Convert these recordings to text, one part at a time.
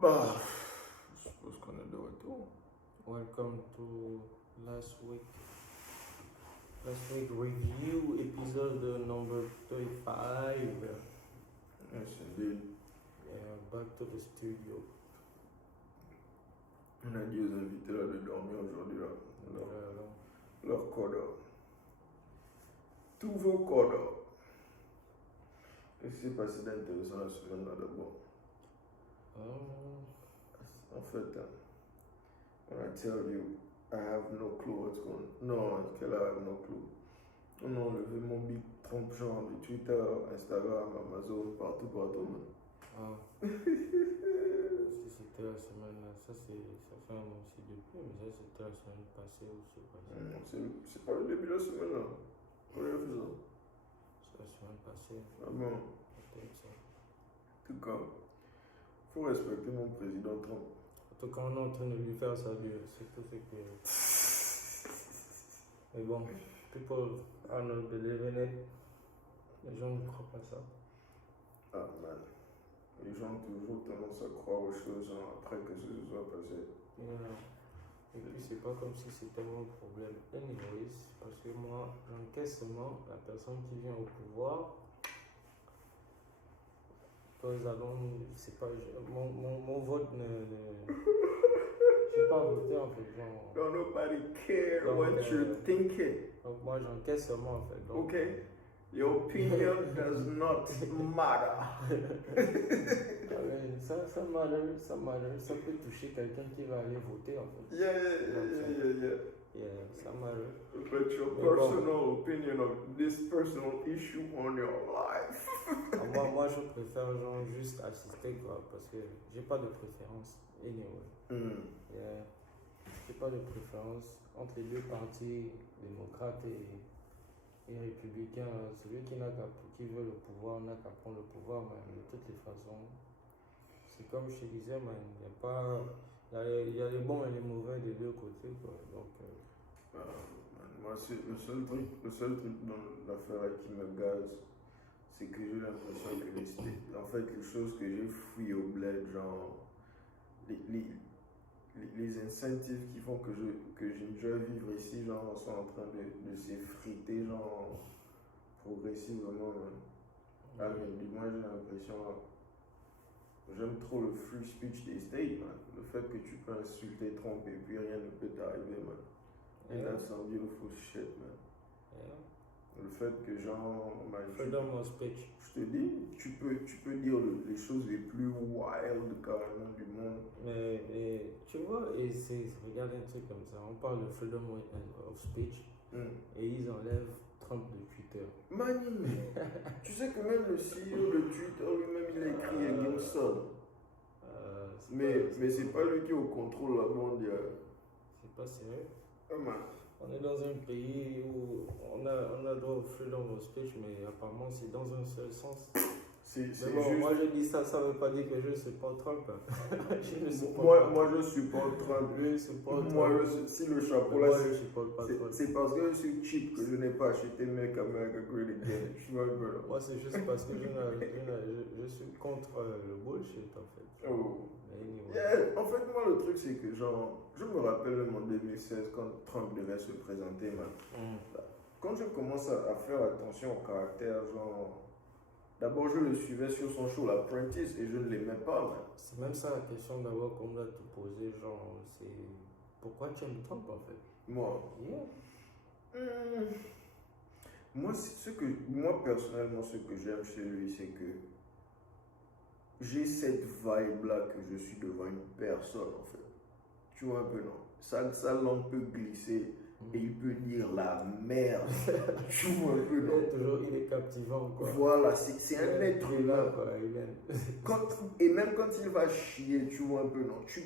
Bah, je suppose qu'on est de retour. Welcome to last week review episode number 35. Yes, indeed. Yeah, back to the studio. On a dit aux invités là de dormir aujourd'hui là. Leur corps. Tous vos corps. Qu'est-ce qui s'est passé d'intéressant la semaine là d'abord? En fait, when I tell you, I have no clue what's going on. Non, I have no clue. On a enlevé mon big Trump genre de Twitter, Instagram, Amazon, partout, man. Ah. Si c'était la semaine, ça fait un mois aussi depuis, mais ça c'était la semaine passée ou c'est passé. C'est pas le début de la semaine là. On a fait ça. C'est la semaine passée. Ah bon? Peut-être ça. En tout cas, faut respecter mon président Trump. En tout cas, on est en train de lui faire sa vie, c'est tout ce que. Mais bon, people are not believing it. Les gens ne croient pas ça. Ah man. Les gens ont toujours tendance à croire aux choses après que ce soit passé. Yeah. Et puis c'est pas comme si c'était mon problème. Anyways, parce que moi, j'encaisse seulement la personne qui vient au pouvoir. C'est pas, mon vote ne j'ai pas voté en fait. Genre, Don't nobody care Donc, what you're thinking. donc moi j'encaisse seulement en fait. Donc, Okay? Your opinion does not matter. ça matter, ça peut toucher quelqu'un qui va aller voter en fait. Yeah, ça matter. But your Mais personal opinion of this personal issue on your life. Moi je préfère genre juste assister quoi, parce que j'ai pas de préférence. Anyway. Yeah. J'ai pas de préférence entre les deux partis, démocrates et républicains. Celui qui veut le pouvoir n'a qu'à prendre le pouvoir, mais de toutes les façons. C'est comme je te disais, man, il y a les bons et les mauvais des deux côtés quoi. Donc, Moi, c'est le seul truc dans l'affaire qui me gaze, c'est que j'ai l'impression que en fait, les choses que j'ai fouillées au bled, genre, les incentives qui font que j'enjoie vivre ici, genre, sont en train de s'effriter, genre, progressivement. Ah, mais moi, j'ai l'impression, j'aime trop le free speech des States, man. Le fait que tu peux insulter Trump et puis rien ne peut t'arriver, man. And that's some beautiful shit, man. yeah. Le fait que genre, Freedom of speech. je te dis, tu peux dire les choses les plus wild carrément du monde. Mais tu vois, regarde un truc comme ça, on parle de freedom of speech et ils enlèvent Trump de Twitter. Mani, tu sais que même le CEO de Twitter lui-même il a écrit against ça. Mais c'est pas lui qui est au contrôle là mondial. C'est pas sérieux. Man. On est dans un pays où on a droit au freedom of speech, mais apparemment c'est dans un seul sens. C'est Mais bon, juste... moi je dis ça veut pas dire que je supporte Trump. Je ne supporte moi je supporte Trump. Je supporte Moi, si le chapeau là, je supporte pas Trump. c'est parce que je suis cheap que je n'ai pas acheté Make America Great Again. Tu vois, bro. Moi c'est juste parce que je suis contre le bullshit en fait. Oh. Anyway. Yeah. En fait, moi, le truc, c'est que, genre, je me rappelle même en 2016, quand Trump devait se présenter, man. Quand je commence à faire attention au caractère, genre, d'abord, je le suivais sur son show, L'Apprentice, et je ne l'aimais pas, man. C'est même ça la question d'abord qu'on doit te poser, genre, c'est pourquoi tu aimes Trump en fait? Moi. Yeah. Moi, personnellement, ce que j'aime chez lui, c'est que j'ai cette vibe-là que je suis devant une personne, en fait. Tu vois un peu, non? Sa langue peut glisser et il peut dire la merde. Tu vois un peu, non? Il est captivant, quoi. Voilà, c'est un être humain. Quoi. Et même quand il va chier, tu vois un peu, non? Tu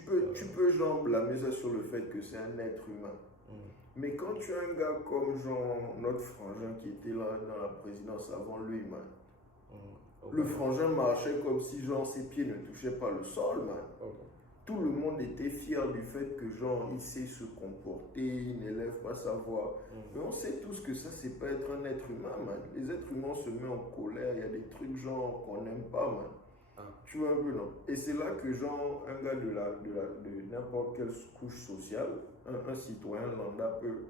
peux genre blâmer ça sur le fait que c'est un être humain. Mais quand tu as un gars comme genre notre frangin qui était là dans la présidence avant lui, man. Le frangin marchait comme si genre ses pieds ne touchaient pas le sol, man. Tout le monde était fier du fait que genre il sait se comporter, il n'élève pas sa voix. Mais on sait tous que ça c'est pas être un être humain, man. Les êtres humains se mettent en colère, il y a des trucs genre qu'on n'aime pas, man. Tu vois un peu, non? Et c'est là que, genre, un gars de n'importe quelle couche sociale, un citoyen lambda peut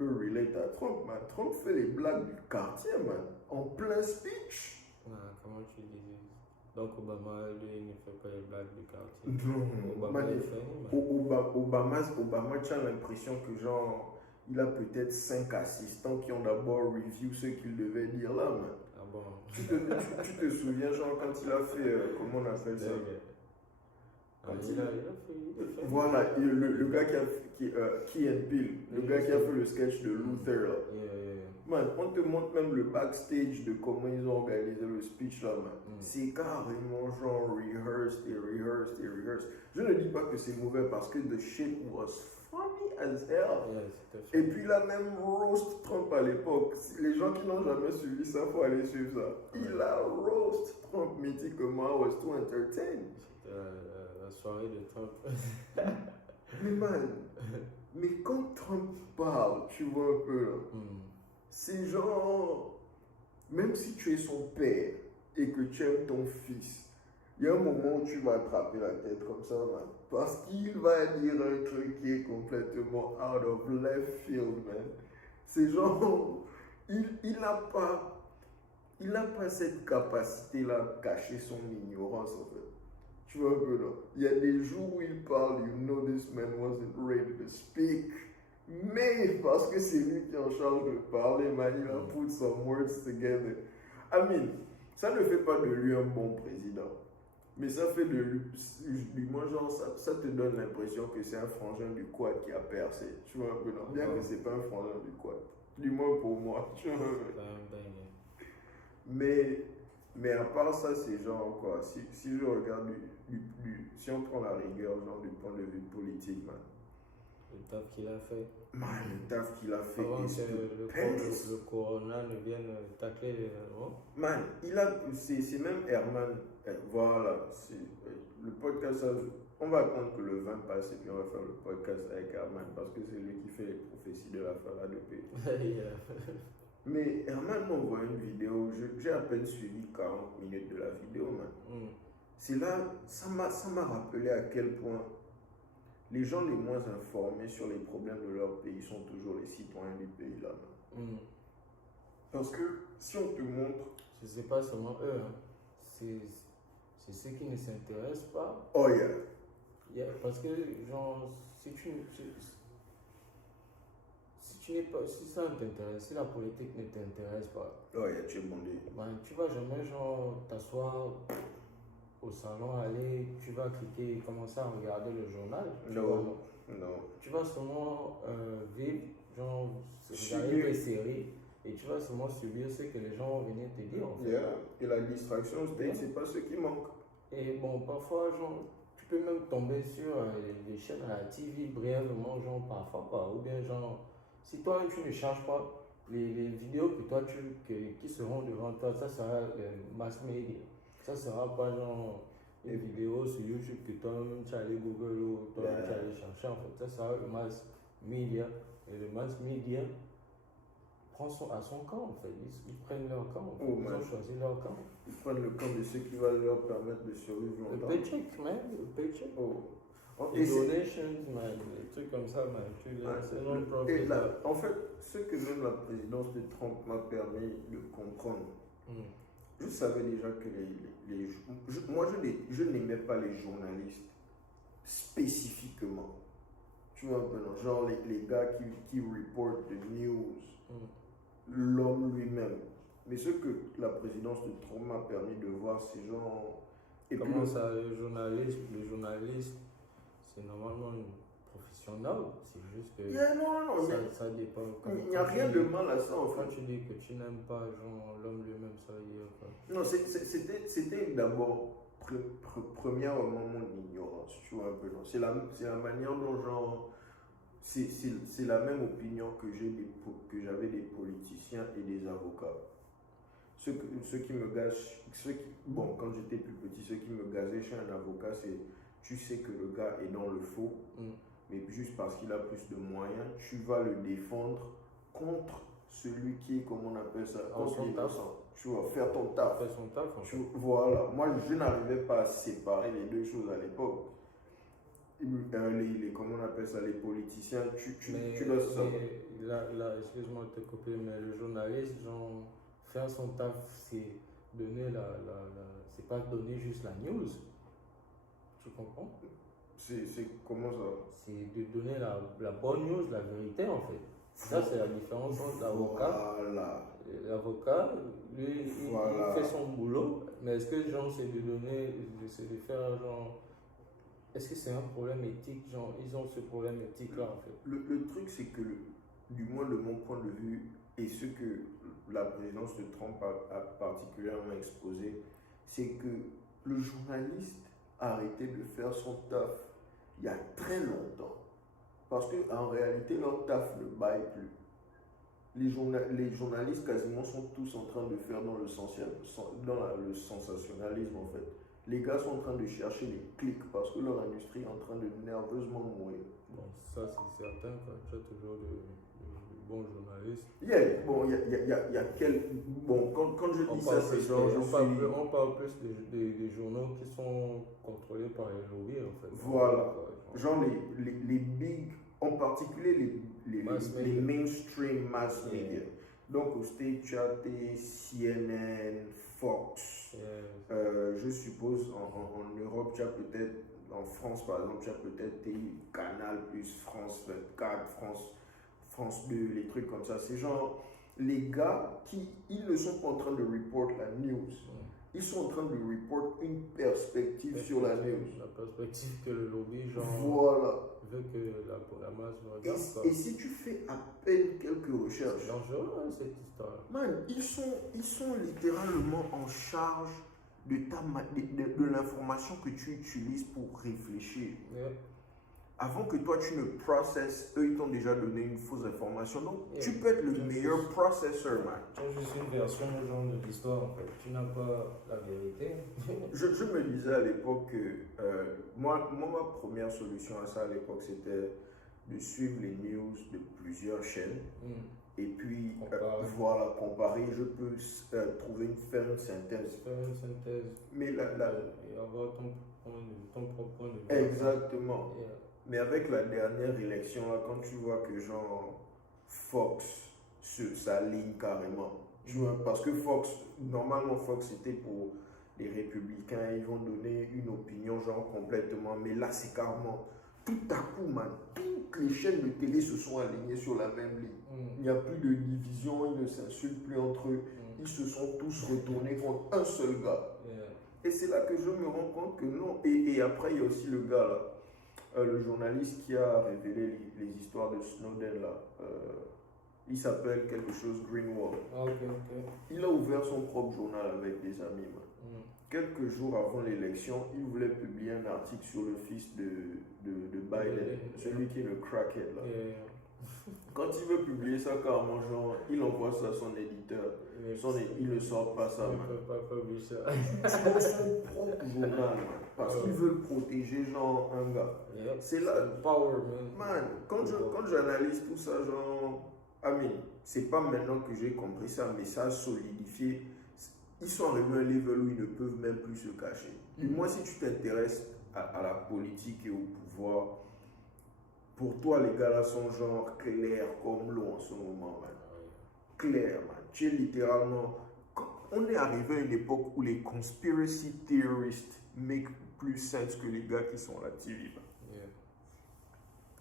relate à Trump, man. Trump fait les blagues du quartier, man, en plein speech. Comment tu dis? Donc Obama, lui, il ne fait pas les blagues du quartier. Non, Obama man, est funny, Obama, tu as l'impression que, genre, il a peut-être 5 assistants qui ont d'abord review ce qu'il devait dire là, man. Ah bon? Tu te souviens, genre, quand il a fait, comment on appelle ça? Il a fait. Voilà, le gars Key and Peele, le gars qui a fait le sketch de Luther là. Man, on te montre même le backstage de comment ils ont organisé le speech là, man. C'est carrément genre rehearsed. Je ne dis pas que c'est mauvais parce que the shit was funny as hell. Et puis là même roast Trump à l'époque. Les gens qui n'ont jamais suivi ça, faut aller suivre ça. Il a roast Trump mythiquement, was too entertained. La soirée de Trump. Mais man, mais quand Trump parle, tu vois un peu là. C'est genre, même si tu es son père et que tu aimes ton fils, il y a un moment où tu vas attraper la tête comme ça, man. Parce qu'il va dire un truc qui est complètement out of left field, man. C'est genre, il n'a pas cette capacité-là à cacher son ignorance, en fait. Tu vois un peu, non? Il y a des jours où il parle, you know this man wasn't ready to speak. Mais parce que c'est lui qui est en charge de parler, man, il a put some words together. I mean, ça ne fait pas de lui un bon président. Mais ça fait de lui moi, genre, ça te donne l'impression que c'est un frangin du quad qui a percé. Tu vois un peu, non? Bien que c'est pas un frangin du quad. Du moins pour moi. Tu vois un peu. Mais à part ça, c'est genre quoi. Si je regarde si on prend la rigueur, genre du point de vue politique, man. Le taf qu'il a fait. Man, le taf qu'il a fait. Avant que le corona ne vienne tacler les gens. Man, c'est même Herman. Voilà, le podcast, on va attendre que le 20 passe et puis on va faire le podcast avec Herman parce que c'est lui qui fait les prophéties de la fin là depuis. Mais Herman m'a envoyé une vidéo, j'ai à peine suivi 40 minutes de la vidéo, man. C'est là, ça m'a rappelé à quel point les gens les moins informés sur les problèmes de leur pays sont toujours les citoyens du pays là. Parce que si on te montre... Ce n'est pas seulement eux, hein. C'est ceux qui ne s'intéressent pas. Oh yeah. Parce que, genre, si ça ne t'intéresse, si la politique ne t'intéresse pas, oh yeah, tu es bondé. Ben, tu vas jamais, genre, t'asseoir au salon, aller, tu vas cliquer et commencer à regarder le journal. Non. Tu vas seulement vivre, genre, regarder des séries et tu vas seulement subir ce que les gens vont venir te dire. En fait. Yeah. Et la distraction, c'est pas ce qui manque. Et bon, parfois, genre, tu peux même tomber sur les chaînes à la TV brièvement, genre, parfois, quoi. Ou bien, genre, si toi, tu ne charges pas les vidéos que toi, qui seront devant toi, ça sera mass media. Ça sera pas genre une vidéo sur YouTube que toi-même tu as allé Google ou toi-même tu as allé chercher. En fait, ça sera le mass media. Et le mass media prend à son camp, en fait. Ils prennent leur camp. En fait. Ils ont choisi leur camp. Ils prennent le camp de ceux qui va leur permettre de survivre longtemps. Le paycheck, man. Le paycheck. Les donations, man. Des trucs comme ça, man. C'est non-profit. En fait, ce que même la présidence de Trump m'a permis de comprendre. Je savais déjà que moi, je n'aimais pas les journalistes spécifiquement. Tu vois un peu, non? Genre les gars qui reportent the news, l'homme lui-même. Mais ce que la présidence de Trump m'a permis de voir, c'est genre... Et comment puis, ça, le journaliste, c'est normalement une profession noble. C'est juste que ça dépend. Il n'y a rien de mal à ça, en fait. Quand tu dis que tu n'aimes pas l'homme lui-même, ça veut dire quoi? Non, c'était d'abord premièrement mon ignorance, tu vois un peu. C'est la manière dont, genre, c'est la même opinion que j'avais des politiciens et des avocats. Ce qui me gâche, bon, quand j'étais plus petit, ce qui me gazait chez un avocat, c'est tu sais que le gars est dans le faux, mais juste parce qu'il a plus de moyens, tu vas le défendre contre celui qui est, comment on appelle ça, contre l'innocent. Tu vois, faire ton taf. Faire son taf, en fait. Voilà. Moi, je n'arrivais pas à séparer les deux choses à l'époque. Comment on appelle ça, les politiciens, tu dois savoir. Là, excuse-moi de te couper, mais le journaliste, genre, faire son taf, c'est donner c'est pas donner juste la news. Tu comprends? C'est comment ça? C'est de donner la bonne news, la vérité, en fait. Ça, c'est la différence entre l'avocat. Voilà. L'avocat, lui, Voilà. il fait son boulot, mais est-ce que, genre, c'est de faire, genre, est-ce que c'est un problème éthique, genre, ils ont ce problème éthique-là, en fait? Le truc, c'est que, du moins de mon point de vue, et ce que la présidence de Trump a particulièrement exposé, c'est que le journaliste a arrêté de faire son taf il y a très longtemps. Parce qu'en réalité, leur taf ne baille plus. Les journalistes quasiment sont tous en train de faire dans le sensationnalisme en fait. Les gars sont en train de chercher les clics parce que leur industrie est en train de nerveusement mourir. Bon, ça c'est certain, quoi. Tu as toujours de bons journalistes. Bon, il y a quel... Bon, quand je dis ça, c'est genre... On parle plus des journaux qui sont contrôlés par les lobbies, en fait. Voilà. Genre les big, en particulier les mainstream mass media. Donc au States, tu as tes CNN, Fox. Je suppose en Europe, tu as peut-être, en France par exemple, tu as peut-être tes Canal+, France 24, France 2, les trucs comme ça. C'est genre les gars ils ne sont pas en train de report la news. Ils sont en train de report une perspective sur la news. La perspective que le lobby, genre, voilà, veut que la masse regarde. Et si tu fais à peine quelques recherches, c'est dangereux, hein, cette histoire. Man, ils sont littéralement en charge de l'information que tu utilises pour réfléchir. Avant que toi tu ne processes, eux ils t'ont déjà donné une fausse information. Donc tu peux être le meilleur processeur, man. Tu as juste une version genre de l'histoire en fait. Tu n'as pas la vérité. je me disais à l'époque que moi ma première solution à ça à l'époque c'était de suivre les news de plusieurs chaînes. Et puis voilà, comparer, je peux trouver une ferme synthèse. Mais et avoir ton propre point de vue. Exactement. Mais avec la dernière élection, là, quand tu vois que genre Fox s'aligne carrément, tu vois, parce que normalement Fox c'était pour les républicains, ils vont donner une opinion genre complètement, mais là c'est carrément, tout à coup, man, toutes les chaînes de télé se sont alignées sur la même ligne. Il n'y a plus de division, ils ne s'insultent plus entre eux, ils se sont tous retournés contre un seul gars. Et c'est là que je me rends compte que non. Et après, il y a aussi le gars là. Le journaliste qui a révélé les histoires de Snowden là, il s'appelle quelque chose Greenwald. Il a ouvert son propre journal avec des amis. Quelques jours avant l'élection, il voulait publier un article sur le fils de Biden, celui qui est le crackhead là. Quand il veut publier ça carrément, genre, il envoie ça à son éditeur. Il ne sort pas ça. Il ne peut pas publier ça. Dans son propre journal, parce qu'ils veulent protéger genre un gars. C'est là. Power, man. Quand j'analyse tout ça, genre, c'est pas maintenant que j'ai compris ça, mais ça a solidifié. Ils sont arrivés à un level où ils ne peuvent même plus se cacher. Et moi, si tu t'intéresses à la politique et au pouvoir, pour toi, les gars là sont genre clairs comme l'eau en ce moment, man. Clair, man. Tu es littéralement... On est arrivé à une époque où les conspiracy theorists make plus sens que les gars qui sont à la TV, man.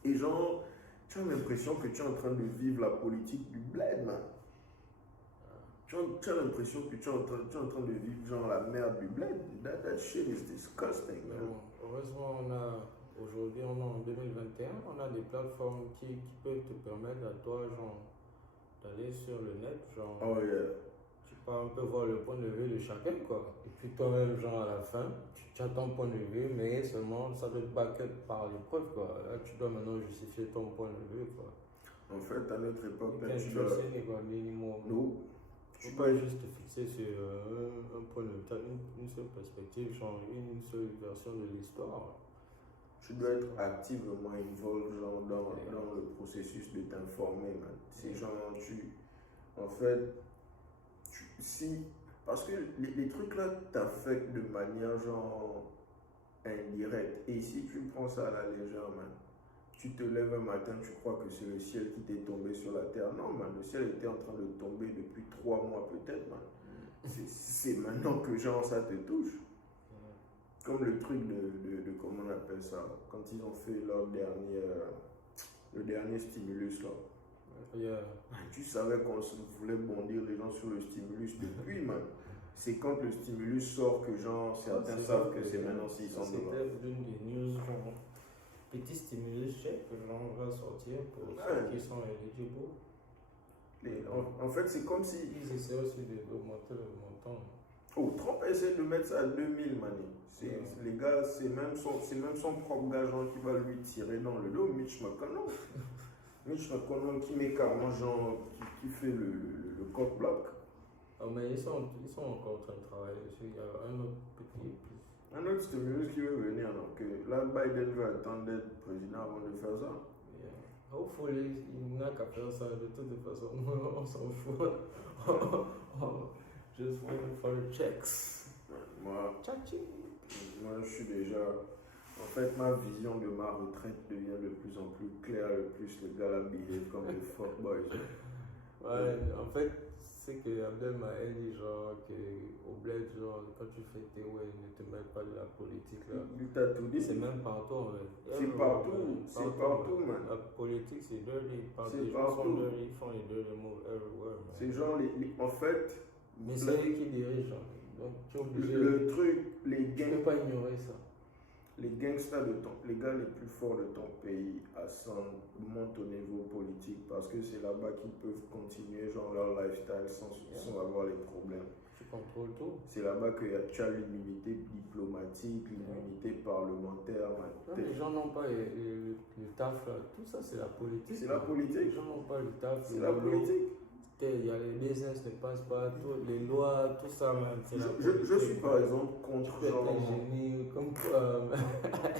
Et genre, tu as l'impression que tu es en train de vivre la politique du bled, man. Tu as l'impression que tu es en train de vivre genre la merde du bled. That shit is disgusting, man. Heureusement, aujourd'hui, on est en 2021, on a des plateformes qui peuvent te permettre à toi, genre, d'aller sur le net, genre, tu peux un peu voir le point de vue de chacun, quoi. Et puis toi-même, genre, à la fin, tu as ton point de vue, mais seulement ça doit être back up par les preuves, quoi. Là, tu dois maintenant justifier ton point de vue, quoi. En fait, à notre époque, tu dois... Tu ne peux pas juste te fixer sur un point de vue, une seule perspective, genre une seule version de l'histoire. Tu dois être activement involved genre, dans le processus de t'informer, man. C'est genre, si Parce que les trucs là t'affectent de manière genre indirecte. Et si tu prends ça à la légère, man, tu te lèves un matin, tu crois que c'est le ciel qui t'est tombé sur la terre. Non, man, le ciel était en train de tomber depuis 3 mois peut-être, man. C'est maintenant que genre ça te touche. Comme le truc de comment on appelle ça, quand ils ont fait le dernier stimulus là. Yeah. Tu savais qu'on voulait bondir les gens sur le stimulus depuis, man. C'est quand le stimulus sort que genre certains savent que c'est maintenant 600 $. C'était l'une des news, genre, petit stimulus chèque que l'on va sortir pour ceux qui sont éligibles. En fait, c'est comme si... Ils essaient aussi d'augmenter le montant. Oh, Trump essaie de mettre ça à 2000, man. Les gars, c'est même son propre gars genre, qui va lui tirer dans le dos, Mitch McConnell. Mitch McConnell qui met carrément genre, qui fait le coq bloc. Oh, mais ils sont encore en train de travailler dessus. Il y a un autre petit. Un autre stimulus qui veut venir, donc là, Biden va attendre d'être président avant de faire ça. Yeah. Hopefully, il n'a qu'à faire ça de toute façon. On s'en fout. Just waiting for the checks. Moi, je suis déjà. En fait, ma vision de ma retraite devient de plus en plus claire, le plus le gars là behave comme des fuckboys. Ouais, en fait, c'est que Abdel m'a dit genre qu'au bled, genre, quand tu fais tes ouais, ne te mêle pas de la politique là. Il t'a tout dit. C'est même partout en fait. C'est partout, man. La politique c'est dirty. C'est Les gens partout. sont dirty, ils font les dirty moves everywhere, man. C'est genre, en fait. Mais c'est eux qui dirigent, genre. Donc tu es obligé. Le truc, les Tu peux pas ignorer ça. Les gangsters les gars les plus forts de ton pays montent au niveau politique parce que c'est là-bas qu'ils peuvent continuer genre leur lifestyle sans avoir les problèmes. Tu contrôles tout. C'est là-bas que tu as l'immunité diplomatique, l'immunité parlementaire. Non, les gens n'ont pas le taf là. Tout ça c'est la politique. C'est la politique. Les gens n'ont pas le taf. C'est la politique. Il y a les business ne passent pas, les lois, tout ça, man. Je suis par exemple contre genre. Génie, comme quoi.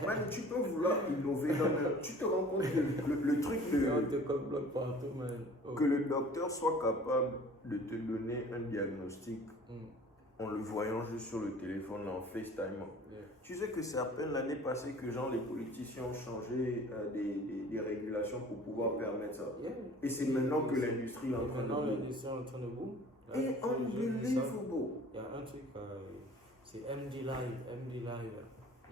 Man, tu peux vouloir innover tu te rends compte que le truc de. On te bloque partout, man. Que le docteur soit capable de te donner un diagnostic en le voyant juste sur le téléphone, en FaceTime. Yeah. Tu sais que c'est à peine l'année passée que genre les politiciens ont changé des régulations pour pouvoir permettre ça. Yeah. Et c'est maintenant que l'industrie est en train de Maintenant l'industrie est en train de boom. Et unbelievable. Il y a un truc, c'est MD Live.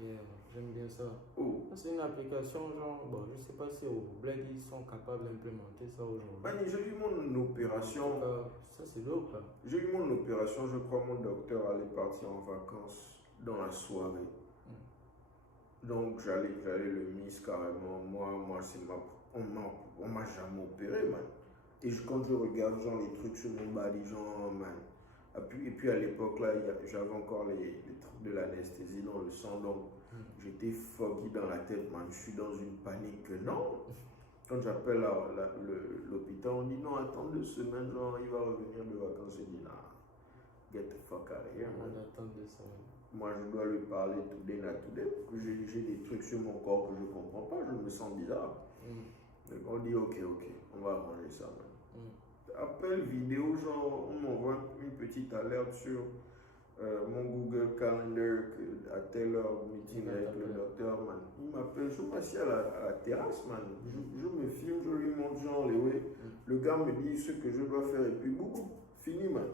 Yeah, j'aime bien ça. Oh. C'est une application genre, bon, je sais pas si au Bled ils sont capables d'implémenter ça aujourd'hui. J'ai eu mon opération. Ça c'est l'eau quoi. J'ai eu mon opération, je crois mon docteur allait partir en vacances dans la soirée. Donc j'allais le miss carrément. Moi on m'a jamais opéré, man. Et quand je regarde genre les trucs sur mon body, genre man. Et puis à l'époque là, j'avais encore les trucs de l'anesthésie dans le sang, donc j'étais foggy dans la tête, man. Je suis dans une panique que non. Quand j'appelle l'hôpital, on dit non, attends 2 semaines, genre il va revenir de vacances. Je dis nah, get the fuck out of here, man. On attend 2 semaines. Moi je dois lui parler today. J'ai des trucs sur mon corps que je comprends pas, je me sens bizarre. Donc on dit ok, on va arranger ça, man. Appel vidéo, genre on m'envoie une petite alerte sur mon Google Calendar à telle heure, meeting avec le docteur, man. Il m'appelle, je m'assieds à la terrasse, man. Je me filme, je lui montre genre les way. Le gars me dit ce que je dois faire et puis beaucoup, fini, man.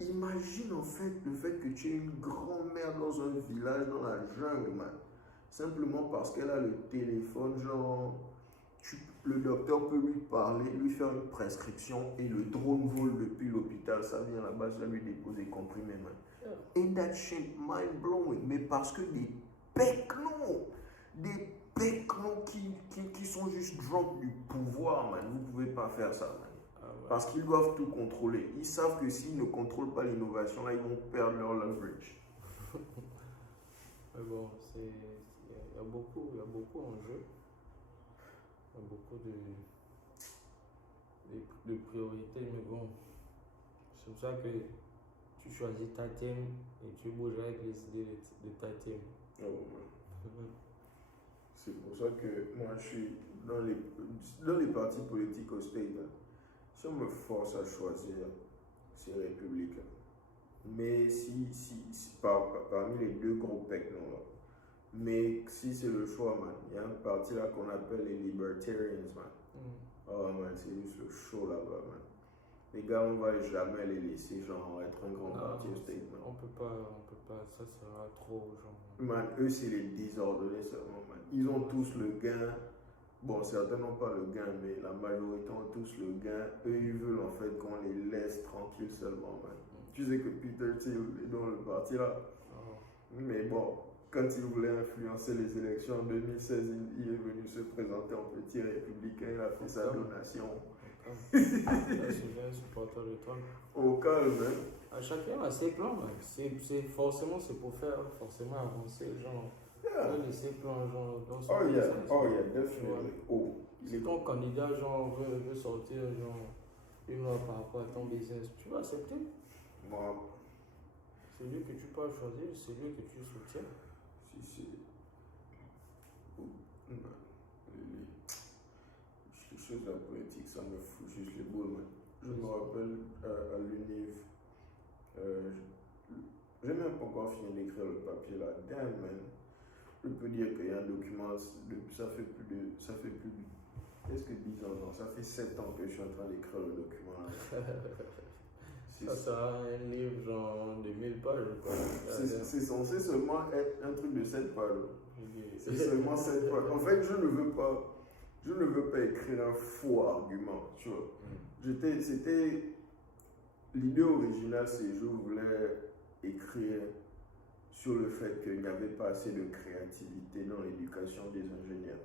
Imagine en fait le fait que tu es une grand-mère dans un village, dans la jungle, man. Simplement parce qu'elle a le téléphone, genre, le docteur peut lui parler, lui faire une prescription et le drone vole depuis l'hôpital, ça vient là-bas, ça lui dépose des comprimés, man. And that shit mind blowing, mais parce que des pecnos qui sont juste drunk du pouvoir, man, vous pouvez pas faire ça, man. Parce qu'ils doivent tout contrôler. Ils savent que s'ils ne contrôlent pas l'innovation, là, ils vont perdre leur leverage. Mais bon, il y a beaucoup en jeu. Il y a beaucoup de priorités, mais bon, c'est pour ça que tu choisis ta team et tu bouges avec les idées de ta team. C'est pour ça que moi je suis dans les partis politiques au States. Si on me force à choisir, c'est républicain. Mais parmi les deux groupes techno là, mais si c'est le choix, man, il y a un parti là qu'on appelle les Libertarians, man. Oh man, c'est juste le show là-bas, man. Les gars, on va jamais les laisser genre être un grand parti au States, man. On peut pas, ça sera trop genre. Man, eux c'est les désordonnés seulement, man. Ils ont tous le gain. Bon, certains n'ont pas le gain, mais la majorité ont tous le gain. Eux, ils veulent en fait qu'on les laisse tranquilles seulement, man. Tu sais que Peter Thiel est dans le parti là. Mais bon, quand il voulait influencer les élections en 2016, il est venu se présenter en petit républicain, il a fait sa donation. C'est un supporter de Trump. Au calme, hein. Chacun a ses plans, man. Forcément, c'est pour faire forcément avancer, genre. Yeah. Laisser plans, genre, dans son business. Definitely. Si ton candidat, genre, veut sortir, genre, une loi par rapport à ton business, tu vas accepter? Moi. C'est lui que tu peux choisir, c'est lui que tu soutiens. Si c'est. Les choses de la politique, ça me fout juste les boules, man. Je me rappelle à l'UNIV, j'ai même pas encore fini d'écrire le papier là. Damn, man. Je peux dire qu'il y a un document, ça fait plus de, est-ce que 10 ans, non, ça fait 7 ans que je suis en train d'écrire le document là. Ça sera un livre genre de 1000 pages, quoi. C'est censé seulement être un truc de 7 pages. C'est seulement 7 pages. En fait, je ne veux pas écrire un faux argument, tu vois. L'idée originale, c'est je voulais écrire sur le fait qu'il n'y avait pas assez de créativité dans l'éducation des ingénieurs.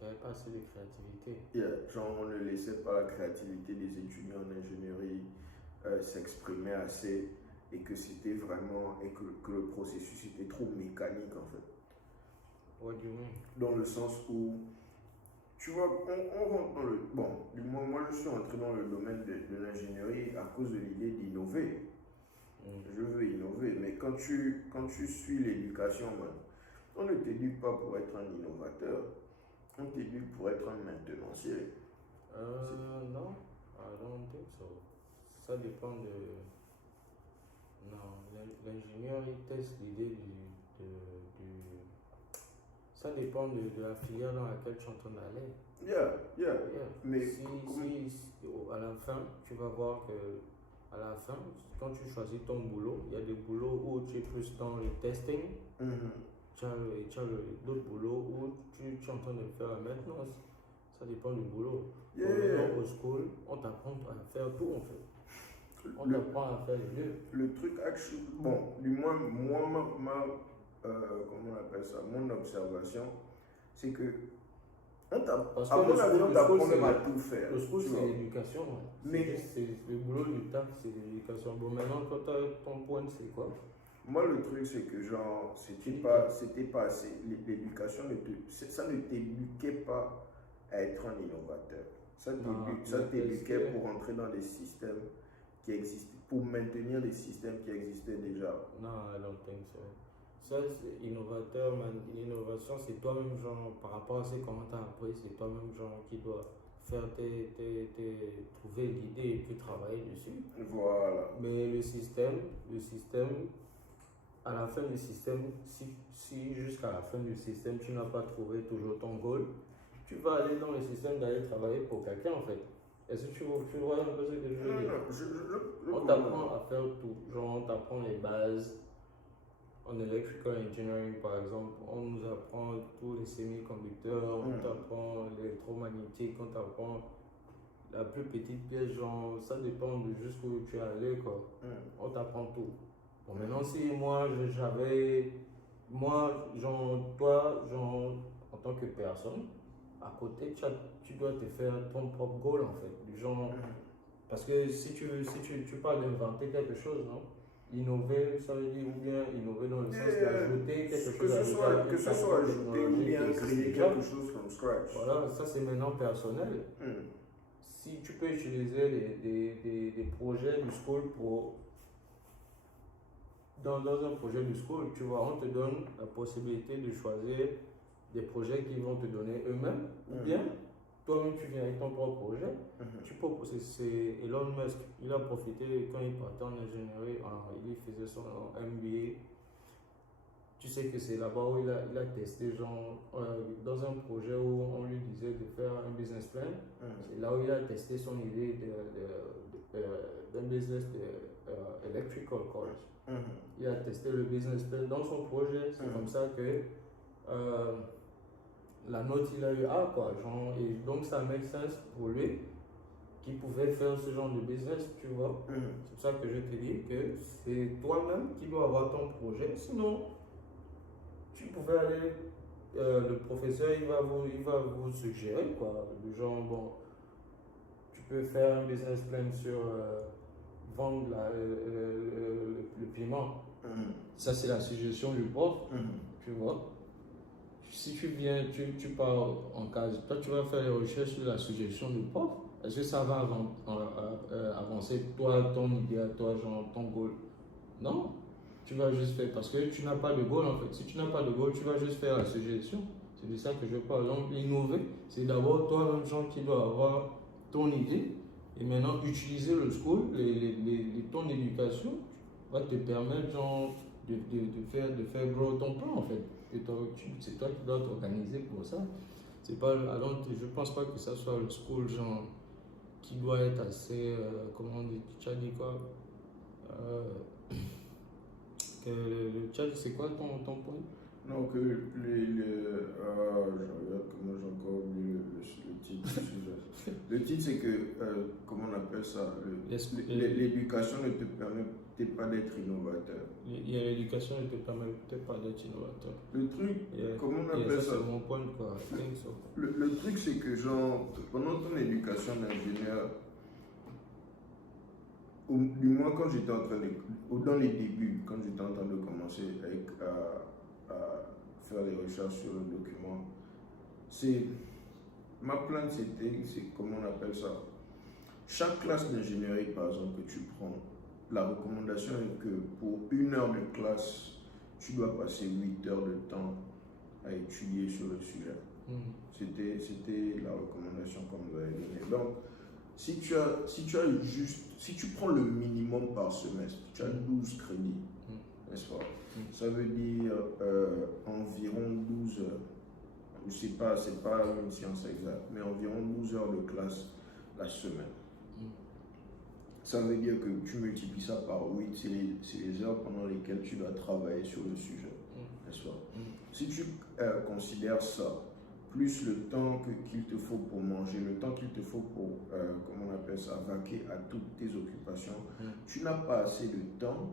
Il n'y avait pas assez de créativité. Genre, on ne laissait pas la créativité des étudiants en ingénierie s'exprimer assez et que c'était vraiment, et que le processus était trop mécanique en fait. What do you mean? Dans le sens où, tu vois, on rentre dans le... Bon, du moins, moi je suis entré dans le domaine de l'ingénierie à cause de l'idée d'innover. Je veux innover, mais quand tu suis l'éducation, man, on ne t'éduque pas pour être un innovateur, on t'éduque pour être un maintenancier. Non, I don't think so. Ça dépend de... Non, l'ingénieur, il teste l'idée Ça dépend de la filière dans laquelle tu es en train d'aller. Yeah. Mais si à la fin, tu vas voir que à la fin, quand tu choisis ton boulot, il y a des boulots où tu es plus dans le testing. Tu as d'autres boulots où tu es en train de faire la maintenance. Ça dépend du boulot. Au school, on t'apprend à faire tout en fait. On t'apprend à faire les deux. Le truc, bon, du moins, moi, comment on appelle ça, mon observation, c'est que à mon avis, on t'apprend même à tout faire. Le school, c'est l'éducation. Mais c'est le boulot du taf, c'est l'éducation. Bon, maintenant, quand tu as ton point, c'est quoi? Moi, le truc, c'est que genre, c'était pas assez. L'éducation, ça ne t'éduquait pas à être un innovateur. Ça t'éduquait pour entrer dans des systèmes qui existent, pour maintenir des systèmes qui existaient déjà. Non, I don't think so. Ça, c'est innovateur, man. L'innovation, c'est toi-même, genre, par rapport à ce comment tu as appris, c'est toi-même, genre, qui doit faire trouver l'idée et puis travailler dessus. Voilà. Mais le système, à la fin du système, si jusqu'à la fin du système, tu n'as pas trouvé toujours ton goal, tu vas aller dans le système d'aller travailler pour quelqu'un, en fait. Est-ce que tu vois un peu ce que je veux dire? On t'apprend à faire tout. Genre, on t'apprend les bases. En electrical engineering, par exemple, on nous apprend tous les semi-conducteurs, on t'apprend l'électromagnétique, on t'apprend la plus petite pièce, genre, ça dépend de jusqu'où tu es allé, quoi. On t'apprend tout. Bon, maintenant, si moi, toi, genre, en tant que personne, à côté, tu dois te faire ton propre goal, en fait. Du genre, parce que si tu parles d'inventer quelque chose, non? Innover, ça veut dire ou bien innover dans le sens d'ajouter quelque chose. Que ce soit ajouter ou bien créer quelque chose from scratch. Voilà, ça c'est maintenant personnel. Si tu peux utiliser des projets du school pour... Dans un projet du school, tu vois, on te donne la possibilité de choisir des projets qui vont te donner eux-mêmes ou bien toi-même tu viens avec ton propre projet. Tu peux, c'est Elon Musk, il a profité quand il partait en ingénierie, il faisait son MBA. Tu sais que c'est là-bas où il a testé, genre, dans un projet où on lui disait de faire un business plan. C'est là où il a testé son idée d'un business de electrical cars. Il a testé le business plan dans son projet. C'est comme ça que la note, il a eu A, quoi. Genre, et donc, ça make sense pour lui qui pouvait faire ce genre de business, tu vois. C'est pour ça que je te dis que c'est toi-même qui dois avoir ton projet. Sinon, tu pouvais aller, le professeur, il va vous suggérer, quoi. Du genre, bon, tu peux faire un business plan sur vendre le piment. Ça, c'est la suggestion du prof, tu vois. Si tu viens, tu pars en case, toi, tu vas faire les recherches sur la suggestion du prof. Est-ce que ça va avancer, toi, ton idée à toi, genre, ton goal? Non. Tu vas juste faire parce que tu n'as pas de goal en fait. Si tu n'as pas de goal, tu vas juste faire la suggestion. C'est de ça que je parle. Donc, innover, c'est d'abord toi-même, genre, qui dois avoir ton idée et maintenant utiliser le school, ton éducation va te permettre, genre, de faire grow ton plan en fait. C'est toi qui dois t'organiser pour ça. C'est pas, alors, je pense pas que ça soit le school, genre, qui doit être assez, comment on dit, tu as dit quoi? Le chat, c'est quoi ton point? Non, que je regarde comment j'ai encore oublié le titre. Le titre, c'est que, comment on appelle ça? L'éducation ne te permet pas d'être innovateur. L'éducation ne te permet peut-être pas d'être innovateur. Le truc, comment on appelle ça? C'est mon point, quoi. Le truc, c'est que, genre, pendant ton éducation d'ingénieur, du moins quand j'étais en train de, dans les débuts, quand j'étais en train de commencer à faire les recherches sur le document, ma plainte c'est comment on appelle ça, chaque classe d'ingénierie par exemple que tu prends, la recommandation est que pour 1 heure de classe, tu dois passer 8 heures de temps à étudier sur le sujet. C'était la recommandation qu'on nous avait donnée. Donc, si tu prends le minimum par semestre, tu as 12 crédits, n'est-ce pas? Ça veut dire environ 12 heures. Je sais pas, c'est pas une science exacte, mais environ 12 heures de classe la semaine. Ça veut dire que tu multiplies ça par 8, c'est les heures pendant lesquelles tu dois travailler sur le sujet, n'est-ce pas? Si tu considères ça, plus le temps qu'il te faut pour manger, le temps qu'il te faut pour, comment on appelle ça, vaquer à toutes tes occupations, tu n'as pas assez de temps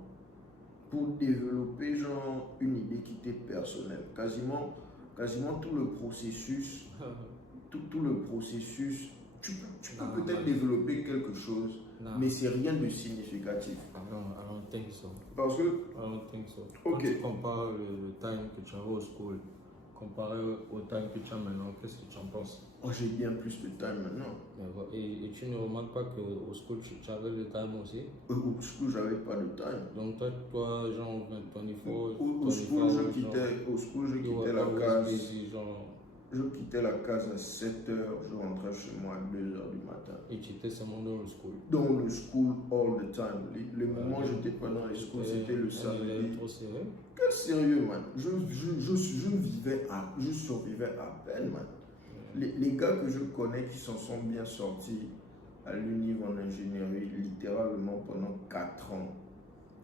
pour développer genre une idée qui t'est personnelle. Quasiment tout le processus, tout le processus, tu peux peut-être développer quelque chose, mais c'est rien de significatif. I don't think so. Parce que... I don't think so. Quand tu compares le time que tu avais au school, comparé au time que tu as maintenant, qu'est-ce que tu en penses? Oh, j'ai bien plus de time maintenant. Et tu ne remarques pas qu'au school, tu avais le time aussi? Au school, j'avais pas de time. Donc toi genre, 24... Au school, je quittais la case. Je quittais la case à 7 h, je rentrais chez moi à 2 h du matin. Et tu étais seulement dans le school? Dans le school, all the time. Les moments où je n'étais pas dans les schools, c'était le samedi. Trop sérieux? Quel sérieux, man? Je survivais à peine, man. Les gars que je connais qui s'en sont bien sortis à l'université en ingénierie, littéralement pendant 4 ans,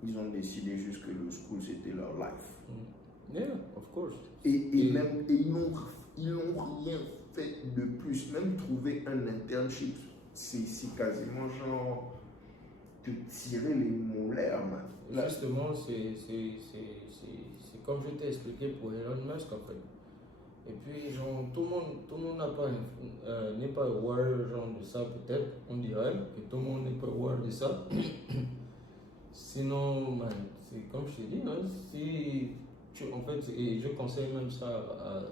ils ont décidé juste que le school c'était leur life. Yeah, of course. Et ils n'ont rien fait de plus. Même trouver un internship, c'est quasiment genre te tirer les molaires, man. Là, justement, c'est comme je t'ai expliqué pour Elon Musk en fait. Et puis, genre, tout le monde n'est pas aware genre, de ça, peut-être, on dirait que tout le monde n'est pas aware de ça. Sinon, man, c'est comme je t'ai dit, hein, si en fait, et je conseille même ça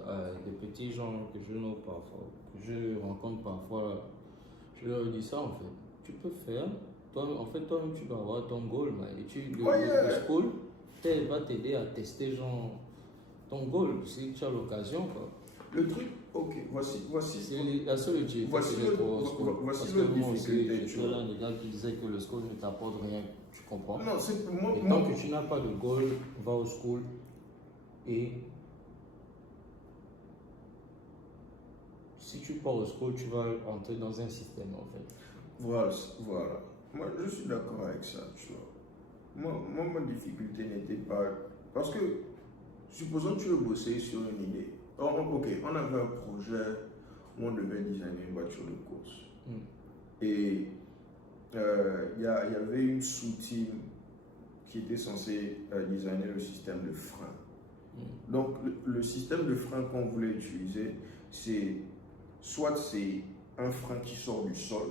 à des petits gens que je know parfois, que je rencontre parfois, je leur dis ça en fait. Tu peux faire, toi-même tu dois avoir ton goal, man. Et le school va t'aider à tester genre ton goal si tu as l'occasion, quoi. Le truc, ok, voici. C'est la seule utilité. Voici que j'ai trouvée au school. voici Parce le que moi aussi, difficulté. j'étais l'un des gars qui disait que le school ne t'apporte rien. Tu comprends? Non, c'est pour moi. Et tant que tu n'as pas de goal, va au school et si tu pars au school, tu vas entrer dans un système en fait. Voilà. Moi, je suis d'accord avec ça, tu vois. Moi, ma difficulté n'était pas. Parce que, supposons que tu veux bosser sur une idée. Ok, on avait un projet où on devait designer une voiture de course. Et il y avait une sous-team qui était censée designer le système de frein. Donc, le système de frein qu'on voulait utiliser, soit c'est un frein qui sort du sol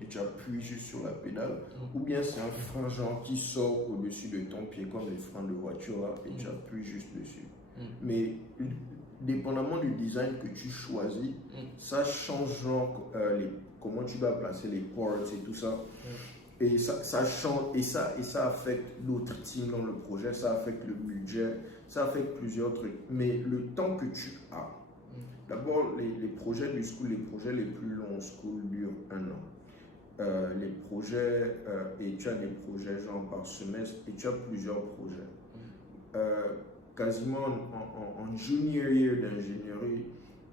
et tu appuies juste sur la pédale, ou bien c'est un frein genre qui sort au-dessus de ton pied comme les freins de voiture là, et tu appuies juste dessus. Mais dépendamment du design que tu choisis, ça change genre comment tu dois placer les ports et tout ça. Et ça change, et ça affecte d'autres teams dans le projet, ça affecte le budget, ça affecte plusieurs trucs. Mais le temps que tu as, d'abord les projets du school, les projets les plus longs au school durent 1 an. Les projets, et tu as des projets genre par semestre, et tu as plusieurs projets. Quasiment en junior year d'ingénierie,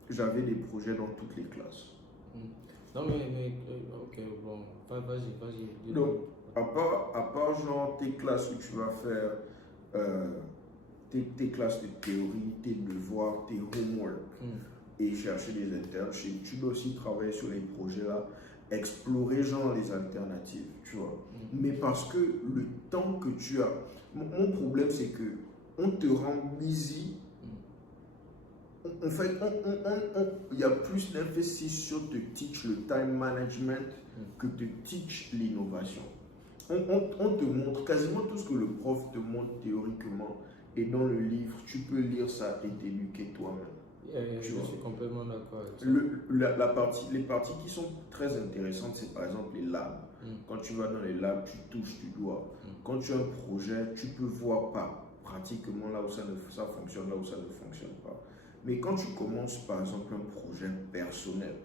j'avais des projets dans toutes les classes. Non mais ok, bon, vas-y. Donc, à part genre tes classes où tu vas faire tes classes de théorie, tes devoirs, tes homework et chercher des internships, tu dois aussi travailler sur les projets là, explorer genre les alternatives, tu vois. Mais parce que le temps que tu as, mon problème c'est que on te rend busy. En fait, il y a plus d'investissement sur te teach le time management que te teach l'innovation. On te montre quasiment tout ce que le prof te montre théoriquement et dans le livre, tu peux lire ça et t'éduquer toi-même. Je suis complètement d'accord avec ça. Les parties qui sont très intéressantes, c'est par exemple les labs. Quand tu vas dans les labs, tu touches du doigt. Quand tu as un projet, tu peux voir pratiquement là où ça fonctionne, là où ça ne fonctionne pas. Mais quand tu commences par exemple un projet personnel,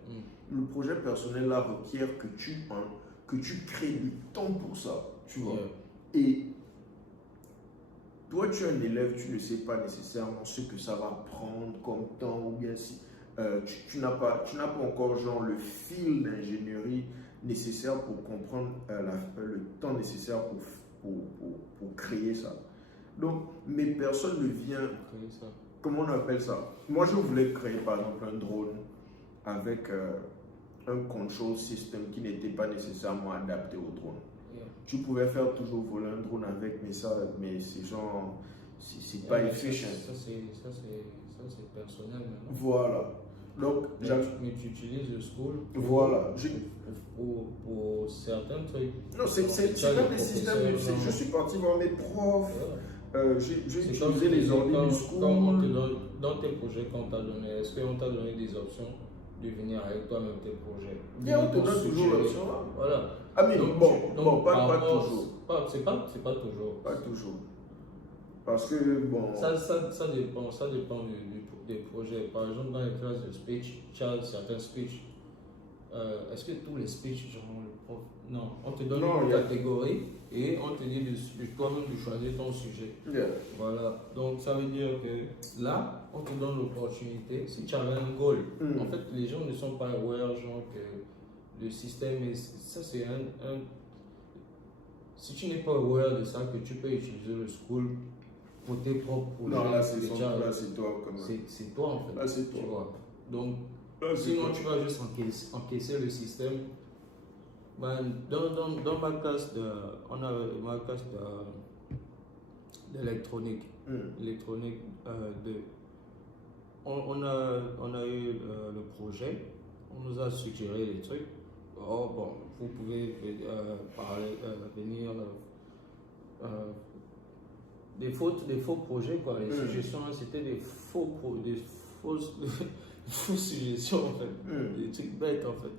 le projet personnel là requiert que tu crées du temps pour ça, tu vois. Et toi tu es un élève, tu ne sais pas nécessairement ce que ça va prendre comme temps, ou bien si tu n'as pas encore genre le fil d'ingénierie nécessaire pour comprendre le temps nécessaire pour créer ça. Donc, mais personne ne vient. Comment on appelle ça? Moi, je voulais créer par exemple un drone avec un control system qui n'était pas nécessairement adapté au drone. Tu pouvais faire toujours voler un drone avec, mais c'est genre, c'est pas efficient. Ça c'est personnel maintenant. Voilà. Donc, mais tu utilises le school voilà. Pour certains trucs. Non, c'est même des systèmes. Je suis parti voir mes profs. J'ai utilisé les ordi du school. Dans tes projets qu'on t'a donné, est-ce qu'on t'a donné des options de venir avec toi-même tes projets? On te donne toujours l'option là. Voilà. Ah mais donc, pas toujours. C'est pas toujours. Pas toujours. Parce que bon. Ça dépend des projets. Par exemple, dans les classes de speech, tu as certains speech. Est-ce que tous les speeches, genre le prof? Non, on te donne une catégorie et on te dit toi-même de choisir ton sujet. Voilà. Donc ça veut dire que là, on te donne l'opportunité. Si tu avais un goal, en fait, les gens ne sont pas aware, genre que le système ça c'est si tu n'es pas aware de ça, que tu peux utiliser le school pour tes propres projets. Non, là c'est toi comme c'est toi en fait. Là c'est toi. Tu vois. Donc sinon tu vas juste encaisser le système. Dans ma classe on a ma classe d'électronique. Électronique 2. On a eu le projet, on nous a suggéré les trucs. Oh bon, vous pouvez venir des faux projets quoi. Les suggestions c'était des fausses suggestions en fait, des trucs bêtes en fait.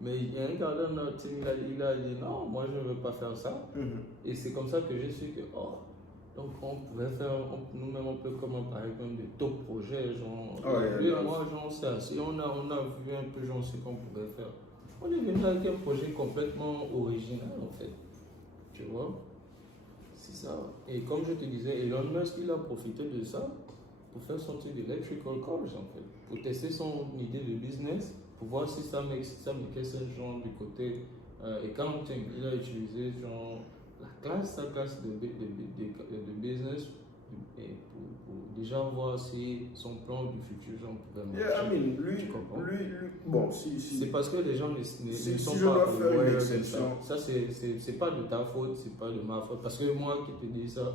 Mais il y a un gars dans notre team, il a dit non, moi je ne veux pas faire ça. Et c'est comme ça que j'ai su que Donc on pouvait faire, nous-mêmes on peut comme parler comme des top projets, genre, Ouais, lui et moi, genre, on s'est assis, on a vu un peu genre ce qu'on pouvait faire. On est venu avec un projet complètement original en fait, tu vois. C'est ça. Et comme je te disais, Elon Musk, il a profité de ça pour faire son truc d'electrical cars en fait, pour tester son idée de business, pour voir si ça make sense genre du côté accounting. Il a utilisé genre sa classe de business et pour déjà voir si son plan du futur genre pouvait marcher. Yeah, I mean, lui, bon, si. C'est parce que les gens ne sont je pas dois faire une aware de exception. ça. Ça, c'est pas de ta faute, c'est pas de ma faute. Parce que moi qui te dis ça,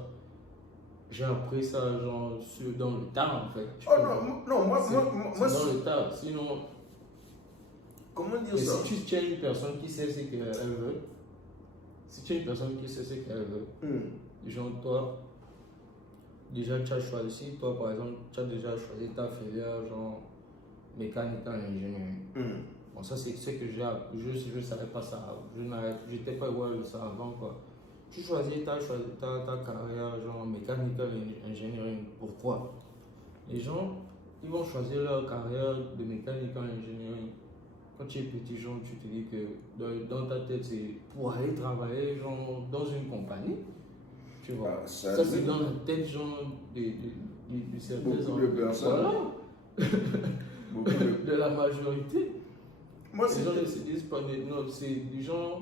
j'ai appris ça genre dans le tas en fait. Oh non, moi, c'est dans le tas. Sinon, comment dire et ça? si tu es une personne qui sait ce qu'elle veut, si tu es une personne qui sait ce qu'elle veut, genre toi, déjà tu as choisi, toi par exemple, tu as déjà choisi ta filière genre mécanique en ingénierie. Bon, ça c'est ce que je ne savais pas ça, je n'étais pas aware de ça avant quoi. Tu choisis ta carrière genre mécanique en ingénierie, pourquoi? Les gens, ils vont choisir leur carrière de mécanique en ingénierie. Quand tu es petit, genre, tu te dis que dans ta tête, c'est pour aller travailler genre, dans une compagnie. Tu vois. Ça c'est dans la tête genre, de certains beaucoup de personnes. Voilà. de la majorité. Moi, les gens ne se disent pas, non, c'est des gens,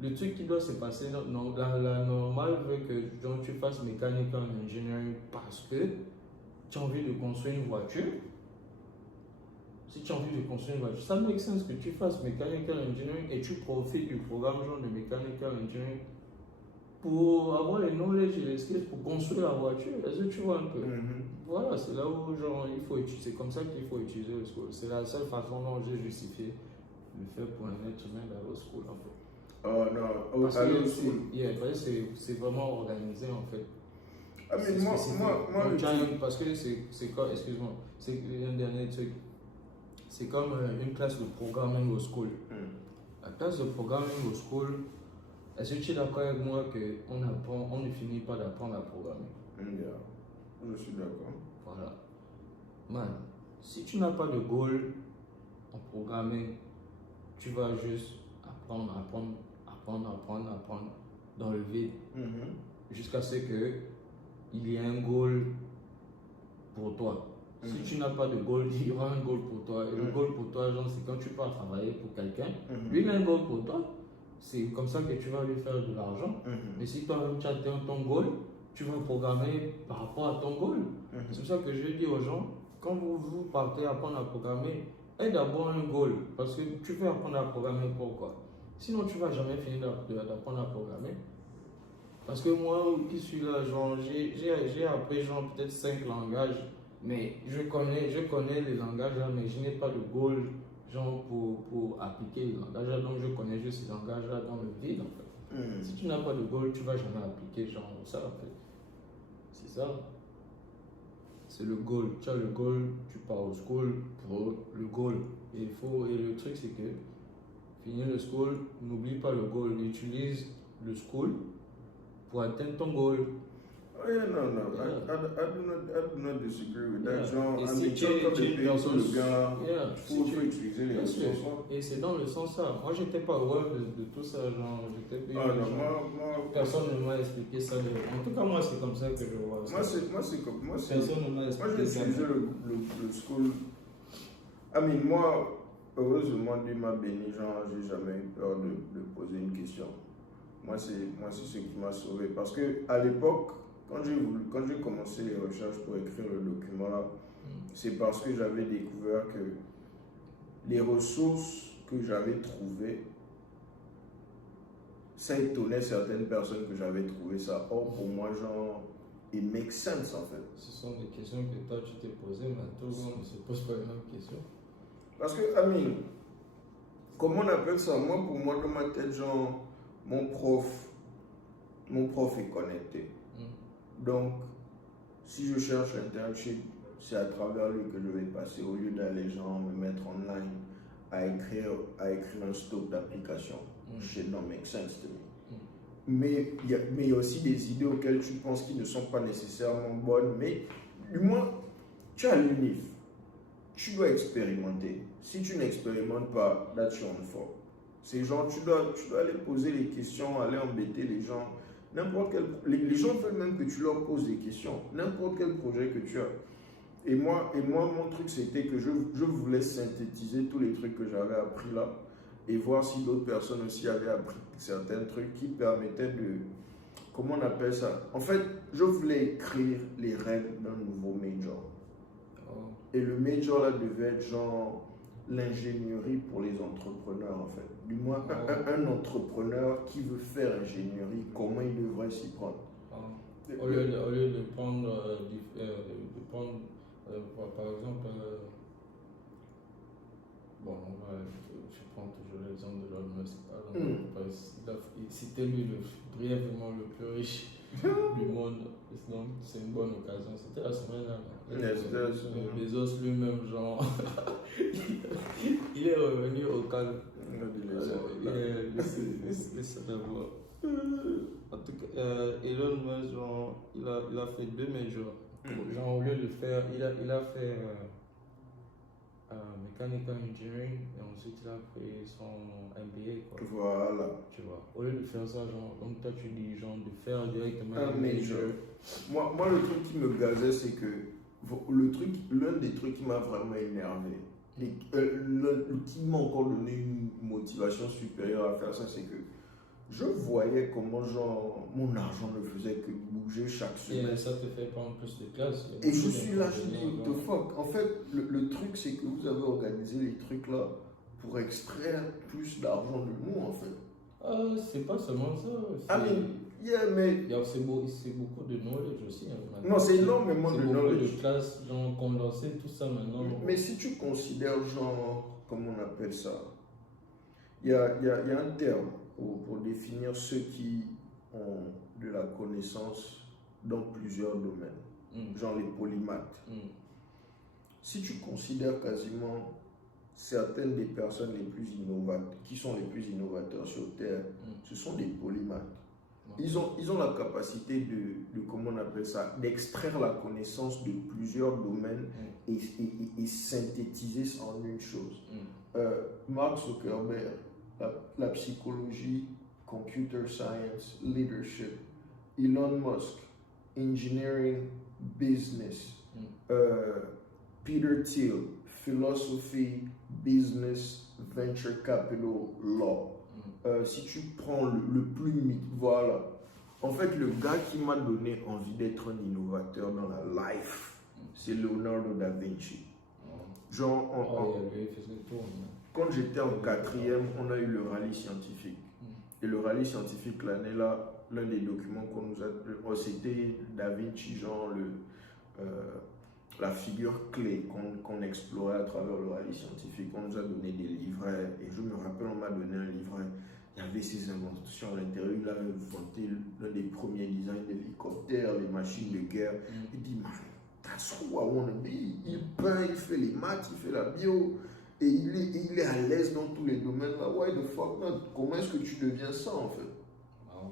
le truc qui doit se passer, non, la normale veut que genre, tu fasses mécanique en ingénierie parce que tu as envie de construire une voiture. Si tu as envie de construire une voiture, ça make sense que tu fasses mechanical engineering et tu profites du programme genre de mechanical engineering pour avoir les knowledge et les skills pour construire la voiture. Est-ce que tu vois un peu? Voilà, c'est là où genre, il faut utiliser, c'est comme ça qu'il faut utiliser le school. C'est la seule façon dont j'ai justifié le fait pour un être humain d'aller au school en fait. Oh non, parce que c'est vraiment organisé en fait. Ah mais moi parce que c'est quoi, excuse-moi, c'est un dernier truc. C'est comme une classe de programming au school. La classe de programming au school, est-ce que tu es d'accord avec moi qu'on ne finit pas d'apprendre à programmer? Yeah. Je suis d'accord. Voilà. Man, si tu n'as pas de goal en programming, tu vas juste apprendre dans le vide. Jusqu'à ce qu'il y ait un goal pour toi. Si tu n'as pas de goal, il y aura un goal pour toi. Et le goal pour toi, genre, c'est quand tu pars travailler pour quelqu'un. Lui, il a un goal pour toi. C'est comme ça que tu vas lui faire de l'argent. Mais si toi, tu atteins ton goal, tu vas programmer par rapport à ton goal. C'est pour ça que je dis aux gens, quand vous partez apprendre à programmer, aie d'abord un goal. Parce que tu veux apprendre à programmer pourquoi? Sinon, tu ne vas jamais finir d'apprendre à programmer. Parce que moi, qui suis là, genre, j'ai appris genre peut-être 5 langages. Mais je connais les langages là, mais je n'ai pas de goal genre pour appliquer les langages là, donc je connais juste ces langages là dans le vide en fait. Si tu n'as pas de goal, tu ne vas jamais appliquer genre ça en fait. C'est ça. C'est le goal. Tu as le goal, tu pars au school pour le goal. Et le truc c'est que finir le school, n'oublie pas le goal. Utilise le school pour atteindre ton goal. Oh yeah, no. I do not disagree with that. Genre, et si tu es une personne, faut utiliser les ressources. Et c'est dans le sens ça. Moi, j'étais pas aware de tout ça. Genre, personne ne m'a expliqué ça. En tout cas, moi, c'est comme ça que je vois ça. Personne ne m'a expliqué ça. Moi, j'ai utilisé le school. I mean, moi, heureusement, Dieu m'a béni. Genre, j'ai jamais eu peur de poser une question. Moi, c'est ce qui m'a sauvé. Parce que à l'époque, quand j'ai commencé les recherches pour écrire le document là, c'est parce que j'avais découvert que les ressources que j'avais trouvées, ça étonnait certaines personnes que j'avais trouvé ça. Or, pour moi, genre, it makes sense en fait. Ce sont des questions que toi tu t'es posées, mais tout le monde ne se pose pas les mêmes questions. Parce que, Amine, comment on appelle ça? Moi, pour moi, dans ma tête, genre, mon prof est connecté. Donc, si je cherche l'internship, c'est à travers lui que je vais passer au lieu d'aller genre me mettre online à écrire un stock d'applications. Shit don't make sense to me. mais il y a aussi des idées auxquelles tu penses qui ne sont pas nécessairement bonnes, mais du moins, tu as l'UNIF, tu dois expérimenter. Si tu n'expérimentes pas, that's your own fault. Ces gens, tu dois aller poser les questions, aller embêter les gens. Les gens veulent même que tu leur poses des questions, n'importe quel projet que tu as. Et moi, mon truc, c'était que je voulais synthétiser tous les trucs que j'avais appris là et voir si d'autres personnes aussi avaient appris certains trucs qui permettaient de... Comment on appelle ça? En fait, je voulais écrire les règles d'un nouveau major. Et le major là devait être genre l'ingénierie pour les entrepreneurs en fait. Du moins, un entrepreneur qui veut faire ingénierie, comment il devrait s'y prendre? Au lieu de prendre, par exemple, bon, je prends toujours l'exemple de Elon Musk. C'était lui brièvement le plus riche du monde. Donc, c'est une bonne occasion. C'était la semaine dernière. Bezos lui-même, genre, il est revenu au calme. Laissez d'abord. En tout cas, Elon Musk, genre, il a fait 2 majors. Genre, au lieu de faire, il a fait mechanical engineering et ensuite il a fait son MBA. Quoi. Voilà. Tu vois, au lieu de faire ça, genre, comme toi tu dis, genre, de faire directement un major. Moi, le truc qui me gazait, c'est que l'un des trucs qui m'a vraiment énervé, et qui m'a encore donné une motivation supérieure à faire ça, c'est que je voyais comment genre mon argent ne faisait que bouger chaque semaine. Et ça te fait prendre plus de classe. Et je suis là, je dis, what the fuck. En fait, le truc, c'est que vous avez organisé les trucs là pour extraire plus d'argent de nous, en fait. C'est pas seulement ça. Ah, mais c'est beaucoup de knowledge aussi. Hein, non, c'est énormément de knowledge. C'est beaucoup de classes, genre condenser tout ça maintenant. Mais si tu considères, genre, comment on appelle ça, il y a un terme pour définir ceux qui ont de la connaissance dans plusieurs domaines, genre les polymathes. Si tu considères quasiment certaines des personnes les plus innovantes, qui sont les plus innovateurs sur Terre, ce sont des polymathes. Ils ont la capacité de comment on appelle ça, d'extraire la connaissance de plusieurs domaines et synthétiser ça en une chose. Mark Zuckerberg, la psychologie, computer science, leadership. Elon Musk, engineering, business. Peter Thiel, philosophy, business, venture capital, law. Si tu prends le plus voilà. En fait, le gars qui m'a donné envie d'être un innovateur dans la life, c'est Leonardo da Vinci. Genre, quand j'étais en 4e, on a eu le rallye scientifique. Et le rallye scientifique, l'année-là, l'un des documents qu'on nous a... c'était Da Vinci, genre la figure clé qu'on explorait à travers le rallye scientifique. On nous a donné des livrets. Et je me rappelle, on m'a donné un livret. Il y avait ses inventions à l'intérieur. Il avait inventé l'un des premiers designs d'hélicoptères, les machines de guerre. Il dit, man, that's who I want to be. Il peint, il fait les maths, il fait la bio. Et il est à l'aise dans tous les domaines. Là, why the fuck not? Comment est-ce que tu deviens ça en fait? Wow.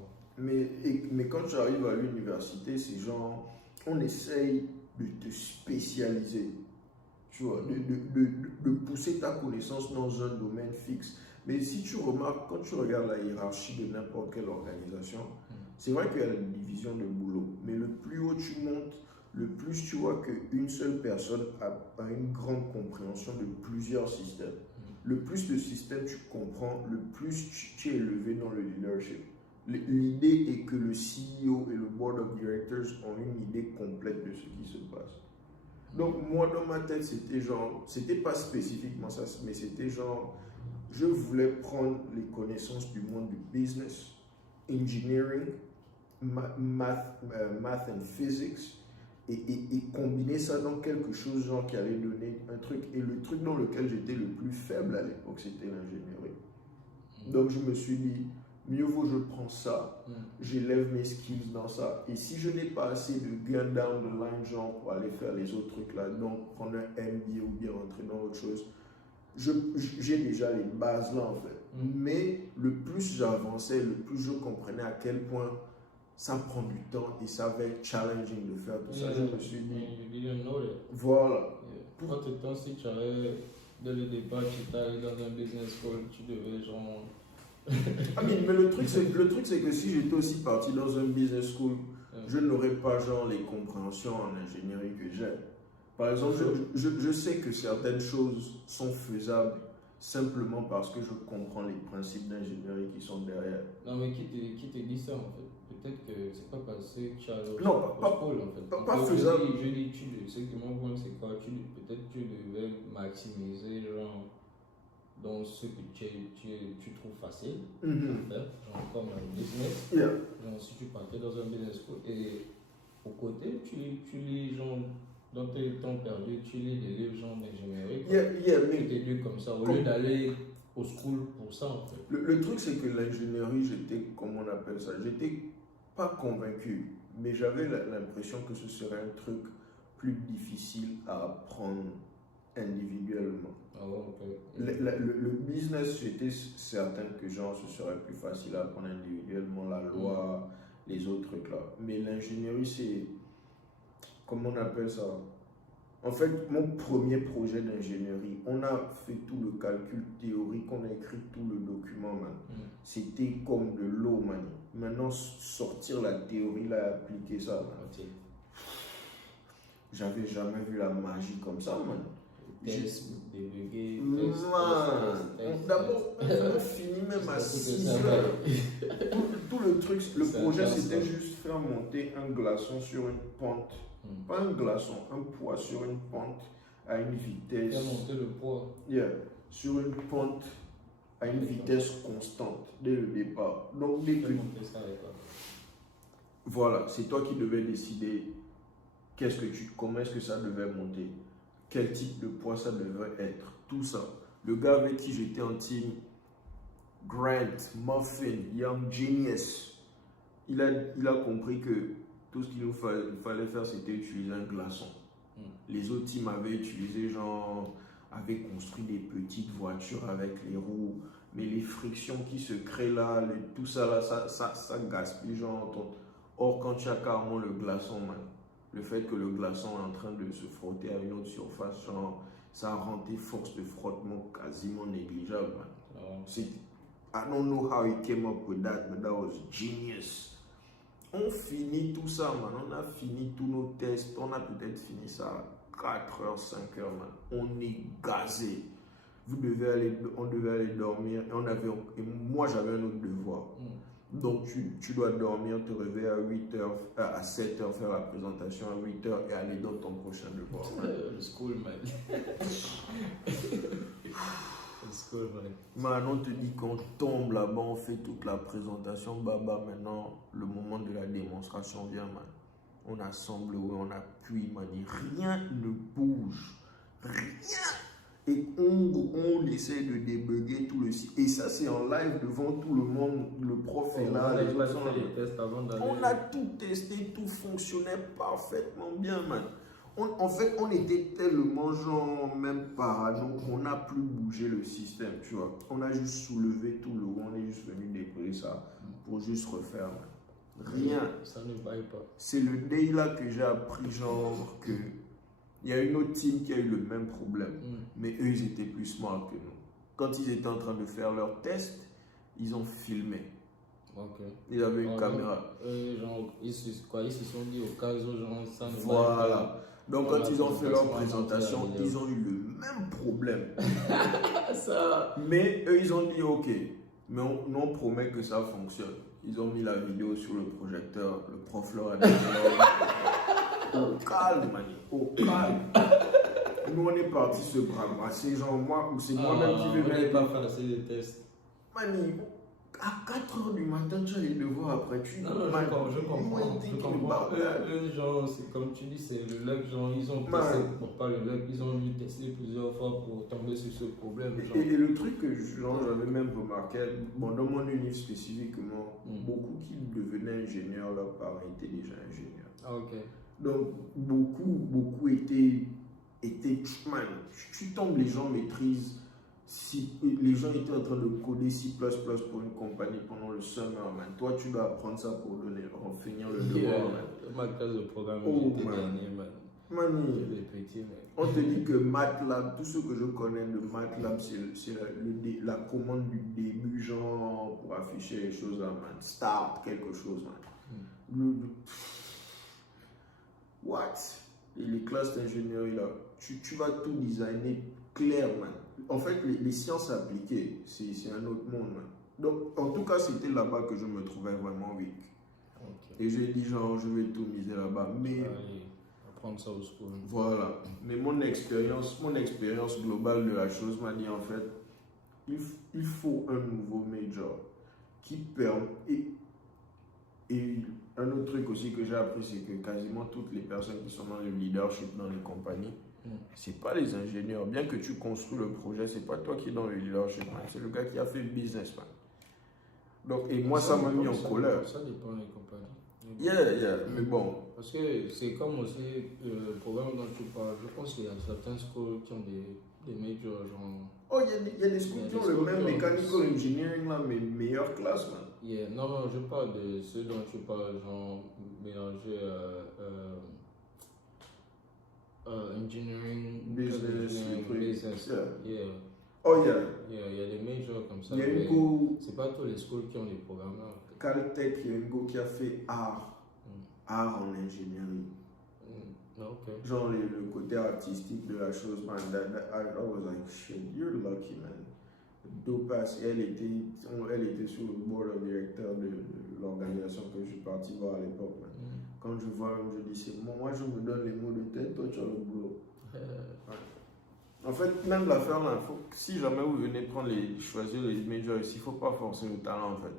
Mais quand tu arrives à l'université, c'est genre, on essaye de te spécialiser. Tu vois, de pousser ta connaissance dans un domaine fixe. Mais si tu remarques, quand tu regardes la hiérarchie de n'importe quelle organisation, c'est vrai qu'il y a la division de boulot. Mais le plus haut tu montes, le plus tu vois qu'une seule personne a une grande compréhension de plusieurs systèmes. Le plus de systèmes tu comprends, le plus tu es élevé dans le leadership. L'idée est que le CEO et le board of directors ont une idée complète de ce qui se passe. Donc moi dans ma tête c'était genre, c'était pas spécifiquement ça, mais c'était genre, je voulais prendre les connaissances du monde du business, engineering, math and physics, et combiner ça dans quelque chose genre qui allait donner un truc. Et le truc dans lequel j'étais le plus faible à l'époque, c'était l'ingénierie. Donc je me suis dit, mieux vaut je prends ça, j'élève mes skills dans ça. Et si je n'ai pas assez de gain down the line genre pour aller faire les autres trucs là, donc prendre un MBA ou bien rentrer dans autre chose, j'ai déjà les bases là en fait. Mais le plus j'avançais, le plus je comprenais à quel point ça prend du temps et ça va être challenging de faire tout ça. Je me suis dit, voilà. Entre-temps, si tu avais, dès le départ, tu étais allé dans un business school, tu devais genre... mais le truc c'est que si j'étais aussi parti dans un business school, je n'aurais pas genre les compréhensions en ingénierie que j'ai. Par exemple, je sais que certaines choses sont faisables simplement parce que je comprends les principes d'ingénierie qui sont derrière. Non, mais qui te dit ça en fait? Peut-être que c'est pas parce que tu as non, pas faisable. Je dis, ce qui m'envoie, c'est quoi? Peut-être que tu devais maximiser genre, dans ce que tu trouves facile à faire, genre comme un business. Genre, si tu partais dans un business school et au côté, tu lis genre. Dans tes temps perdus, tu lis des livres genre d'ingénierie. Tu t'éduques comme ça, au lieu d'aller au school pour ça en fait. Le truc c'est que l'ingénierie, comment on appelle ça, j'étais pas convaincu, mais j'avais l'impression que ce serait un truc plus difficile à apprendre individuellement. Le business, j'étais certain que genre ce serait plus facile à apprendre individuellement, la loi, les autres trucs là. Mais l'ingénierie, c'est... Comment on appelle ça? En fait, mon premier projet d'ingénierie, on a fait tout le calcul théorique, on a écrit tout le document, man. C'était comme de l'eau, man. Maintenant, sortir la théorie, là, appliquer ça, man. J'avais jamais vu la magie comme ça, man. D'abord, on finit même à 6 heures. Tout le truc, le projet, c'était juste faire monter un glaçon sur une pente. Pas un glaçon, un poids sur une pente à une vitesse. Faire monter le poids. Sur une pente à une vitesse constante dès le départ. Donc, dès que. Voilà, c'est toi qui devais décider comment est-ce que ça devait monter, quel type de poids ça devait être, tout ça. Le gars avec qui j'étais en team, Grant, Muffin, Young Genius, il a compris que tout ce qu'il nous fallait faire, c'était utiliser un glaçon. Les autres teams avaient utilisé, avaient construit des petites voitures avec les roues, mais les frictions qui se créent là, tout ça là, ça gaspille, Or, quand tu as carrément le glaçon, man, le fait que le glaçon est en train de se frotter à une autre surface, ça rend tes forces de frottement quasiment négligeables, man. I don't know how he came up with that, but that was genius. On finit tout ça, man. On a fini tous nos tests. On a peut-être fini ça à 4h, 5h, man. On est gazé. On devait aller dormir. Et moi, j'avais un autre devoir. Donc, tu dois dormir, te réveiller à 7h, faire la présentation à 8h et aller dans ton prochain devoir. Le school, man. Man, on te dit qu'on tombe là-bas, on fait toute la présentation, baba, maintenant, le moment de la démonstration vient, man. On assemble, on appuie, man, et rien ne bouge. Rien. Et on essaie de débugger tout le site. Et ça, c'est en live devant tout le monde. Le prof est là. On a tout testé, tout fonctionnait parfaitement bien, man. En fait, on était tellement même parano qu'on n'a plus bougé le système, tu vois. On a juste soulevé tout le haut, on est juste venu déposer ça pour juste refaire. Rien. Ça ne vaille pas. C'est le day là que j'ai appris que il y a une autre team qui a eu le même problème, mais eux ils étaient plus smart que nous. Quand ils étaient en train de faire leur test, ils ont filmé. Ils avaient une caméra. Ils se sont dit au cas où ça ne vaille pas. Voilà. Donc quand ils ont fait leur présentation, ils ont eu le même problème. Mais eux, ils ont dit ok, mais on promet que ça fonctionne. Ils ont mis la vidéo sur le projecteur, le prof leur a dit au calme, mani, au calme. Nous on est parti se brasser, moi, ou c'est moi-même qui vais mettre. Pas faire assez de tests. Mani, à 4h du matin, tu as les devoirs après. Je comprends. C'est comme tu dis, c'est le luck, ils ont testé, pas le luck, ils ont dû tester plusieurs fois pour tomber sur ce problème. Et le truc que j'avais même remarqué, dans mon univers spécifiquement, beaucoup qui devenaient ingénieurs, leurs parents étaient déjà ingénieurs. Donc, beaucoup étaient man, tu tombes, les gens maîtrisent Si les gens étaient en train de coder C++ pour une compagnie pendant le summer, man, toi tu dois apprendre ça pour finir le devoir. Ma classe de programme, j'étais dernier, man. On te dit que MATLAB, tout ce que je connais de MATLAB, c'est la commande du début, genre pour afficher les choses là, man. Start quelque chose, man. What? Et les classes d'ingénierie là, tu vas tout designer clair, man. En fait, les sciences appliquées, c'est un autre monde, man. Donc, en tout cas, c'était là-bas que je me trouvais vraiment weak. Okay. Et j'ai dit, genre, je vais tout miser là-bas. Mais apprendre ça au school. Voilà. Mais mon expérience globale de la chose m'a dit, en fait, il faut un nouveau major qui permet. Et un autre truc aussi que j'ai appris, c'est que quasiment toutes les personnes qui sont dans le leadership dans les compagnies, c'est pas les ingénieurs. Bien que tu construis le projet, c'est pas toi qui es dans le leadership, c'est le gars qui a fait le business, man. Donc, et moi, ça m'a mis en colère. Ça dépend des compagnies. Mais bon. Parce que c'est comme aussi le programme dont tu parles. Je pense qu'il y a certains schools qui ont des majors, genre. Oh, il y a des schools qui ont le même mechanical engineering, là, mais meilleure classe, man. Non, je parle de ceux dont tu parles, genre mélanger engineering, business. Oh, il y a des majors comme ça. C'est pas tous les schools qui ont des programmes là. Caltech, il y a un gars qui a fait art en ingénierie. Okay. Genre le côté artistique de la chose, man. I was like, shit, you're lucky, man. Dopas, elle était sur le board of directeur de l'organisation que je suis parti voir à l'époque, man. Quand je vois, je dis, c'est bon, moi je me donne les mots de tête, toi tu as le boulot. En fait, même l'affaire là, si jamais vous venez choisir les majors ici, il ne faut pas forcer le talent en fait.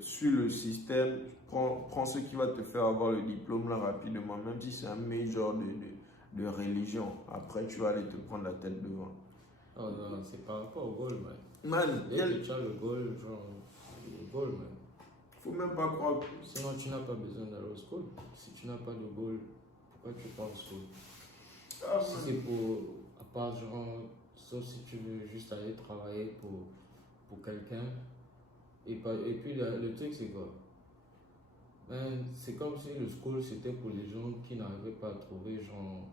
Suis le système, prends ce qui va te faire avoir le diplôme là rapidement, même si c'est un major de religion. Après, tu vas aller te prendre la tête devant. Oh non, c'est par rapport au goal, man. Man, dès que tu as le goal, genre, le goal, man. Faut même pas croire. Sinon, tu n'as pas besoin d'aller au school. Si tu n'as pas de goal, pourquoi tu pars au school? Si c'est pour, à part genre, sauf si tu veux juste aller travailler pour quelqu'un. Et puis le truc c'est quoi? Ben, c'est comme si le school c'était pour les gens qui n'arrivaient pas à trouver genre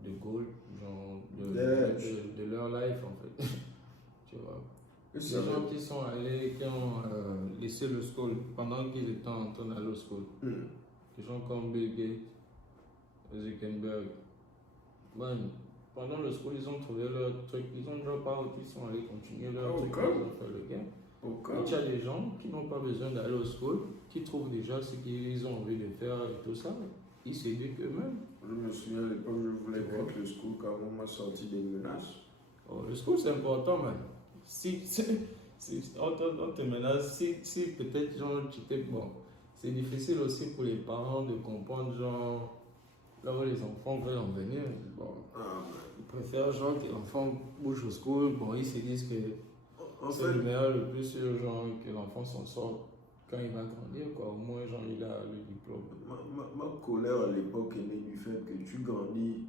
de goal, genre de leur life en fait. Tu vois? Les gens qui sont allés, qui ont laissé le school pendant qu'ils étaient en train d'aller au school. Des gens comme Bill Gates, Zuckerberg. Ben, pendant le school, ils ont trouvé leur truc, ils ont drop out, ils sont allés continuer leur truc, ils ont fait le game. Et il y a des gens qui n'ont pas besoin d'aller au school, qui trouvent déjà ce qu'ils ont envie de faire et tout ça. Ils s'éduquent eux-mêmes. Je me souviens à l'époque, je voulais prendre le school quand on m'a sorti des menaces. Oh, le school, c'est important, man. Si on te menace, si peut-être genre tu t'es bon, c'est difficile aussi pour les parents de comprendre genre là où les enfants veulent en venir. Bon, ils préfèrent genre que l'enfant bouge au school. Bon, ils se disent que c'est le meilleur, le plus sûr, genre que l'enfant s'en sort quand il va grandir, quoi. Au moins, genre il a le diplôme. Ma colère à l'époque est née du fait que tu grandis,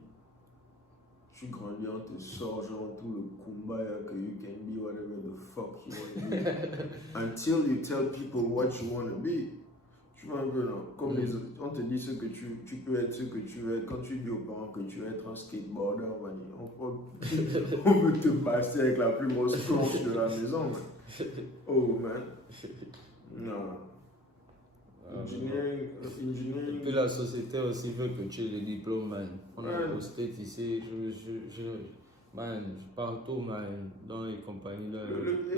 on te sort genre tout le kumbaya que you can be whatever the fuck you want to be. Until you tell people what you want to be. Tu vois un peu, non? Comme on te dit ce que tu peux être, ce que tu veux être. Quand tu dis aux parents que tu veux être un skateboarder, on veut te passer avec la plus grosse planche de la maison. Man. Oh man. Non. Engineering. Et puis la société aussi veut que tu aies le diplôme, man. On a au State ici, man, partout, man, dans les compagnies,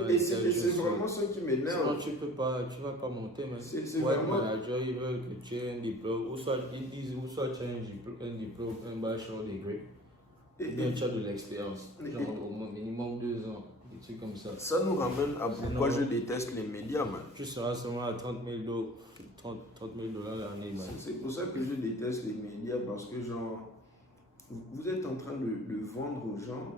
et c'est vraiment ça qui m'énerve. Sinon, tu vas pas monter, mais c'est vraiment manager, ils veulent que tu aies un diplôme, ou soit ils disent, ou soit tu as un diplôme, un bachelor degree, ou bien tu as de l'expérience, genre au moins minimum 2 ans, des trucs comme ça. Ça nous ramène à pourquoi je déteste les médias, man. Tu seras seulement à 30 000 l'année, man. C'est pour ça que je déteste les médias, parce que genre, vous êtes en train de vendre aux gens,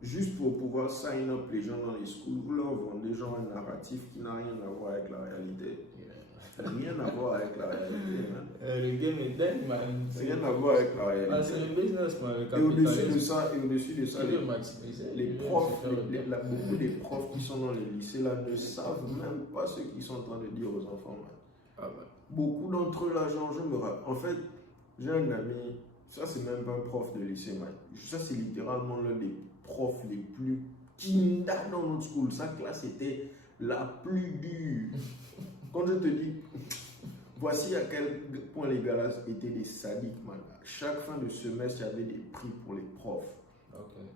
juste pour pouvoir sign up les gens dans les schools, vous leur vendez genre un narratif qui n'a rien à voir avec la réalité. Rien à voir avec la réalité. Le game est dead, man. Rien à voir avec la réalité. Ah, c'est un business, man. Et au-dessus de ça, C'est le maximiser. les profs, beaucoup des profs qui sont dans les lycées là ne savent même pas ce qu'ils sont en train de dire aux enfants. Man. Ah, bah. Beaucoup d'entre eux là, genre, je me rappelle. En fait, j'ai un ami, ça c'est même pas un prof de lycée, man. Ça c'est littéralement l'un des profs les plus kinda dans notre school. Sa classe était la plus dure. Quand je te dis, voici à quel point les gars là étaient des sadiques, man. À chaque fin de semestre, il y avait des prix pour les profs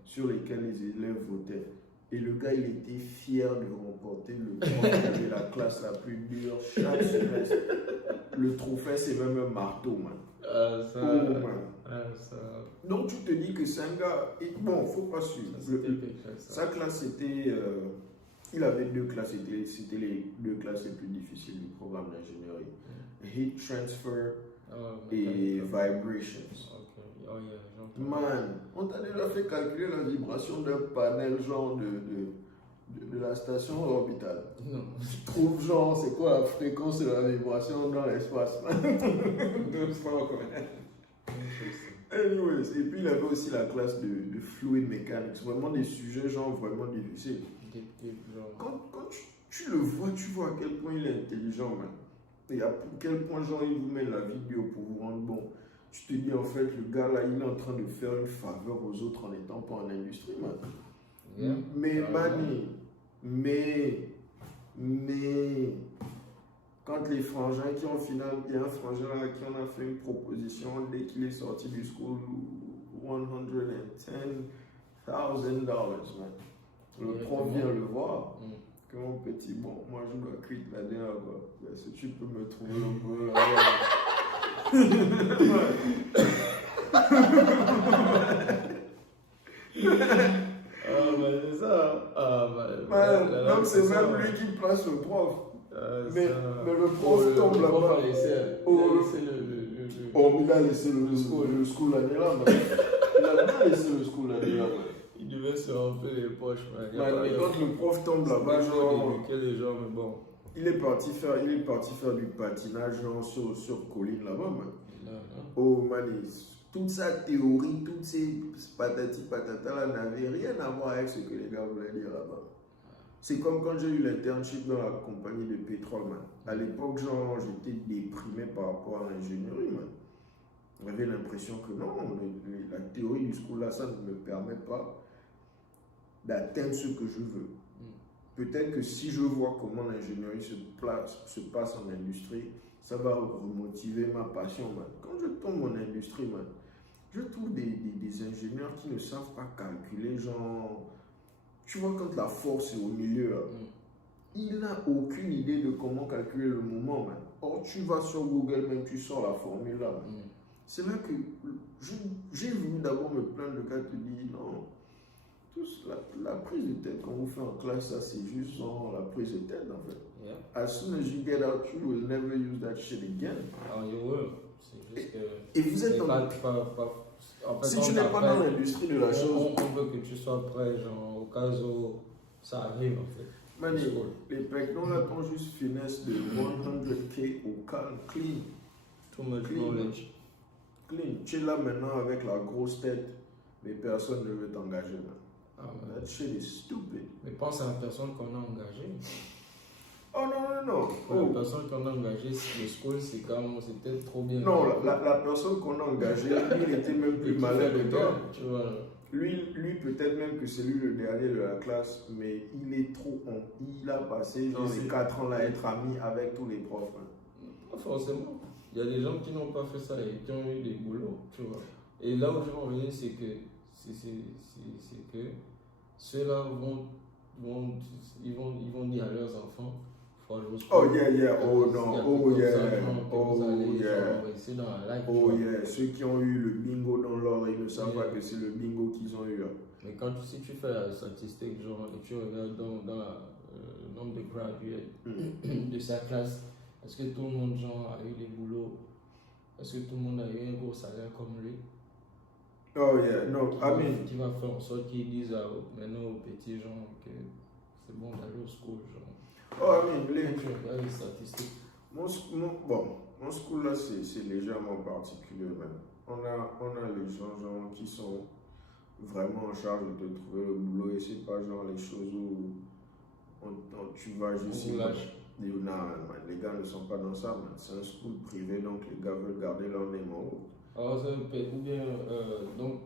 sur lesquels les élèves votaient. Et le gars, il était fier de remporter le prof qui avait la classe la plus dure chaque semestre. Le trophée, c'est même un marteau, man. Donc, tu te dis que c'est un gars. Et bon, faut pas suivre. Sa classe, c'était. Il avait deux classes. C'était les deux classes les plus difficiles du programme d'ingénierie: Heat Transfer et Vibrations. Man, on t'a déjà fait calculer la vibration d'un panel, genre de la station orbitale. Non. Tu trouves, genre, c'est quoi la fréquence de la vibration dans l'espace, man? Anyways, et puis il avait aussi la classe de fluid mechanics, vraiment des sujets, genre, vraiment difficiles. Quand tu le vois, tu vois à quel point il est intelligent, man. Et à quel point, genre, il vous met la vidéo pour vous rendre bon. Tu te dis, en fait, le gars là, il est en train de faire une faveur aux autres en n'étant pas en industrie, man. Yeah. Mais, quand les frangins qui ont final, il y a un frangin là qui en a fait une proposition dès qu'il est sorti du school, $110,000, man. Le prof vient le voir. Que mon petit, bon, moi je dois quitter la dernière, quoi. Si tu peux me trouver un peu là. C'est ça. Donc c'est même lui qui place le prof. Mais le prof tombe là-bas. Il a laissé le school l'année là. Il a bien laissé le school l'année là. Il devait se remplir les poches, man. Mais quand le prof tombe là-bas, genre. Les gens, mais bon. Il est parti faire du patinage genre sur colline là-bas, man. Oh man, toute sa théorie, toutes ces patati patata là n'avaient rien à voir avec ce que les gars voulaient dire là-bas. C'est comme quand j'ai eu l'internship dans la compagnie de pétrole, man. À l'époque, genre, j'étais déprimé par rapport à l'ingénierie, man. J'avais l'impression que non, la théorie du school là, ça ne me permet pas d'atteindre ce que je veux. Peut-être que si je vois comment l'ingénierie se passe en industrie, ça va remotiver ma passion, man. Quand je tombe en industrie, man, je trouve des ingénieurs qui ne savent pas calculer, genre, tu vois, quand la force est au milieu, il n'a aucune idée de comment calculer le moment, man. Or, tu vas sur Google, même tu sors la formule là, man. C'est là que j'ai voulu d'abord me plaindre, le gars te dit, non, la prise de tête qu'on vous fait en classe, ça c'est juste genre la prise de tête en fait. Yeah. As soon as you get out, you will never use that shit again. Oh, you will. C'est juste que. Et vous êtes en fait, si tu n'es pas dans l'industrie de la chose. On veut que tu sois prêt, genre au cas où ça arrive en fait. Man, les pecnos là t'ont juste finesse de 100K au calme, clean. Too much knowledge. Clean. Tu es là maintenant avec la grosse tête, mais personne ne veut t'engager, man. That shit is stupid. Mais pense à la personne qu'on a engagée. Oh non. La personne qu'on a engagée, le school, c'était trop bien. Non, la personne qu'on a engagée, il était même plus malin que toi. Tu vois. Lui peut-être même que c'est lui le dernier de la classe, mais il est trop honte. Il a passé genre ces 4 ans là à être ami avec tous les profs. Hein. Pas forcément. Il y a des gens qui n'ont pas fait ça et qui ont eu des boulots, tu vois. Et là où je veux en venir, c'est que ceux-là ils vont dire à leurs enfants, follow school. Oh yeah, oh yeah. C'est dans la life. Oh yeah, ceux qui ont eu le bingo dans l'ordre, ils ne savent pas que c'est le bingo qu'ils ont eu là. Mais si tu fais la statistique, genre, et tu regardes dans le nombre de graduates de sa classe, est-ce que tout le monde genre, a eu des boulots? Est-ce que tout le monde a eu un gros salaire comme lui? Oh yeah, no, qui va faire en sorte qu'ils disent maintenant aux petits gens que c'est bon d'aller au school, genre. Oh, les statistiques. Mon school là, c'est légèrement particulier même. On a les gens genre, qui sont vraiment en charge de te trouver le boulot et c'est pas genre les choses où tu vas juste. Non, les gars ne sont pas dans ça, man. C'est un school privé donc les gars veulent garder leur name en haut. Alors, ou bien, donc,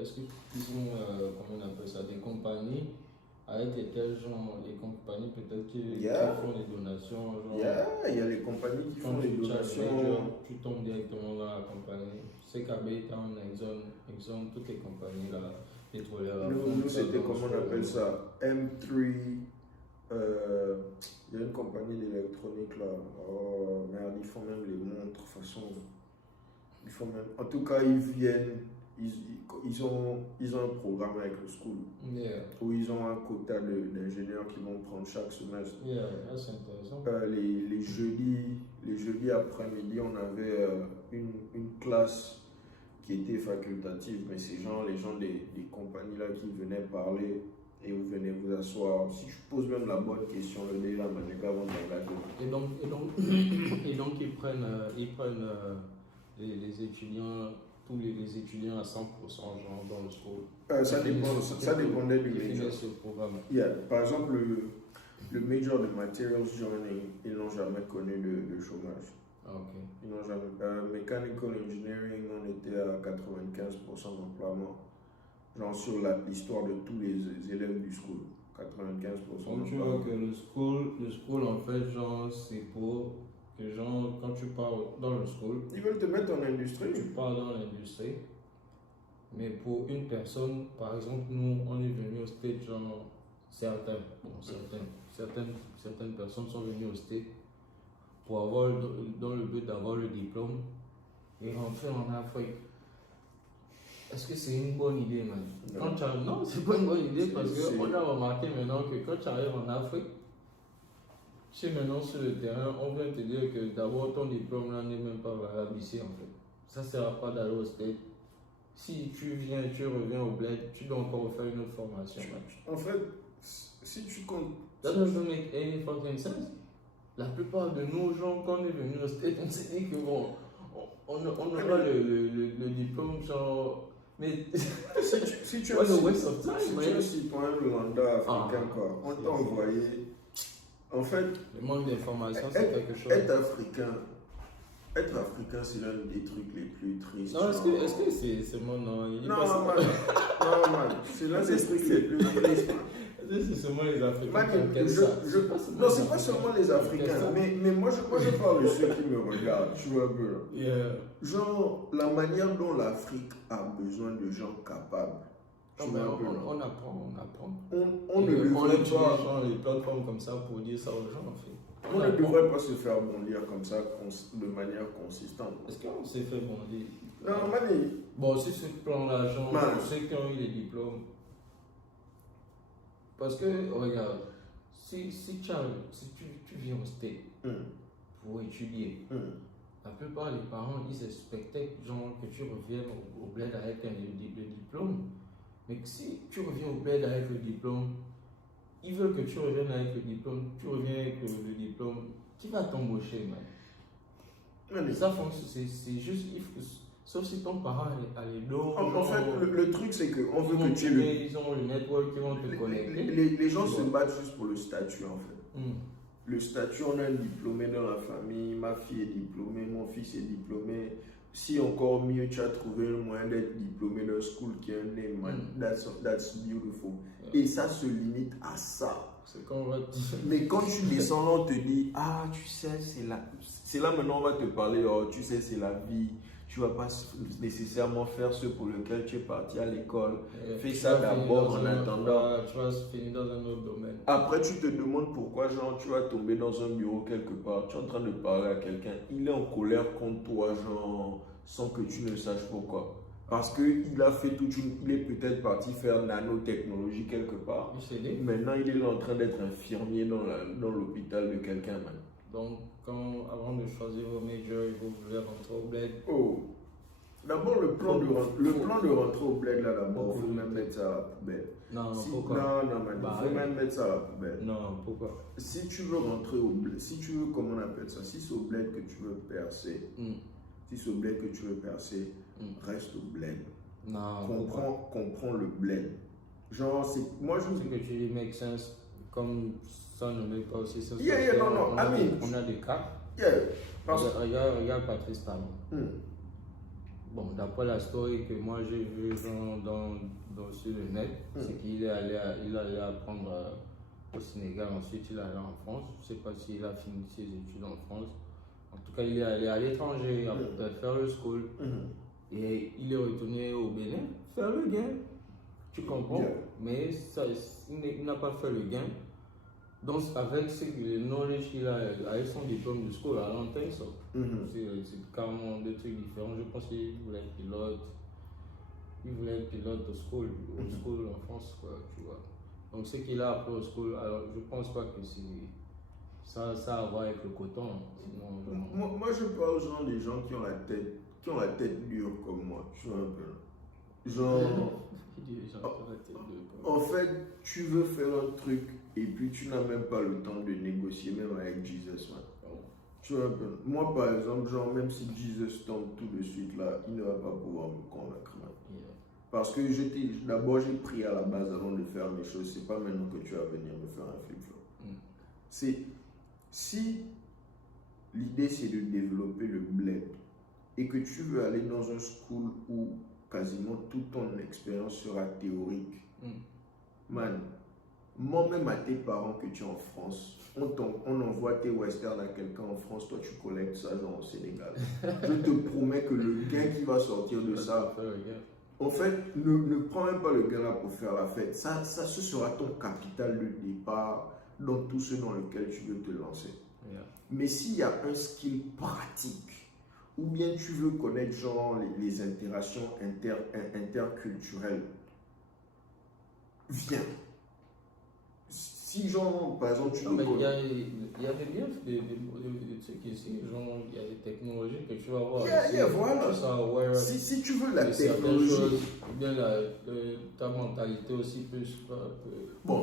est-ce qu'ils ont, comment on appelle ça, des compagnies avec lesquelles, genre, les compagnies peut-être qui font des donations, genre. Il y a les compagnies qui font des donations. Tu tombes directement dans la compagnie. C'est qu'à Baytown, Exxon, toutes les compagnies là, pétrolières. Nous c'était comment on appelle ça? M3. Il y a une compagnie d'électronique là. Oh merde, ils font même les montres, de toute façon. Ils font même. En tout cas, ils viennent. Ils ont un programme avec le school où ils ont un quota d'ingénieurs qui vont prendre chaque semestre. C'est intéressant. Les jeudis après-midi, on avait une classe qui était facultative, mais c'est genre les gens des compagnies là qui venaient parler et vous venez vous asseoir. Si je pose même la bonne question, le dé là, les gars vont t'engager. Et donc ils prennent les étudiants. Tous les étudiants à 100% genre dans le school. Ça dépendait du major. Programme. Par exemple, le major de materials joining, ils n'ont jamais connu de chômage. Okay. Ils n'ont jamais. Mechanical engineering, on était à 95% d'emploiement. Genre sur l'histoire de tous les élèves du school. 95%. Donc tu vois que le school en fait, genre, c'est pour. Que genre, quand tu pars dans le school, ils veulent te mettre en industrie. Tu pars dans l'industrie, mais pour une personne, par exemple, nous, on est venu au States, genre, certaines personnes sont venues au States pour avoir, dans le but d'avoir le diplôme et rentrer en Afrique. Est-ce que c'est une bonne idée, man? Non, c'est pas une bonne idée parce qu'on a remarqué maintenant que quand tu arrives en Afrique, si maintenant sur le terrain, on vient te dire que d'abord ton diplôme là n'est même pas valable ici en fait. Ça ne sert à pas d'aller au States. Si tu viens et tu reviens au bled, tu dois encore faire une autre formation. En fait, si tu comptes. That doesn't make any fucking sense. La plupart de nos gens, quand on est venu au States, on s'est dit que bon, on aura le diplôme genre. Mais si tu as un citoyen lambda africain, quoi, on t'a envoyé. En fait, le manque d'information, c'est quelque chose. Être africain, c'est l'un des trucs les plus tristes. Non, est-ce que c'est mon nom? Non, man. C'est l'un des trucs les plus tristes. C'est seulement les Africains. Non, c'est pas seulement les Africains. Mais moi, je parle de ceux qui me regardent. Tu vois un peu. Genre, la manière dont l'Afrique a besoin de gens capables. On apprend. On ne devrait pas. Les plateformes comme ça pour dire ça aux gens, en fait. On ne devrait pas se faire bondir comme ça de manière consistante. Est-ce qu'on s'est fait bondir? Non, Mani. Bon, si ce plan-là, genre, ceux qui ont eu les diplômes. Parce que, regarde, si tu viens au States pour étudier, la plupart des parents, ils expectaient genre, que tu reviennes au bled avec le diplôme. Mais si tu reviens au bled avec le diplôme, ils veulent que tu reviennes avec le diplôme, tu reviens avec le diplôme, qui va t'embaucher, man? Ça fonctionne, c'est juste, sauf si ton parent a les dos. En fait, le truc, c'est qu'on veut que tu Ils ont le network, ils vont te connecter. Les gens se battent juste pour le statut, en fait. Le statut, on a un diplômé dans la famille, ma fille est diplômée, mon fils est diplômé. Si encore mieux, tu as trouvé le moyen d'être diplômé d'un school qui a un name, man. That's beautiful. Et ça se limite à ça. C'est qu'on va te dire. Mais quand tu descends, on te dit, ah, tu sais, c'est là maintenant on va te parler, oh, tu sais, c'est la vie. Tu ne vas pas nécessairement faire ce pour lequel tu es parti à l'école. Fais ça d'abord en attendant. Tu vas finir dans un autre domaine. Après, tu te demandes pourquoi, genre, tu vas tomber dans un bureau quelque part. Tu es en train de parler à quelqu'un. Il est en colère contre toi, genre, sans que tu ne saches pourquoi. Parce qu'il a fait il est peut-être parti faire nanotechnologie quelque part. Maintenant, il est en train d'être infirmier dans l'hôpital de quelqu'un, man. Donc, avant de choisir vos majors, vous voulez rentrer au bled. Oh, D'abord, le plan de rentrer au bled, là, d'abord, il faut même mettre ça à la poubelle. Non, pourquoi? Non, man, il faut même mettre ça à la poubelle. Non, pourquoi? Si tu veux rentrer au bled, si tu veux, comment on appelle ça, si c'est au bled que tu veux percer, si c'est au bled que tu veux percer, reste au bled. Non, comprends le bled. Genre, c'est. Moi, je. C'est que tu dis make sense, comme ça ne met pas aussi ça. Non. On a des cas. Regarde Patrice Talon. Bon, d'après la story que moi j'ai vue sur le net, c'est qu'il est allé apprendre au Sénégal, ensuite il est allé en France. Je ne sais pas s'il a fini ses études en France. En tout cas, il est allé à l'étranger, faire le school. Et il est retourné au Bénin, faire le gain. Tu comprends? Mais ça, il n'a pas fait le gain. Donc, avec le knowledge qu'il a, avec son diplôme de school, à long terme, c'est carrément deux trucs différents. Je pense qu'il voulait être pilote. Il voulait être pilote au school en France, quoi, tu vois. Donc, ce qu'il a appris au school, alors je pense pas que ça a à voir avec le coton. Sinon, moi, je parle genre des gens qui ont la tête dure comme moi, tu vois un peu. Genre. En fait, tu veux faire un truc et puis tu n'as même pas le temps de négocier, même avec Jesus, man. Tu vois un peu. Moi, par exemple, genre, même si Jesus tombe tout de suite là, il ne va pas pouvoir me convaincre, man. Parce que d'abord, j'ai pris à la base avant de faire mes choses. C'est pas maintenant que tu vas venir me faire un flip-flop. Si l'idée c'est de développer le bled et que tu veux aller dans un school où quasiment toute ton expérience sera théorique, man, moi-même à tes parents que tu es en France, on envoie tes westerns à quelqu'un en France, toi tu collectes ça genre au Sénégal. Je te promets que le gain qui va sortir de ça, en fait, ne prends même pas le gain là pour faire la fête. Ça, ce sera ton capital de départ dans tout ce dans lequel tu veux te lancer. Mais s'il y a un skill pratique, ou bien tu veux connaître genre les interactions interculturelles, viens. Si genre, par exemple, tu veux... Il y a des liens, des trucs ici, genre, il y a des technologies que tu vas voir. Voilà. Si tu veux la technologie. Ou bien ta mentalité aussi plus.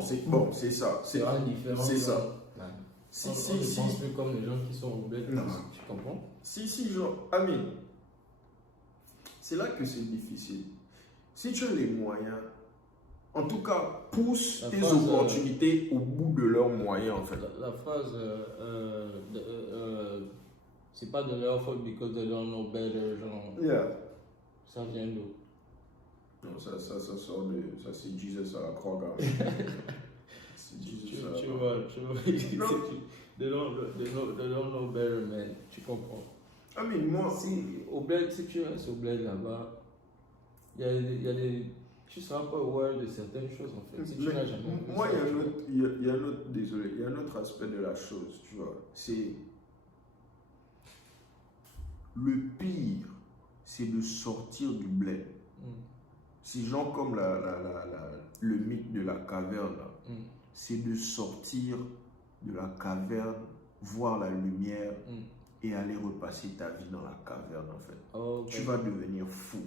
C'est ça. C'est différent. C'est ça. On ne pense plus comme les gens qui sont au bled. Tu comprends? Genre, Amine, c'est là que c'est difficile. Si tu as les moyens, en tout cas, pousse tes opportunités au bout de leurs moyens, en fait. La phrase, c'est pas de leur faute because they don't know better, genre. Ça vient d'où? Non, ça sort de. Ça, c'est Jesus à la croix, quand même. C'est Jesus à la croix. Tu vois. They don't know better, man. Tu comprends? Moi. Si tu restes au bled là-bas, il y a des. Tu ne seras pas aware de certaines choses en fait. Si tu n'as jamais vu moi, il y a un autre aspect de la chose, tu vois. C'est. Le pire, c'est de sortir du bled. C'est genre comme le mythe de la caverne. C'est de sortir de la caverne, voir la lumière et aller repasser ta vie dans la caverne en fait. Tu vas devenir fou.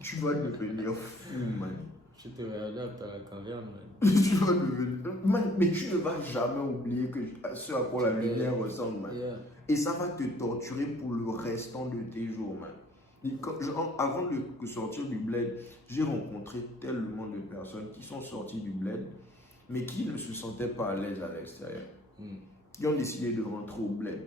Tu vas devenir fou, man. Tu te réadaptes à la caverne, man. Tu vas devenir... Man, mais tu ne vas jamais oublier ce à quoi la lumière ressemble, man. Et ça va te torturer pour le restant de tes jours, man. Avant de sortir du bled, j'ai rencontré tellement de personnes qui sont sorties du bled, mais qui ne se sentaient pas à l'aise à l'extérieur. Qui ont décidé de rentrer au bled.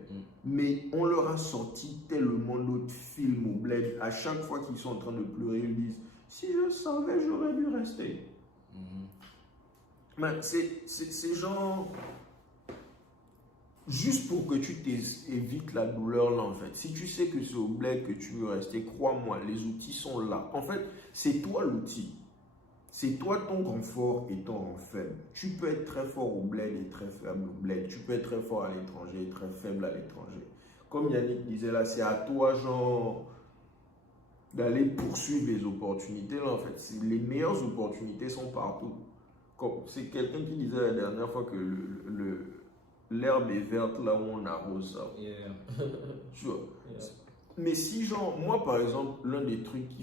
Mais on leur a sorti tellement d'autres films au bled. À chaque fois qu'ils sont en train de pleurer, ils disent « Si je savais, j'aurais dû rester. C'est genre... Juste pour que tu évites la douleur là en fait. Si tu sais que c'est au bled que tu veux rester, crois-moi, les outils sont là. En fait, c'est toi l'outil. C'est toi ton confort et ton rang faible. Tu peux être très fort au bled et très faible au bled. Tu peux être très fort à l'étranger et très faible à l'étranger. Comme Yannick disait là, c'est à toi genre d'aller poursuivre les opportunités là en fait. Les meilleures opportunités sont partout. C'est quelqu'un qui disait la dernière fois que l'herbe est verte là où on arrose ça. Tu vois. Mais si, genre, moi, par exemple, l'un des trucs qui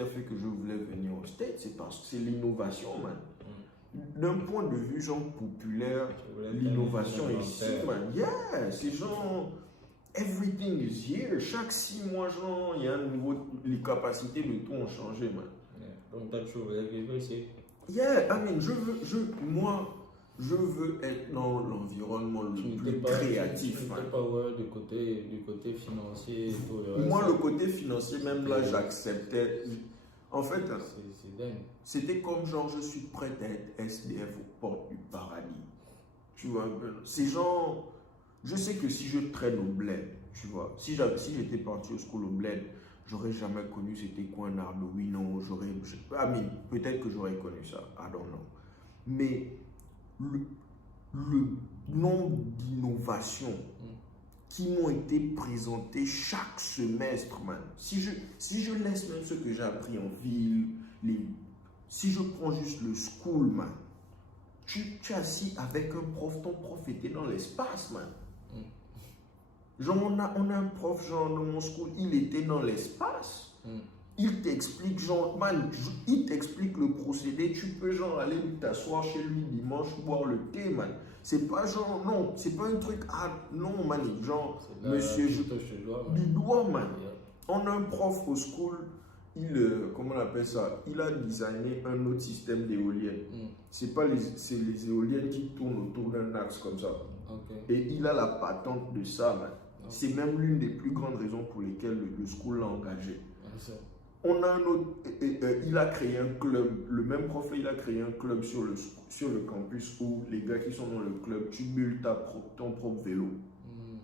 a fait que je voulais venir au States, c'est parce que c'est l'innovation, man. D'un point de vue, genre, populaire, l'innovation ici, man. Yeah, c'est genre, everything is here. Chaque 6 mois, genre, il y a un nouveau, les capacités de tout ont changé, man. Yeah. Donc, t'as toujours voulu ici. Yeah, I mean, moi, je veux être dans l'environnement le plus créatif. Tu n'étais pas du côté financier et tout le reste. Moi, le côté financier, même là, j'acceptais. En fait, c'est dingue. C'était comme genre, je suis prêt à être SDF aux portes du paradis. Tu vois, c'est genre, je sais que si je traîne au bled, tu vois, si j'étais parti au school au bled, j'aurais jamais connu c'était quoi un Arduino, peut-être que j'aurais connu ça, I don't know. Mais le nombre d'innovations qui m'ont été présentées chaque semestre, man. Si je laisse même ce que j'ai appris en ville, si je prends juste le school, man, tu es assis avec un prof, ton prof était dans l'espace, man. Genre, on a un prof, genre, dans mon school, il était dans l'espace. Il t'explique, genre, man, il t'explique le procédé. Tu peux, genre, aller t'asseoir chez lui dimanche, boire le thé, man. C'est pas genre, non, c'est pas un truc, non, man, genre, monsieur, du doigt, man. On a un prof au school, comment on appelle ça? Il a designé un autre système d'éoliennes. C'est les éoliennes qui tournent autour d'un axe comme ça. Okay. Et il a la patente de ça, man. C'est même l'une des plus grandes raisons pour lesquelles le school l'a engagé. On a un autre, il a créé un club, le même prof, il a créé un club sur le campus où les gars qui sont dans le club, tu bulles ton propre vélo.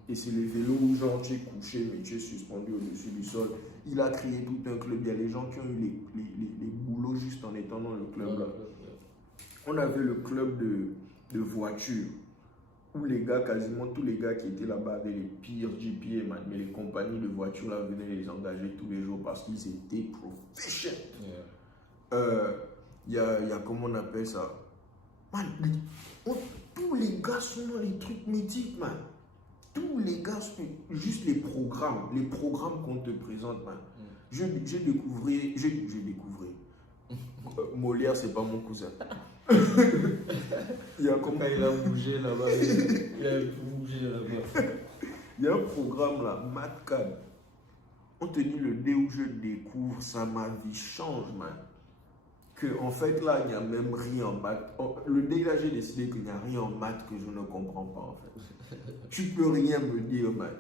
Et c'est les vélos où genre tu es couché mais tu es suspendu au-dessus du sol. Il a créé tout un club, il y a les gens qui ont eu les boulots juste en étant dans le club là. On avait le club de voitures. Où les gars, quasiment tous les gars qui étaient là-bas avaient les pires GPA, man. Mais les compagnies de voitures là venaient les engager tous les jours parce qu'ils étaient professionnels. Il y a comment on appelle ça? Man, tous les gars sont dans les trucs mythiques, man. Tous les gars, juste les programmes qu'on te présente, man. J'ai découvert. Molière, c'est pas mon cousin. Il a bougé là-bas. Il a bougé là-bas. Il y a un programme là, MathCAD. On te dit le dé où je découvre, ça ma vie change, man. Que en fait là, il n'y a même rien en maths. Le dé là, j'ai décidé qu'il n'y a rien en maths que je ne comprends pas en fait. Tu peux rien me dire, man.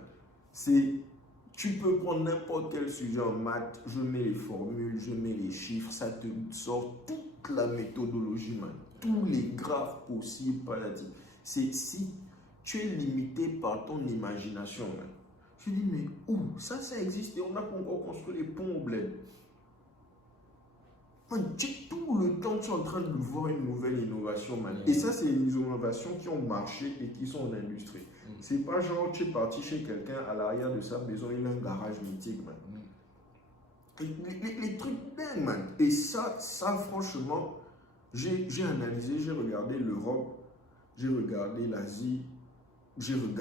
Tu peux prendre n'importe quel sujet en maths, je mets les formules, je mets les chiffres, ça te sort toute la méthodologie, man. Tous les graphes possibles, palatives. C'est si tu es limité par ton imagination, man. Je dis, mais où? Ça existe et on n'a pas encore construit les ponts au bled. Man, tout le temps, tu es en train de voir une nouvelle innovation, man. Et ça, c'est les innovations qui ont marché et qui sont en industrie. C'est pas genre, tu es parti chez quelqu'un, à l'arrière de sa maison, il a un garage mythique, man. Les trucs dingues, man. Et ça franchement, j'ai analysé, j'ai regardé l'Europe, j'ai regardé l'Asie, j'étais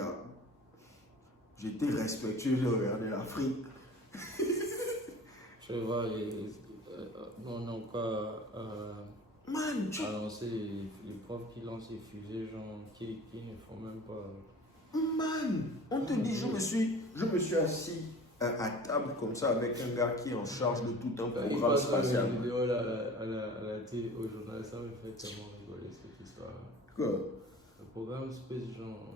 respectueux, j'ai regardé l'Afrique. Je vois, on n'a pas lancé les profs qui lancent les fusées, genre, qui ne font même pas. Man, on te dit, je me suis assis à table comme ça avec un gars qui est en charge de tout un programme spatial. Il vidéo là, à la télé, au journal, ça me fait tellement rigoler cette histoire. Quoi? Le programme Space, genre.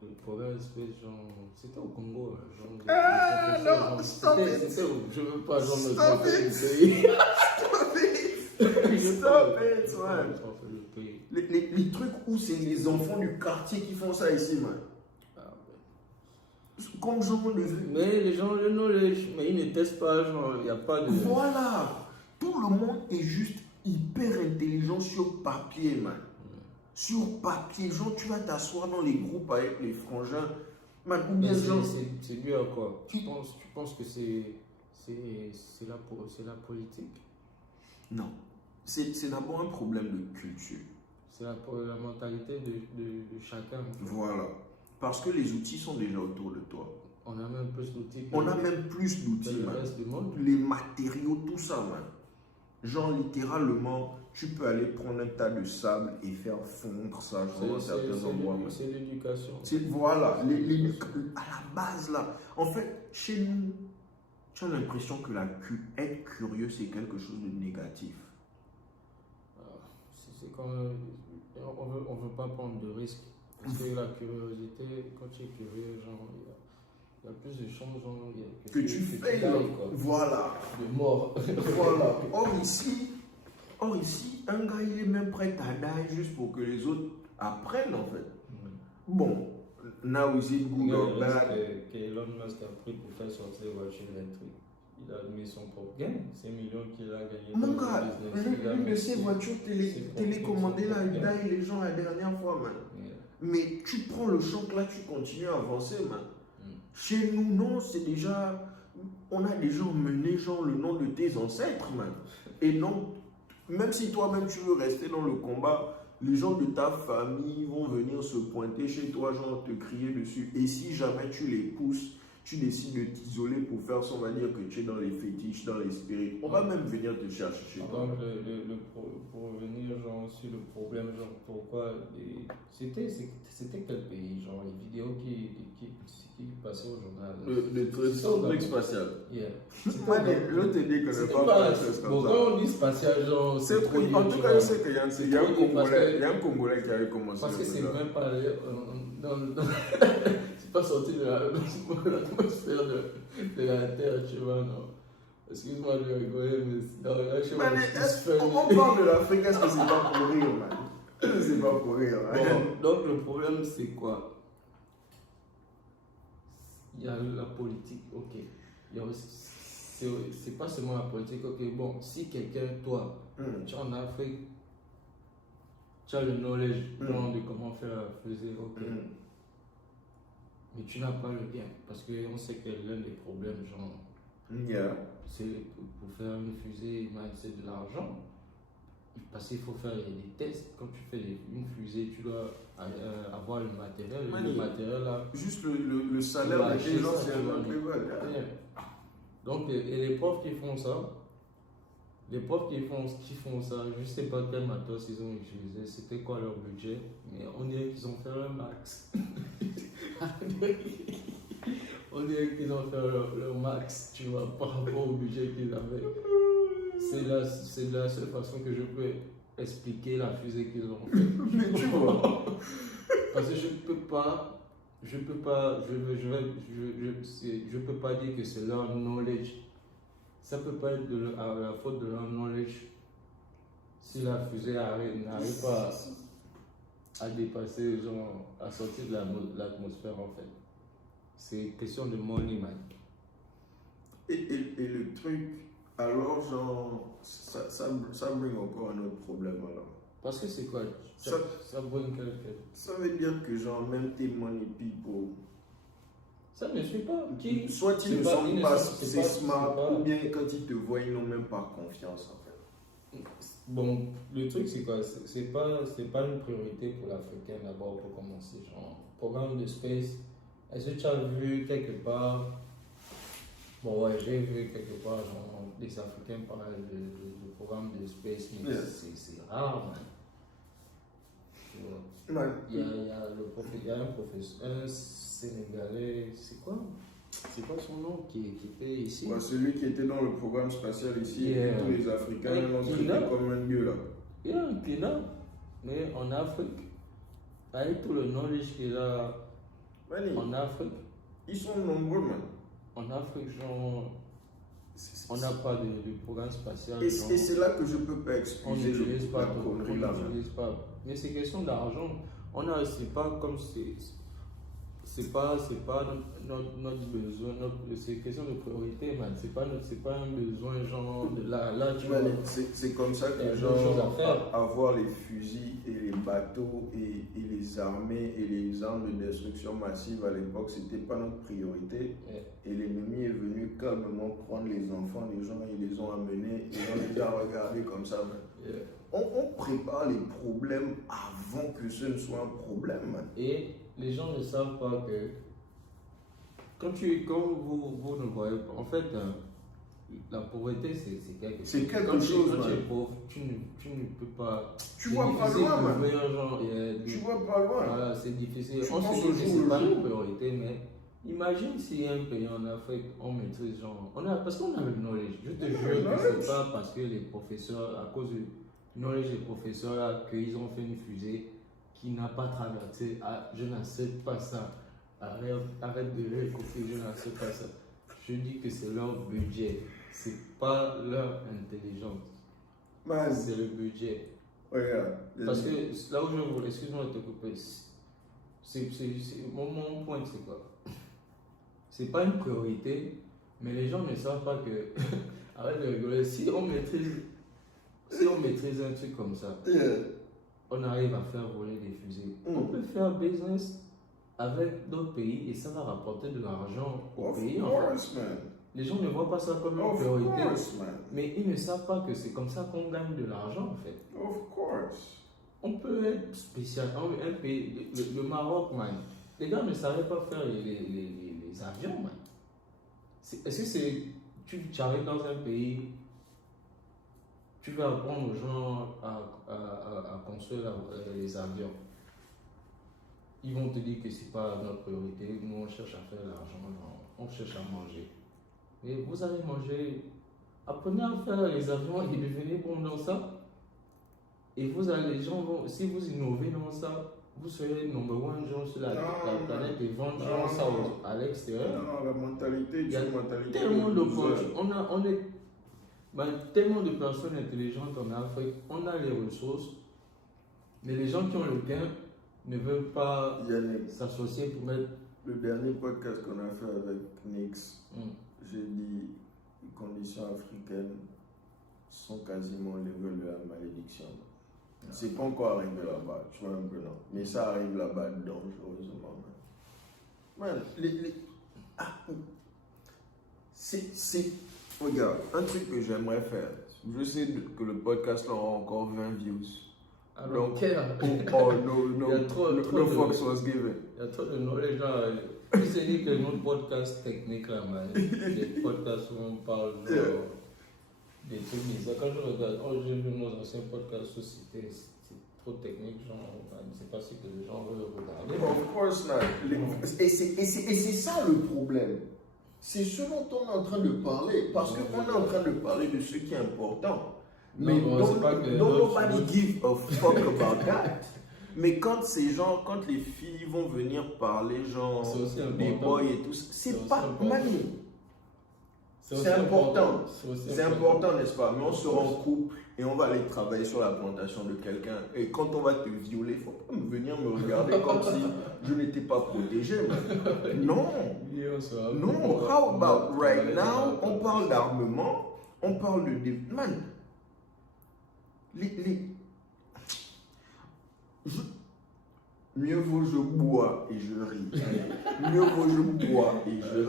C'était au Congo. Genre, non, stop it! Je veux pas, genre, stop it! Stop it, man! Les trucs où c'est les enfants du quartier qui font ça ici, man. Comme genre mais les gens, mais ils ne testent pas, genre, il n'y a pas de. Voilà! Tout le monde est juste hyper intelligent sur papier, man. Sur papier, genre tu vas t'asseoir dans les groupes avec les frangins. Man, ou bien genre. C'est dû à quoi? Tu penses que c'est la politique? Non. C'est d'abord un problème de culture. C'est la mentalité de chacun. Voilà. Parce que les outils sont déjà autour de toi. On a même plus d'outils. On a même plus d'outils, le reste du monde. Les matériaux, tout ça, man. Genre, littéralement, tu peux aller prendre un tas de sable et faire fondre ça dans certains endroits. C'est l'éducation. Voilà, à la base, là. En fait, chez nous, tu as l'impression que être curieux, c'est quelque chose de négatif. C'est comme... on veut pas prendre de risques. Parce que la curiosité, quand tu es curieux, genre, il y a plus de chances genre, que tu fais. Voilà. De mort. Voilà. Or ici, un gars, il est même prêt à die juste pour que les autres apprennent, en fait. Bon, now is it good or bad? Elon Musk a pris pour faire sortir les voitures électriques. Il a mis son propre gain, ces millions qu'il a gagné. Mon gars, l'une de ces voitures télécommandées là, il taille les gens la dernière fois, man. Mais tu prends le choc là, tu continues à avancer, man. Chez nous, non, c'est déjà. On a déjà emmené, genre, le nom de tes ancêtres, man. Et non, même si toi-même tu veux rester dans le combat, les gens de ta famille vont venir se pointer chez toi, genre, te crier dessus. Et si jamais tu les pousses, tu décides de t'isoler pour faire ça, on va dire que tu es dans les fétiches, dans les spirites. On va même venir te chercher chez toi. Donc, pour revenir genre, sur le problème, genre pourquoi. C'était quel pays? Genre les vidéos qui passaient au journal. Le truc spatial. Yeah. L'autre te dit que ne pas faire ça. Bon, quand on dit spatial, genre. C'est trop. En tout cas, je sais qu'il y a un Congolais qui avait commencé. Parce que c'est même pas. C'est pas sorti de l'atmosphère de la Terre, tu vois, non. Excuse-moi de rigoler, mais dans la on parle de l'Afrique, est-ce que c'est pas pour rire, man? C'est pas pour rire, hein? Bon, donc le problème, c'est quoi? Il y a la politique, ok. C'est pas seulement la politique, ok. Bon, si quelqu'un, toi, tu es en Afrique, tu as le knowledge de comment faire la fusée, ok. Mais tu n'as pas le gain, parce qu'on sait que l'un des problèmes, genre, c'est pour faire une fusée, c'est de l'argent. Parce qu'il faut faire des tests. Quand tu fais une fusée, tu dois avoir le matériel. Le matériel là. Juste le salaire des gens, c'est un autre level. Donc, et les profs qui font ça, je ne sais pas quel matos ils ont utilisé, c'était quoi leur budget, mais on dirait qu'ils ont fait leur max. On dirait qu'ils ont fait leur max, tu vois, par rapport au budget qu'ils avaient. C'est la seule façon que je peux expliquer la fusée qu'ils ont fait. Mais tu vois. Parce que je peux pas dire que c'est leur knowledge. Ça peut pas être la faute de leur knowledge si la fusée n'arrive pas à dépasser, genre, à sortir de l'atmosphère en fait. C'est question de money, man. Et le truc, alors, genre, ça bring encore un autre problème, alors. Parce que c'est quoi? Ça bring quel fait? Ça veut dire que, genre, même tes money people. Ça ne suit pas. Soit ils ne sont pas assez smart, ou bien quand ils te voient, ils n'ont même pas confiance, en fait. Bon, le truc, c'est quoi? C'est pas une priorité pour l'Africain d'abord pour commencer. Genre, programme de space. Est-ce que tu as vu quelque part? Bon, ouais, j'ai vu quelque part genre, des Africains parler de programme de space, mais c'est rare, man. Tu vois. Il y a un professeur, un Sénégalais, c'est quoi son nom qui était ici? Ouais, celui qui était dans le programme spatial ici, et tous les Africains l'ont traité comme un dieu là. Il y a un client, mais en Afrique, avec tout le knowledge qu'il a en Afrique, ils sont nombreux, man. En Afrique, genre, on n'a pas de programme spatial. Et c'est là que je peux pas excuser. On n'utilise pas. Mais c'est question d'argent. C'est pas comme c'est pas notre besoin, c'est question de priorité, man. C'est pas un besoin genre de là tu vois. C'est comme ça que avoir les fusils et les bateaux et les armées et les armes de destruction massive à l'époque, c'était pas notre priorité. Et l'ennemi est venu calmement prendre les enfants, les gens, ils les ont amenés, ils ont déjà regardé comme ça, man. On prépare les problèmes avant que ce ne soit un problème, man. Et les gens ne savent pas que quand vous ne voyez pas, en fait, la pauvreté, c'est quelque chose. C'est quelque Quand chose, tu es pauvre, tu ne peux pas. Tu vois pas loin, man. Tu vois pas loin. Voilà, c'est difficile. Tu On penses se dit au que jour c'est le pas jour. une priorité, mais imagine si un pays en Afrique, on maîtrise genre. Parce qu'on a le knowledge. Je te jure que c'est pas parce que les professeurs, à cause du knowledge des professeurs là, qu'ils ont fait une fusée qui n'a pas traversé. Ah, je n'accepte pas ça. Arrête de réécouter, je n'accepte pas ça. Je dis que c'est leur budget, c'est pas leur intelligence. Man. C'est le budget. Regarde. Parce que là où je voulais, excuse-moi de te couper, mon point c'est quoi? C'est pas une priorité, mais les gens ne savent pas que. Arrête de rigoler. Si on maîtrise un truc comme ça, on arrive à faire voler des fusées. On peut faire business avec d'autres pays et ça va rapporter de l'argent au pays. Course, man. Les gens ne voient pas ça comme une Of priorité, course, man. mais ils ne savent pas que c'est comme ça qu'on gagne de l'argent en fait. Of course. On peut être spécial, un pays, le Maroc, man. Les gars ne savaient pas faire les avions, man. Est-ce que c'est. Tu arrives dans un pays, tu vas apprendre aux gens à construire les avions. Ils vont te dire que c'est pas notre priorité. Nous, on cherche à faire l'argent, on cherche à manger. Mais vous allez manger, apprenez à faire les avions et devenez bon dans ça. Et les gens vont, si vous innovez dans ça, vous serez number one genre sur la planète et vendre ça à l'extérieur. Non, la mentalité, il y a une mentalité tellement d'opportunités. On est tellement de personnes intelligentes en Afrique, on a les ressources, mais les gens qui ont le gain ne veulent pas s'associer pour mettre. Le dernier podcast qu'on a fait avec Nix, j'ai dit les conditions africaines sont quasiment au niveau de la malédiction. C'est pas encore arrivé là-bas, tu vois un peu non. Mais ça arrive là-bas dangereusement. Man, regarde, un truc que j'aimerais faire. Je sais que le podcast là aura encore 20 views. Alors, no fucks was given. Il y a trop de knowledge là. Tu sais dit que notre podcast technique là, man, des podcasts où on parle des trucs bizarres. Quand je regarde, j'ai vu nos anciens podcasts où c'est trop technique, genre, c'est pas ce que les gens veulent regarder. Of course not. Et c'est ça le problème. C'est ce dont on est en train de parler. Parce qu'on est en train de parler de ce qui est important. Mais nobody give a fuck about that. Mais quand les filles vont venir parler, genre, des boys et tout, c'est pas manié. C'est important. C'est important, n'est-ce pas? Mais on sera en couple et on va aller travailler sur la plantation de quelqu'un. Et quand on va te violer, il ne faut pas venir me regarder comme si je n'étais pas protégé. Non. Non. How about right now? On parle d'armement, on parle de... Man, mieux vaut je bois et je ris. Mieux vaut je bois et je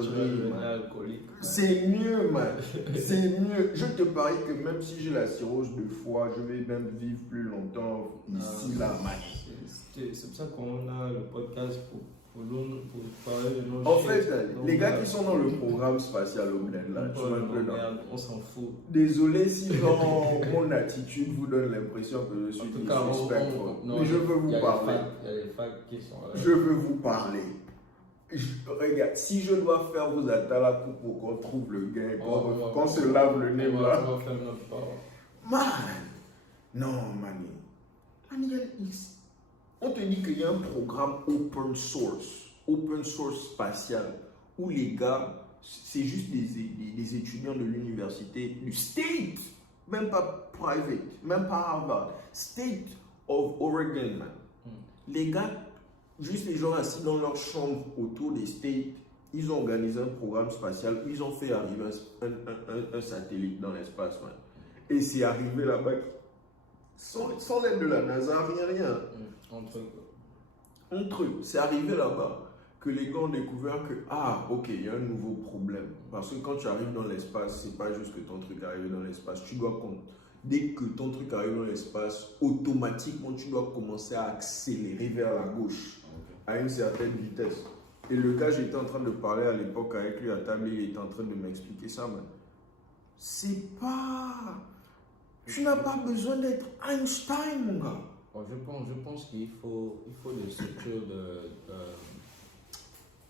ris. C'est mieux, man. C'est mieux. Je te parie que même si j'ai la cirrhose de foie, je vais même vivre plus longtemps ici, là, man. C'est pour ça qu'on a le podcast pour parler de nos En fait, les gars qui sont dans le programme spatial au bled, là, on s'en fout. Désolé si mon attitude vous donne l'impression que je suis disrespectful. Mais je veux vous parler. Il y a les facs qui sont là. Je veux vous parler. Regarde, si je dois faire vos atalakou pour qu'on trouve le gars, qu'on se lave le nez, là. Man! Non, man. On te dit qu'il y a un programme open source spatial, où les gars, c'est juste des étudiants de l'université, du state, même pas private, même pas Harvard, state of Oregon, man. Les gars, juste les gens assis dans leur chambre autour des states, ils ont organisé un programme spatial, ils ont fait arriver un satellite dans l'espace, man. Et c'est arrivé là-bas, sans l'aide de la NASA, rien. Entre eux, c'est arrivé là-bas que les gars ont découvert que, ok, il y a un nouveau problème. Parce que quand tu arrives dans l'espace, c'est pas juste que ton truc arrive dans l'espace. Tu dois dès que ton truc arrive dans l'espace, automatiquement, tu dois commencer à accélérer vers la gauche à une certaine vitesse. Et le gars, j'étais en train de parler à l'époque avec lui à table, il était en train de m'expliquer ça, mais c'est pas... Tu n'as pas besoin d'être Einstein, mon gars. Bon, je pense qu'il faut des structures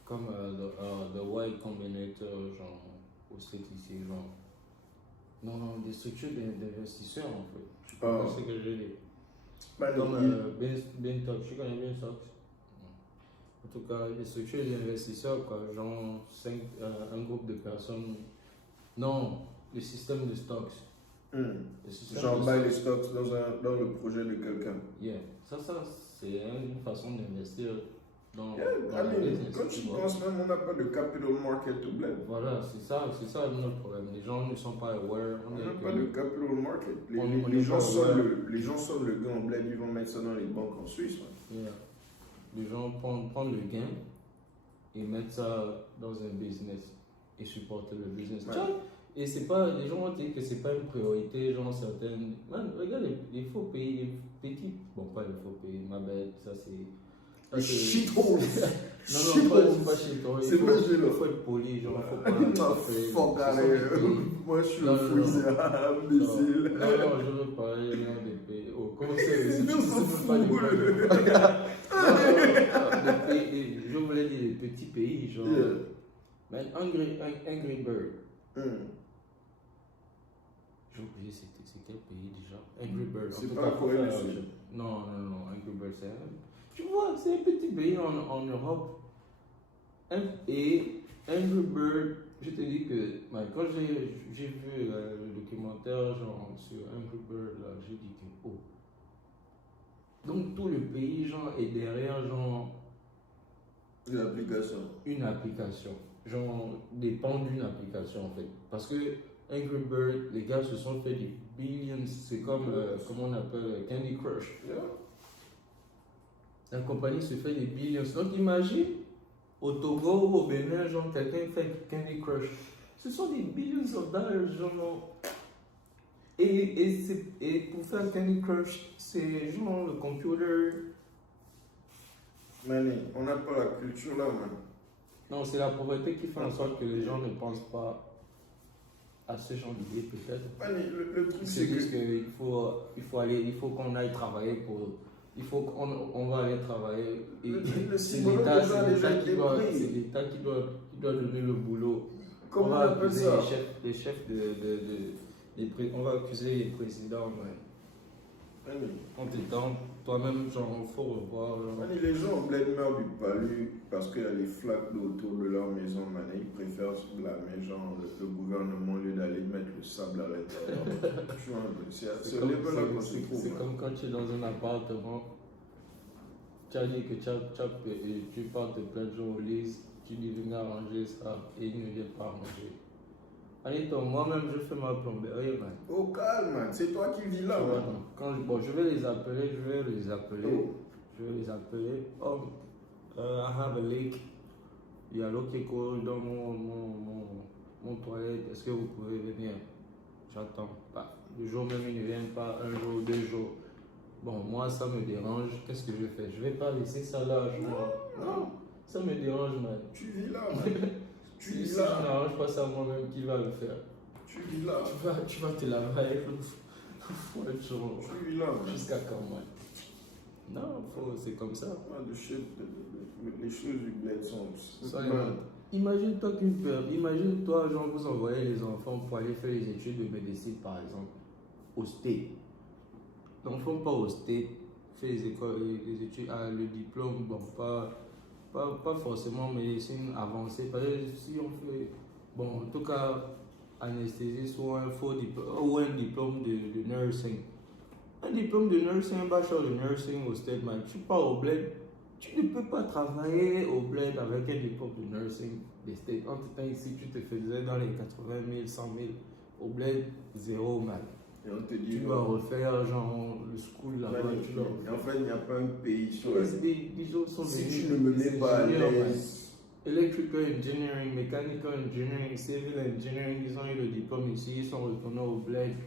comme le Y Combinator, genre, au CTC, genre. Non, des structures d'investisseurs, en fait. Je sais pas ce que je dis. Comme Bintox, tu connais Bintox? En tout cas, des structures d'investisseurs, quoi, genre un groupe de personnes. Non, le système de stocks. Genre buy les stocks dans le projet de quelqu'un. Yeah, ça c'est une façon d'investir dans la business. Quand tu penses même, on n'a pas de capital market to blend. Voilà, c'est ça notre problème. Les gens ne sont pas aware. On n'a pas de capital market. Les gens sortent le gain en blend, ils vont mettre ça dans les banques en Suisse. Yeah. Les gens prennent le gain et mettent ça dans un business et supporter le business. Ouais. Et c'est pas, les gens vont dire que c'est pas une priorité, genre certaines. Man, regarde les faux pays, les petits. Bon, pas les faux pays, ma bête, ça c'est. Les shitholes! Non, pas shitholes. C'est pas gênant. Il faut être poli, genre, faut pas. Moi je suis le freezer, imbécile. Non, je veux parler des pays. Oh, comment c'est? C'est pas les je voulais dire les petits pays, genre. Man, Angry Bird. J'ai oublié c'est quel pays déjà? Angry Bird. C'est pas Corée du Sud. Non, Angry Bird c'est tu vois, c'est un petit pays en Europe. Et Angry Bird, je te dis que quand j'ai vu le documentaire genre, sur Angry Bird, là, j'ai dit que oh. Donc tout le pays genre, est derrière genre, une application. Genre dépend d'une application en fait. Parce que Angry Bird, les gars se sont fait des billions. C'est comme, comment on appelle, Candy Crush. Yeah. La compagnie se fait des billions. Donc imagine, au Togo ou au Bénin, genre quelqu'un fait Candy Crush. Ce sont des billions de dollars, genre. Et pour faire Candy Crush, c'est genre le computer. Mani, on n'a pas la culture là, man. Non, c'est la pauvreté qui fait en sorte que les gens ne pensent pas à ce genre d'idée, peut-être. Mani, le truc c'est qu'il faut qu'on aille travailler pour. Il faut qu'on va aller travailler. C'est l'État qui doit donner le boulot. Comment on va appeler ça? Les chefs on va accuser les présidents. En t'étant, toi-même, genre, il faut revoir. Les gens en bled meurent du palu parce qu'il y a les flaques d'eau autour de leur maison. Ils préfèrent se blâmer, genre, le gouvernement, au lieu d'aller mettre le sable à l'intérieur. C'est comme quand tu es dans un appartement, tu as dit que tu pars te plaindre au lit, tu dis viens arranger ça et ils ne viennent pas arranger. Allez, moi-même, je fais ma plomberie, man. Oh, calme, man. C'est toi qui vis là, man. Bon, je vais les appeler. Oh. Oh, I have a leak. Il y a l'eau qui coule dans mon toilette. Est-ce que vous pouvez venir? J'attends. Bah, le jour même, ils ne viennent pas. Un jour, 2 jours. Bon, moi, ça me dérange. Qu'est-ce que je fais? Je vais pas laisser ça là. Non. Ça me dérange, man. Tu vis là, man. Si je n'arrange pas ça moi-même, qui va le faire? Tu vis là. Tu vas te laver avec le fouet. Tu vis là, man. Jusqu'à quand, man? Non, c'est comme ça. Les choses du bled sont... Imagine-toi, genre, vous envoyez les enfants pour aller faire les études de médecine, par exemple, au State. L'enfant part au State, fait les études, le diplôme, bon, pas forcément médecine avancée, parce que si on fait, bon, en tout cas, anesthésiste ou un faux diplôme, ou un diplôme de nursing. Un diplôme de nursing, un bachelor de nursing au State, man, tu pars au bled, tu ne peux pas travailler au bled avec un diplôme de nursing des States. En tout temps, ici, tu te faisais dans les 80 000, 100 000, au bled, 0, man. Et on te dit, tu dois refaire genre le school là-bas. En fait, il n'y a pas un pays sur si tu ne me mets pas à l'aise. Electrical engineering, mechanical engineering, civil engineering, ils ont eu le diplôme ici, ils sont retournés au bled.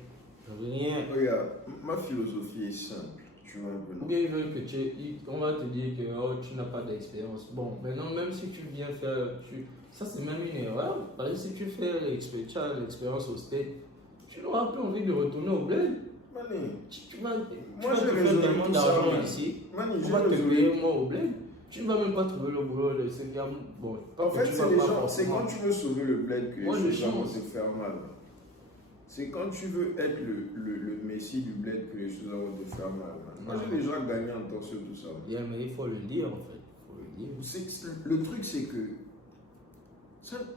Rien. Regarde, ma philosophie est simple. Tu vois un peu, non? Ou bien ils veulent que on va te dire que oh, tu n'as pas d'expérience. Bon, maintenant, même si tu viens faire. Ça, c'est même une erreur. Parce que si tu fais l'expérience au stade, tu n'auras plus envie de retourner au bled. Mani, Tu vas moi te j'ai faire résolu tellement tout ça. d'argent Man. ici. Mani, On j'ai va te résolu. payer moi au bled. Tu ne vas même pas trouver le boulot de ce gars. Bon, En fait, tu c'est vas les pas gens, c'est forcément- quand tu veux sauver le bled que Moi, les je choses vont change. te faire mal. C'est quand tu veux être le messie du bled que les choses vont te faire mal. Man. Moi, j'ai déjà gagné en temps sur tout ça. Man. Yeah, mais il faut le dire en fait. Il faut le dire. Le truc, c'est que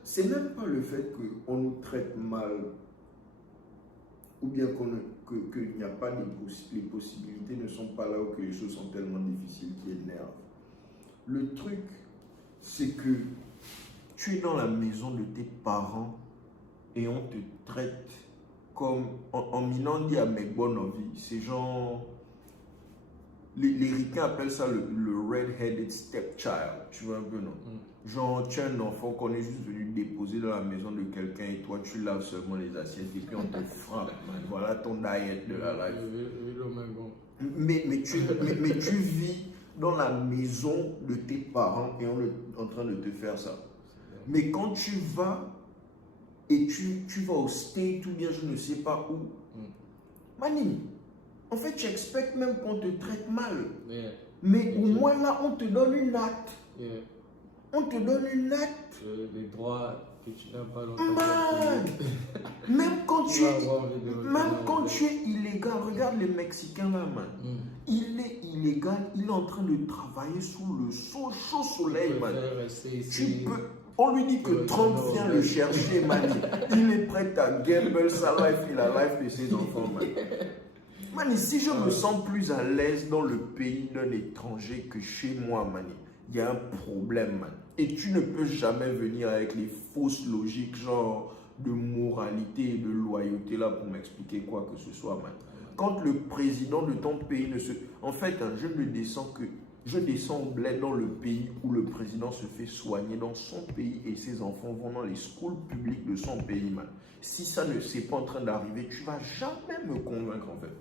c'est même pas le fait qu'on nous traite mal ou bien qu'il n'y a pas les possibilités ne sont pas là ou que les choses sont tellement difficiles qui énervent. Le truc, c'est que tu es dans la maison de tes parents et on te traite comme en Minandi à Megbonovi. C'est genre. Les Ricains appellent ça le red-headed stepchild. Tu vois un peu, non? Genre, tu es un enfant qu'on est juste venu déposer dans la maison de quelqu'un et toi, tu laves seulement les assiettes et puis on te frappe, man. Voilà ton diet de la life. Mais tu vis dans la maison de tes parents et on est en train de te faire ça. Mais quand tu vas et tu vas au state ou bien je ne sais pas où, Mani, en fait, tu expectes même qu'on te traite mal. Yeah. Mais au moins là, on te donne une acte. Yeah. On te donne une acte. Les droits que tu n'as pas dans Man, même quand tu es illégal, regarde les Mexicains là, man. Il est illégal, il est en train de travailler sous le chaud soleil, man. On lui dit que Trump vient le chercher, man. Il est prêt à gamble sa life et la life de ses enfants, man. Man, si je me sens plus à l'aise dans le pays d'un étranger que chez moi, man, il y a un problème, man. Et tu ne peux jamais venir avec les fausses logiques, genre de moralité et de loyauté là pour m'expliquer quoi que ce soit, man. Quand le président de ton pays ne se... En fait, hein, je descends au bled dans le pays où le président se fait soigner dans son pays et ses enfants vont dans les schools publiques de son pays, man. Si ça ne s'est pas en train d'arriver, tu vas jamais me convaincre, en fait.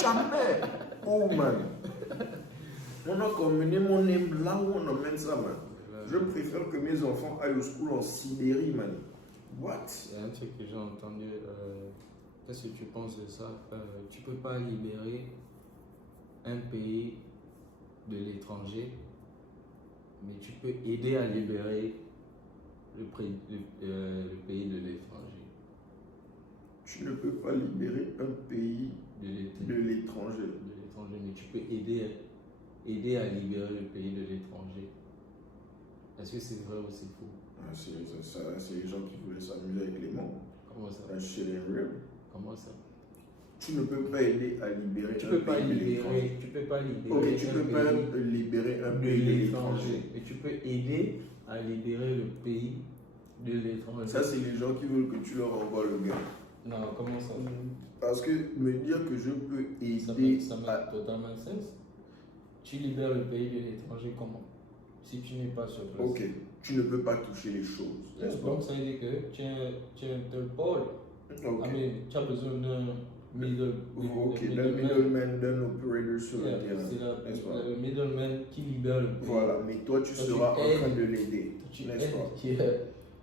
Jamais. Oh, man. On a emmené mon name là où on emmène ça, man. Je préfère que mes enfants aillent au school en Sibérie, man. What? Il y a un truc que j'ai entendu. Qu'est-ce que tu penses de ça? Tu peux pas libérer un pays de l'étranger, mais tu peux aider à libérer le pays de l'étranger. Tu ne peux pas libérer un pays de l'étranger. Mais tu peux aider à libérer le pays de l'étranger. Est-ce que c'est vrai ou c'est faux? C'est les gens qui voulaient s'amuser avec les mots. Comment ça? Comment ça? Tu ne peux pas aider à libérer tu un peux pays pas de libérer, l'étranger. tu peux pas libérer. Ok, tu peux pas libérer un pays de l'étranger. Mais tu peux aider à libérer le pays de l'étranger. Ça, c'est les gens qui veulent que tu leur envoies le gars. Non, comment ça? Parce que me dire que je peux aider. Ça met totalement sens. Tu libères le pays de l'étranger comment? Si tu n'es pas sur place. Ok, tu ne peux pas toucher les choses. Donc ça veut dire que tu es un third party. Ok. Tu as besoin d'un middleman, d'un operator sur le terrain. C'est le middleman qui libère le pays. Voilà, mais toi tu seras en train de l'aider. N'est-ce pas?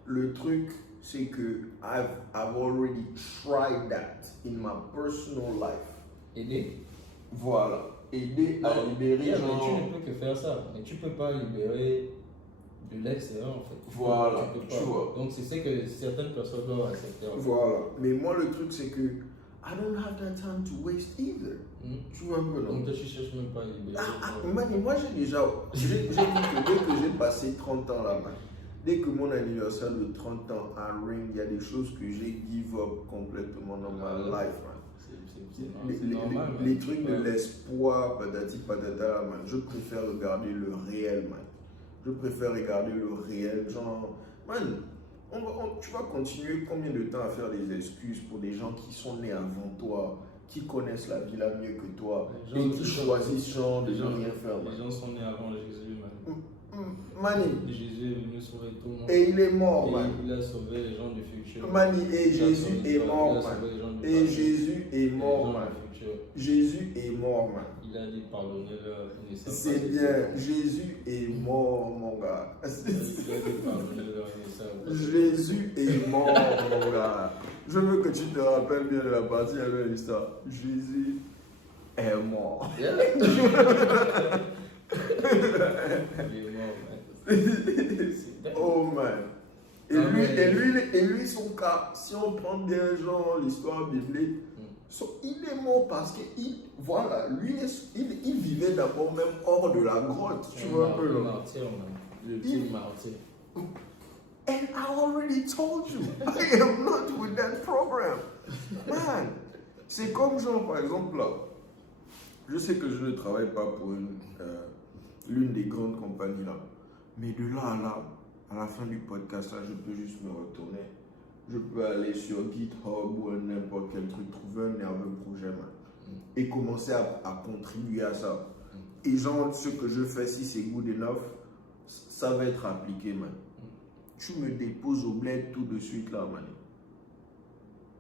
Le truc, c'est que I've already tried that in my personal life. Aider? Voilà. Aider à libérer mais tu ne peux que faire ça. Mais tu ne peux pas libérer de l'extérieur en fait. Voilà, tu vois. Donc c'est ce que certaines personnes doivent accepter. En fait. Voilà. Mais moi le truc c'est que I don't have that time to waste either. Tu vois un peu, non? Donc toi tu cherches même pas à libérer. Moi j'ai dit que dès que j'ai passé 30 ans là, man, dès que mon anniversaire de 30 ans arrive, il y a des choses que j'ai give up complètement dans ma life, man. Les trucs de l'espoir, patati patata, man. Je préfère regarder le réel, man. Je préfère regarder le réel, genre, man, tu vas continuer combien de temps à faire des excuses pour des gens qui sont nés avant toi, qui connaissent la vie là mieux que toi, et qui choisissent genre de rien faire, man. Les gens sont nés avant Jésus, man. Mani. Jésus est venu sauver tout le monde. Et il est mort, man. Il a sauvé les gens du futur. Mani, et Jésus est mort, man. Et Jésus est mort, man. Jésus est mort, man. Il a dit pardonnez-leur. C'est bien. Jésus est mort, mon gars. Il a dit pardonnez-leur. Jésus est mort, mon gars. Je veux que tu te rappelles bien de la partie avec l'histoire. Jésus est mort. Yeah. Il est mort, man. Oh, man. Et lui, son cas, si on prend bien genre l'histoire biblique, il est mort parce que voilà, lui, il vivait d'abord même hors de la grotte. Tu vois un peu le martyr, man. Le petit martyr. And I already told you, I am not with that program. Man, c'est comme genre, par exemple, là, je sais que je ne travaille pas pour l'une des grandes compagnies là, mais de là à là, à la fin du podcast, là, je peux juste me retourner. Je peux aller sur GitHub ou n'importe quel truc, trouver un nerveux projet, man, et commencer à contribuer à ça. Et genre, ce que je fais, si c'est good enough, ça va être appliqué, man. Tu me déposes au bled tout de suite, là, man.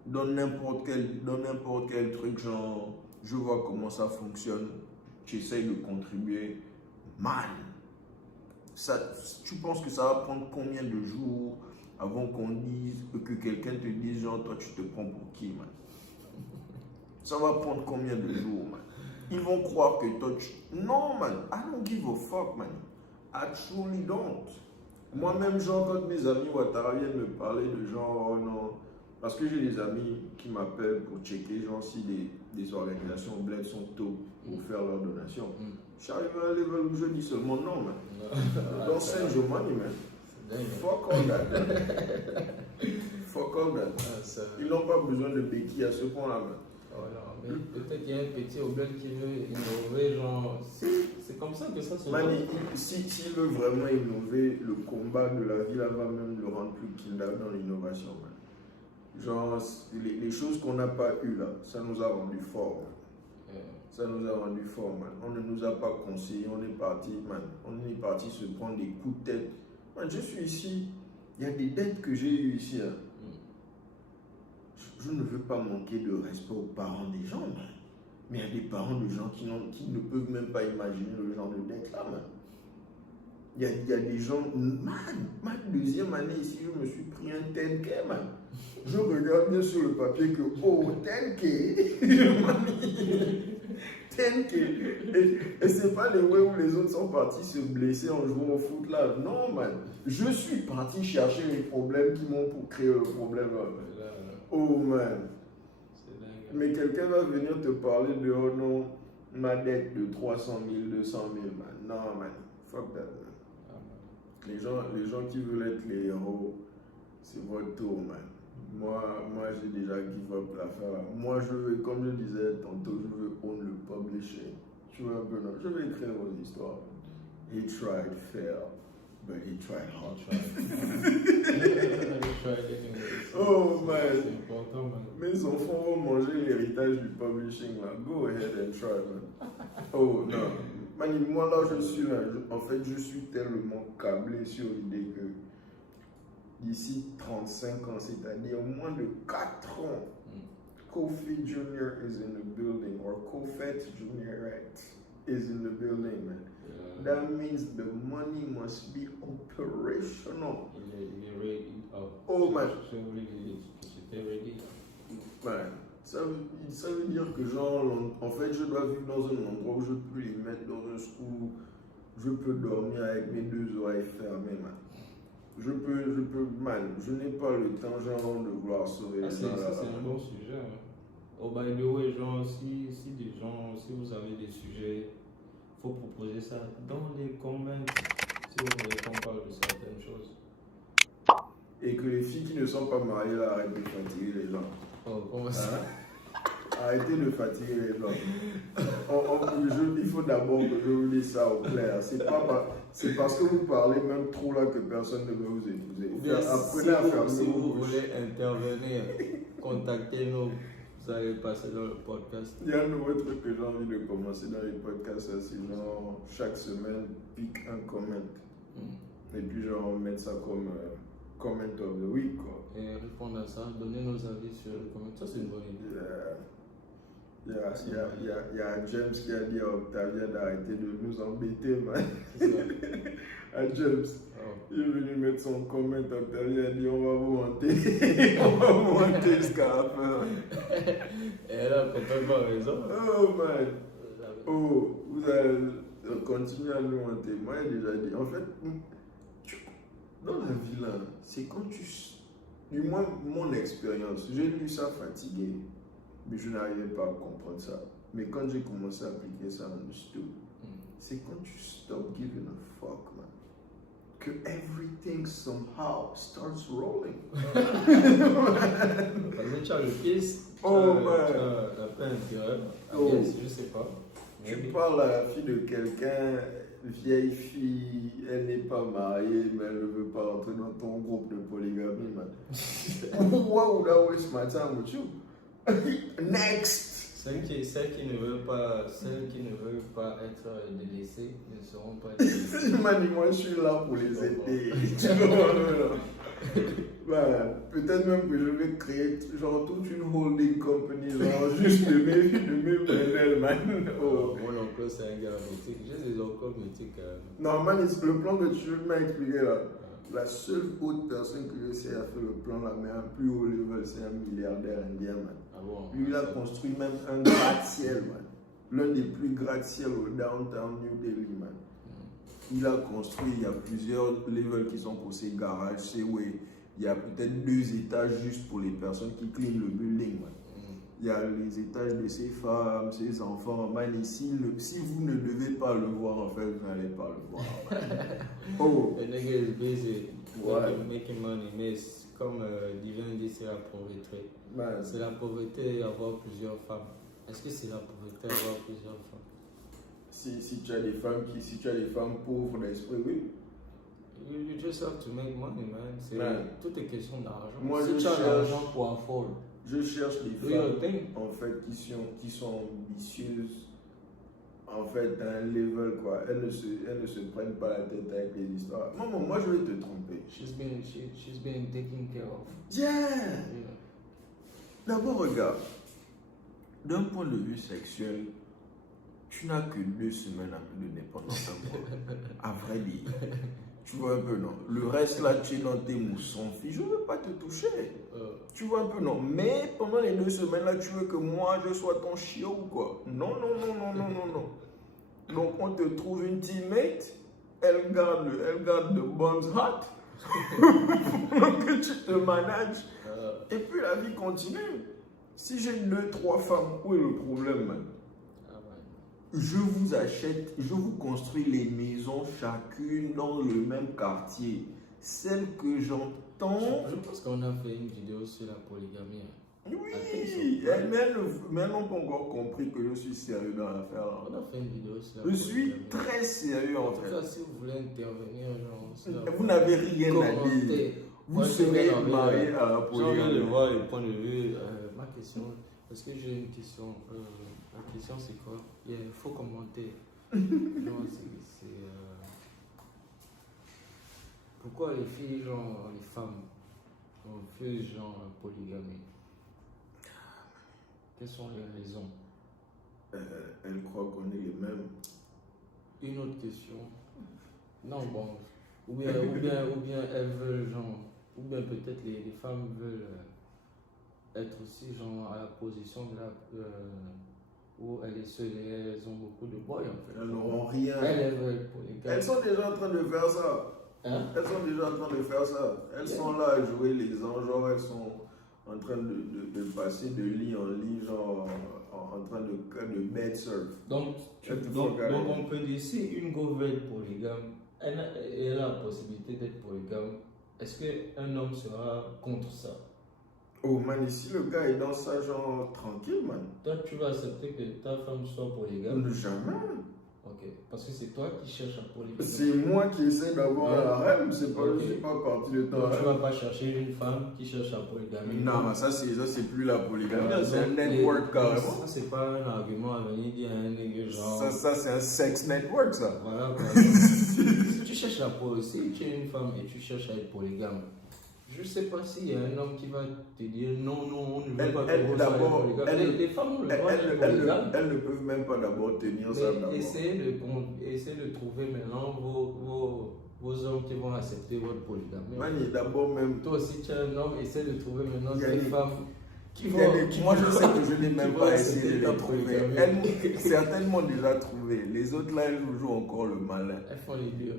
Dans n'importe quel truc, genre, je vois comment ça fonctionne, j'essaye de contribuer, man. Tu penses que ça va prendre combien de jours avant qu'on dise, que quelqu'un te dise, genre, toi, tu te prends pour qui, man? Ça va prendre combien de jours, man? Ils vont croire que toi, non, man, I don't give a fuck, man. I truly don't. Moi-même, genre, quand mes amis Ouattara viennent me parler de genre, oh non, parce que j'ai des amis qui m'appellent pour checker, genre, si des organisations bled sont tôt pour faire leurs donations. Je suis arrivé à un level où je dis seulement non, man. Don't send your money, man. Fuck all that. Fuck all that. Ils n'ont pas besoin de béquilles à ce point-là, man. Voilà, mais peut-être qu'il y a un petit au bled qui veut innover, genre, c'est comme ça que ça se man, s'il veut vraiment innover, le combat de la vie, là, va même le rendre plus killer dans l'innovation, man. Genre, les choses qu'on n'a pas eues, là, ça nous a rendu forts, man. Ça nous a rendu forts, man. On ne nous a pas conseillé, on est parti, man. On est parti se prendre des coups de tête. Man, je suis ici, il y a des dettes que j'ai eues ici, hein. Je ne veux pas manquer de respect aux parents des gens, man. Mais il y a des parents de gens qui ne peuvent même pas imaginer le genre de dette là, man. Il y a des gens, man, ma deuxième année ici, je me suis pris un 10K, man. Je regarde bien sur le papier que, oh, 10K, 10K. Et c'est pas les way où les autres sont partis se blesser en jouant au foot là. Non, man. Je suis parti chercher les problèmes qui m'ont pour créer le problème là, man. Oh man. Mais quelqu'un va venir te parler de oh non, ma dette de 300 000, 200 000, man. Non, man. Fuck that, man. Les gens qui veulent être les héros, c'est votre tour, man. Moi j'ai déjà give up l'affaire. Moi, je veux, comme je disais tantôt, je veux own le publishing. Tu vois un peu, non? Je vais écrire vos histoires. He tried, fail. But he tried hard. Oh man. C'est important, man. Mes enfants vont manger l'héritage du publishing là. Go ahead and try, man. Oh non. Man, moi là je suis là. En fait, je suis tellement câblé sur l'idée que d'ici 35 ans, c'est-à-dire moins de 4 ans, Kofi Jr. is in the building, or Kofet Jr. right, is in the building, man. That means the money must be operational. Oh man. Man. Ça veut dire que genre, en fait, je dois vivre dans un endroit où je peux les mettre dans un school, je peux dormir avec mes 2 oreilles fermées, man. Je peux, man, je n'ai pas le temps, genre, de vouloir sauver les gens. Ça, c'est un bon sujet. Hein. Oh, by the way, genre, si vous avez des sujets, il faut proposer ça dans les commentaires si vous voulez qu'on parle de certaines choses. Et que les filles qui ne sont pas mariées là arrêtent de fatiguer les gens. Oh, comment ça? Arrêtez de fatiguer les gens. Il faut d'abord que je vous dise ça au clair. C'est parce que vous parlez même trop là que personne ne veut vous épouser. Apprenez à faire si vous voulez intervenir, contactez-nous. Vous allez passer dans le podcast. Il y a un nouveau truc que j'ai envie de commencer dans les podcasts, c'est genre chaque semaine, pique un comment. Et puis genre mettre ça comme comment of the week, quoi. Et répondre à ça, donner nos avis sur le comment. Ça, c'est une bonne idée. Il y a James qui a dit à Octavia d'arrêter de nous embêter, man. À James. Il est venu mettre son comment, Octavia a dit on va vous hanter. On va vous hanter jusqu'à la fin. Et elle a complètement raison. Oh, man. Oh, vous allez continuer à nous hanter. Moi, j'ai déjà dit. En fait, dans la vie, là, c'est quand tu... Du moins, mon expérience, j'ai lu ça fatigué, mais je n'arrivais pas à comprendre ça. Mais quand j'ai commencé à appliquer ça en studio, c'est quand tu stop giving a fuck, man, que everything somehow starts rolling. Parce que tu as le fils, tu as la plein intérieur. Yes, je sais pas. Tu parles à la fille de quelqu'un, vieille fille, elle n'est pas mariée, mais elle ne veut pas rentrer dans ton groupe de polygamie, man. Why would I waste my time with you? Next! Celles qui ne veulent pas être délaissées ne seront pas délaissées. Man, moi je suis là pour les aider. Bah, peut-être même que je vais créer genre toute une holding company, genre juste de mes modèles, man. Oh. Mon oncle c'est un gars mythique. J'ai des oncles mythiques. Non, man, le plan que tu m'as expliqué là, la seule autre personne que je sais a fait le plan là, mais un plus haut level, c'est un milliardaire indien, man. Ah bon? Lui, il a construit même un gratte-ciel, man. L'un des plus gratte-ciel au downtown New Delhi, man. Il a construit, il y a plusieurs levels qui sont pour ses garages, c'est où il y a peut-être 2 étages juste pour les personnes qui clean le building, man. Il y a les étages de ses femmes, ses enfants, man. Ici, si vous ne devez pas le voir, en fait, vous n'allez pas le voir. Oh! The nigga is busy making money, mais comme Divin dit, c'est la pauvreté. Man. C'est la pauvreté avoir plusieurs femmes. Est-ce que c'est la pauvreté avoir plusieurs femmes? Si tu as des femmes pauvres d'esprit, oui. You just have to make money, man. Tout est question d'argent. Moi, si tu as l'argent pour afford. Je cherche des femmes en fait qui sont ambitieuses, en fait à un level quoi. Elles ne se prennent pas la tête avec les histoires. Non, moi je vais te tromper. She's been taken care of. Yeah. D'abord regarde, d'un point de vue sexuel, tu n'as que 2 semaines de dépendance à vrai dire. Tu vois un peu, non? Le reste là, tu es dans tes moussons, fille, je ne veux pas te toucher. Tu vois un peu, non? Mais pendant les 2 semaines là, tu veux que moi je sois ton chiot ou quoi? Non. Donc on te trouve une teammate, elle garde le bombs hot pendant que tu te manages. Et puis la vie continue. Si j'ai 2-3 femmes, où est le problème, man? Je vous achète, je vous construis les maisons chacune dans le même quartier. Celle que j'entends... Je pense qu'on a fait une vidéo sur la polygamie. Oui, mais elles n'ont pas encore compris que je suis sérieux dans l'affaire. On a fait une vidéo sur la polygamie. Je suis très sérieux en fait. En tout cas, si vous voulez intervenir, genre, vous n'avez rien à dire. Vous serez marié à la polygamie. J'ai envie de voir le point de vue. Ma question, parce que j'ai une question. La question c'est quoi? Il faut commenter. Non, pourquoi les filles, genre les femmes, refusent genre polygamie? Quelles sont les raisons? Elles croient qu'on est les mêmes. Une autre question. Non, bon. Ou bien elles veulent genre. Ou bien peut-être les femmes veulent être aussi genre à la position de la. Où elles est seules et elles ont beaucoup de boys en fait. Elles n'auront rien. Elles veulent polygamie. Elles sont déjà en train de faire ça. Hein? Elles sont déjà en train de faire ça. Elles sont là à jouer les anges, genre elles sont en train de passer de lit en lit, genre en train de bed surf. Donc on peut dire si une go veut être polygame, elle a la possibilité d'être polygame, est-ce qu'un homme sera contre ça? Oh man, ici le gars est dans ça genre tranquille, man. Toi tu vas accepter que ta femme soit polygame? Jamais. Ok, parce que c'est toi qui cherches à polygamie. C'est moi qui essaie d'avoir la reine, c'est pas, je suis pas parti de temps. Donc tu vas pas chercher une femme qui cherche à polygamie. Non, ça c'est plus la polygamie, c'est un network carrément. Ça c'est pas un argument à venir dire à un nègre genre. Ça c'est un sex network ça. Voilà. Si tu cherches la polygamie, si tu es une femme et tu cherches à être polygame, je je sais pas s'il y a un homme qui va te dire non, on ne veut pas Elle, que vous d'abord, soyez les femmes ont le droit d'être polygames. elles ne peuvent même pas d'abord tenir ça d'abord. Essayez de trouver maintenant vos hommes qui vont accepter votre polygamie. Mani, d'abord même. Toi aussi, tu es un homme, essaie de trouver maintenant des femmes qui vont. Moi, je sais que je n'ai même pas essayé de les trouver. Elles certainement déjà trouvé. Les autres là, elles jouent encore le malin. Elles font les durs.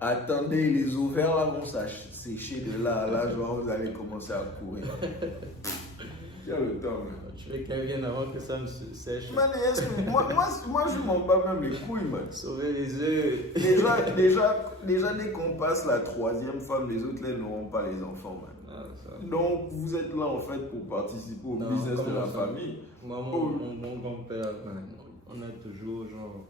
Attendez, les ovaires là vont sécher de là à là, genre vous allez commencer à courir. Il y a le temps. Man. Tu veux qu'elle vienne avant que ça ne se sèche. Man, moi je m'en bats même les couilles, man. Sauver les œufs. Déjà, dès qu'on passe la 3e femme, les autres là n'auront pas les enfants, man. Donc vous êtes là en fait pour participer au business de la famille. Moi, mon grand-père, on a toujours genre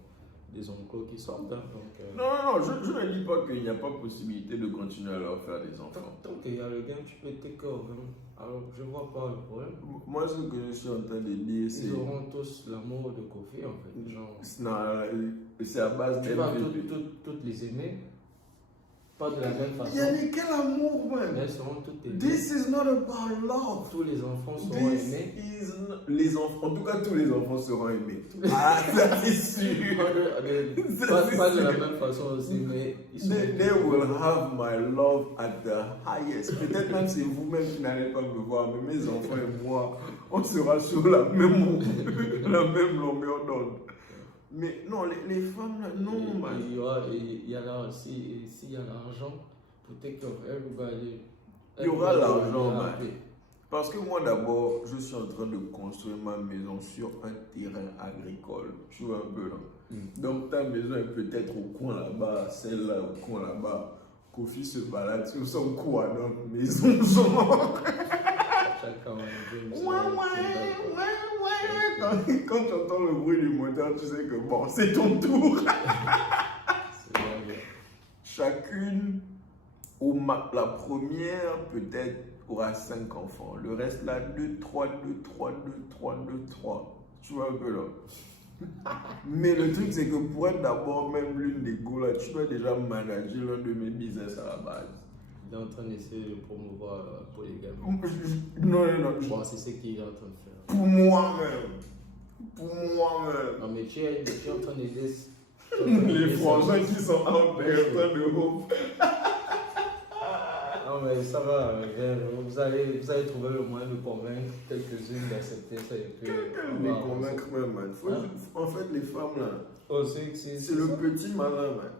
des oncles qui sortent. Hein, donc, Non, je ne dis pas qu'il n'y a pas possibilité de continuer à leur faire des enfants. Tant qu'il y a le gain, tu peux take care of them. Alors je vois pas le problème. Moi, ce que je suis en train de dire, c'est. Ils auront tous l'amour de Kofi en fait. Genre, c'est à base tu vas toutes les aimer. Pas de la même façon. Yannick, quel amour, man! Mais elles seront toutes aimées. This is not about love. Tous les enfants seront aimés. En tout cas, tous les enfants seront aimés. Ah, ça c'est sûr. Pas de la même façon aussi, mais ils seront They will have my love at the highest. Peut-être même c'est vous-même qui n'allez pas me voir, mais mes enfants et moi, on sera sur la même longueur d'onde. Mais non, les femmes, là, non, man. Il y a là aussi, s'il y a l'argent, pour take care of everybody. Il y aura l'argent, man. Parce que moi, d'abord, je suis en train de construire ma maison sur un terrain agricole. Tu vois un peu là. Donc, ta maison est peut-être au coin là-bas, celle-là au coin là-bas. Kofi se balade sur son coin dans la maison. Chacun Quand tu entends le bruit du moteur, tu sais que bon, c'est ton tour. Chacune, la première peut-être aura 5 enfants. Le reste là, 2, 3, 2, 3, 2, 3, 2, 3. Tu vois un peu là. Mais le truc, c'est que pour être d'abord même l'une des go là, tu dois déjà manager l'un de mes business à la base. Il est en train d'essayer de promouvoir la polygamie. Non. Bon, c'est ce qu'il est en train de faire. Pour moi-même. Non, mais tu es en train d'aider. Les frangins qui sont en train de hope. Non, mais ça va. Vous allez trouver le moyen de convaincre quelques-unes d'accepter ça. Les convaincre même, man. En fait, les femmes là. Oh, c'est le petit malin, man.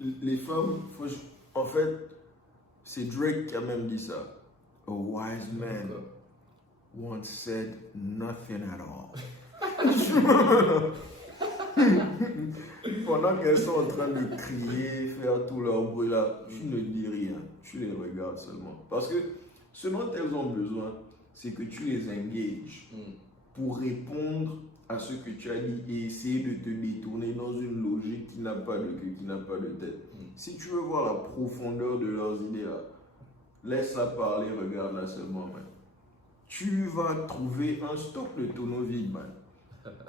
Les femmes, en fait, c'est Drake qui a même dit ça. A wise man once said nothing at all. Pendant qu'elles sont en train de crier, faire tout leur bruit là, tu ne dis rien, tu les regardes seulement. Parce que ce dont elles ont besoin, c'est que tu les engages pour répondre à ce que tu as dit et essayer de te détourner dans une logique qui n'a pas de queue, qui n'a pas de tête. Si tu veux voir la profondeur de leurs idées là, laisse-la parler, regarde-la seulement, man. Tu vas trouver un stock de tonneaux vides, man.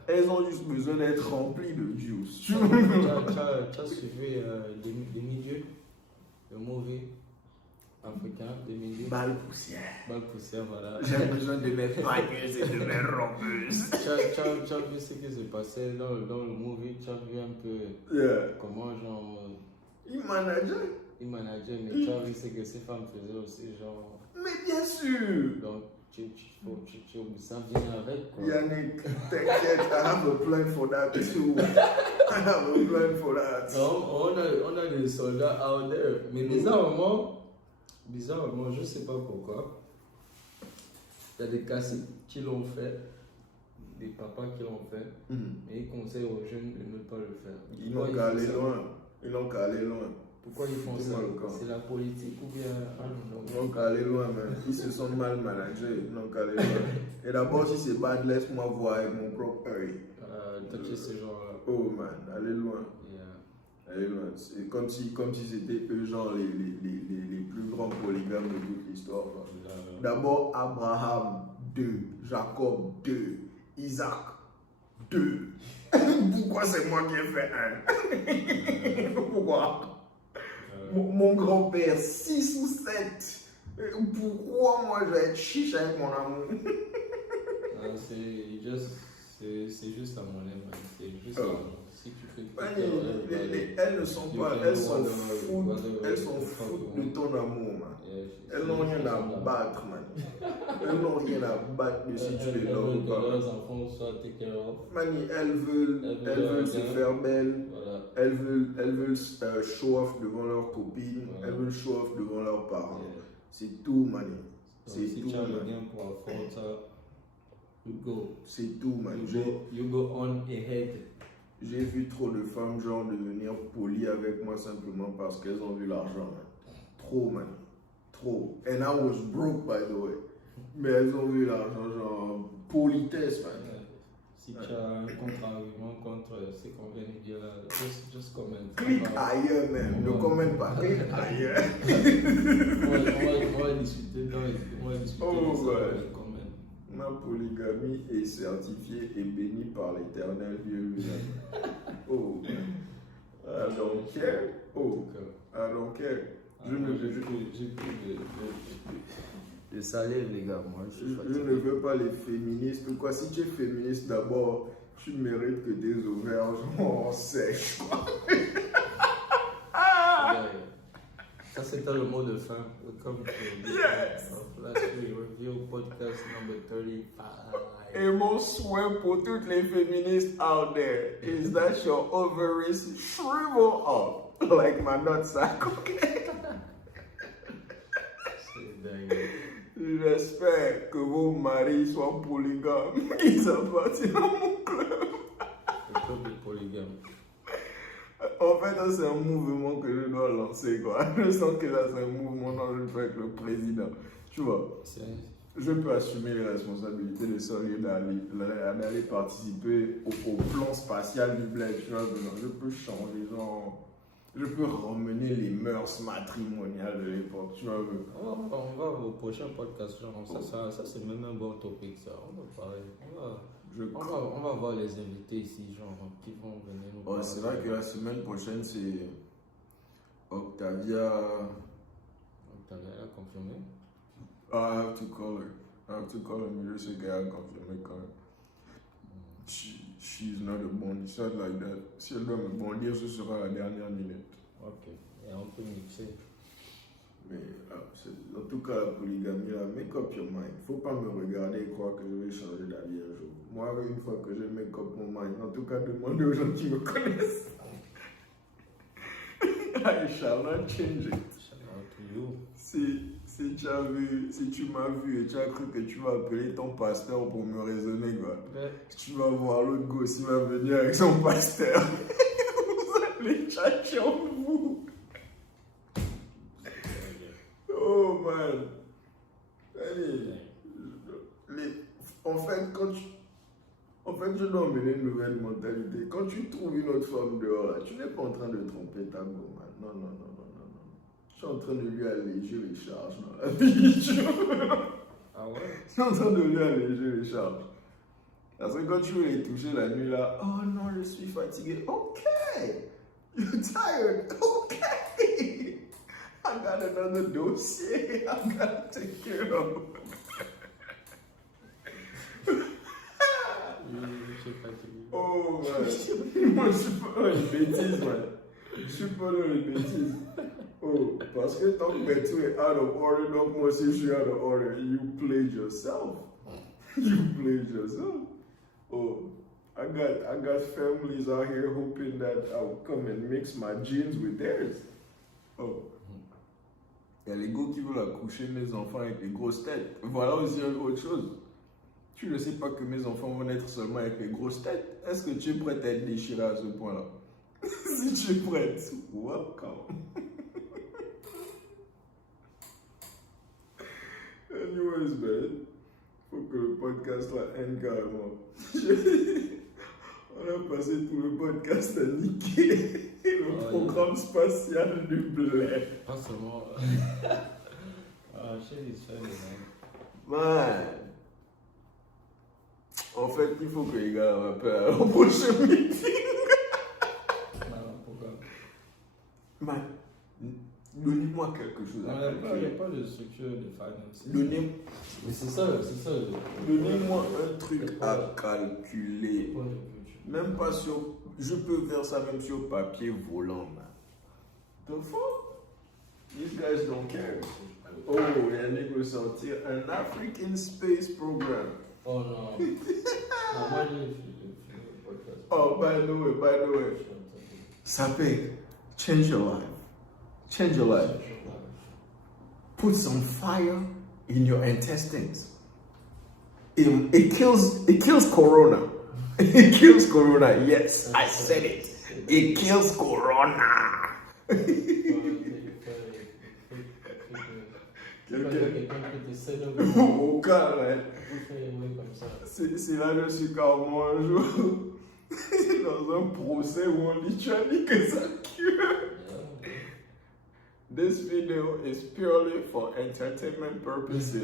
Elles ont juste besoin d'être remplies de juice. Tu as suivi des milieux, le mauvais africain, des milieux. Balle poussière, voilà. J'ai besoin de mes pailleuses et de mes rompeuses. Tu as vu ce qui se passait dans le movie, tu as vu un peu comment genre. Il manageait, mais tu as vu ce que ces femmes faisaient aussi, genre. Mais bien sûr. Donc, ça vient avec quoi. Yannick, t'inquiète, I have a plan for that too. I have a plan for that. Non, on a des soldats out there. Mais bizarrement, je sais pas pourquoi. Il y a des cassettes qui l'ont fait, des papas qui l'ont fait, mais ils conseillent aux jeunes de ne pas le faire. Ils n'ont qu'à aller loin. Pourquoi ils font ça? C'est la politique ou bien... Ils n'ont qu'à aller loin, même. Ils se sont mal managés, ils n'ont qu'à aller loin. Et d'abord, si c'est bad, laisse-moi voir avec mon propre œil. Toucher ce genre-là. Oh man, allez loin. Yeah. Allez loin. C'est comme si c'était eux, genre, les plus grands polygames de toute l'histoire. D'abord, Abraham, 2. Jacob, 2. Isaac, 2. Pourquoi c'est moi qui ai fait 1? Pourquoi? Mon grand-père, 6 ou 7. Pourquoi moi je vais être chiche avec mon amour? C'est juste la monnaie, man. C'est juste si tu fais elles ne sont pas, elles s'en foutent de ton amour, man. Elles n'ont rien à battre, man. Elles n'ont rien à battre de si tu les donnes ou pas. Leurs enfants soient take care of. Mani, elles veulent se faire belles. Voilà. Elles veulent show off devant leurs copines. Voilà. Elles veulent show off devant leurs parents. Yeah. C'est tout, mani. C'est si tout. tu as le gain pour affronter ça, you go. C'est tout, man. You go on ahead. J'ai vu trop de femmes genre devenir polies avec moi simplement parce qu'elles ont vu l'argent, man. Trop, man. Trop. And I was broke, by the way. Mais elles ont vu l'argent, genre politesse, man. Si tu as un contre-argument contre ce qu'on vient de dire là, just comment. Clique ailleurs, man. Ne commente pas. Clique ailleurs. On va discuter dans les commentaires. Ma polygamie est certifiée et bénie par l'éternel Dieu lui-même. Oh, man. I don't care. Oh, I don't care. Je salue les gars, moi. Je ne veux pas les féministes ou quoi. Si tu es féministe d'abord, tu mérites que tes ovaires sèchent. Ça c'était le mot de fin. Welcome to Last Week Review Podcast number 35. Et mon souhait pour toutes les féministes out there is that your ovaries shrivel up like my nutsack, okay? J'espère que vos maris soient polygames. Ils appartiennent à mon club. Le club de polygame. En fait, ça, c'est un mouvement que je dois lancer, quoi. Je sens que là, c'est un mouvement dont je fais avec le président. Tu vois, je peux assumer les responsabilités de ça au lieu d'aller participer au plan spatial du bled. Tu vois, je peux changer, genre... Je peux ramener les mœurs matrimoniales de l'époque, tu vois. On va au prochain podcast, genre, ça c'est même un bon topic, ça. On va parler. On va voir les invités ici, genre, qui vont venir nous parler. C'est vrai que la semaine prochaine, c'est Octavia. Octavia, elle a confirmé? I have to call her, mais je sais qu'elle a confirmé quand même. She's not a bondissante like that. Si elle doit me bondir, ce sera la dernière minute. Ok, et on peut mixer. Mais en tout cas, la polygamie, là, make up your mind. Faut pas me regarder et croire que je vais changer d'avis un jour. Moi, une fois que je make up mon mind, en tout cas, demandez aux gens qui me connaissent. I shall not change it. Shout out to you. Si tu m'as vu et tu as cru que tu vas appeler ton pasteur pour me raisonner, quoi. Ouais. Tu vas voir l'autre gosse, il va venir avec son pasteur. Vous allez tchatcher en vous. Oh man. Allez. En fait, je dois emmener une nouvelle mentalité. Quand tu trouves une autre femme dehors, là, tu n'es pas en train de tromper ta go, man. Non. Je suis en train de lui alléger les charges dans la vie. Ah ouais? Je suis en train de lui alléger les charges. Parce que quand tu veux les toucher la nuit là, oh non, je suis fatigué. Ok. You're tired. Ok. I got another dossier I gotta take care of. Oh man. Moi je suis pas dans les bêtises, man. Je suis pas dans les bêtises. Oh, parce que tant que tu es out of order, donc moi aussi je suis out of order. You played yourself. Oh, I got families out here hoping that I'll come and mix my genes with theirs. Oh. Il y a les gars qui veulent accoucher mes enfants avec des grosses têtes. Voilà aussi autre chose. Tu ne sais pas que mes enfants vont naître seulement avec les grosses têtes. Est-ce que tu es prête à être déchiré à ce point-là? Si tu es prête, welcome. Anyways, man, faut que le podcast là end carrément. On a passé tout le podcast à niquer le programme spatial du bled. Pas seulement. Shit is funny, man. Man. En fait, il faut que les gars m'appellent à leur prochain meeting. Pourquoi? Man, Donnez-moi quelque chose à Il n'y a calculer. pas de structure de finance. Donnez- Mais c'est ça. Donnez-moi un truc à calculer. Point de culture. Même pas sur. Je peux faire ça même sur papier volant, man. The fuck? These guys don't care. Oh, Yannick veut sortir un African Space Program. Oh non. Non, moi, je podcast. Oh, by the way. Sapé, change your life. Change your life. Put some fire in your intestines. It kills corona. It kills corona. Yes, I said it. It kills corona. Au cas, c'est là je suis carrément un jour dans un procès où on dit tu as dit que ça cure. This video is purely for entertainment purposes.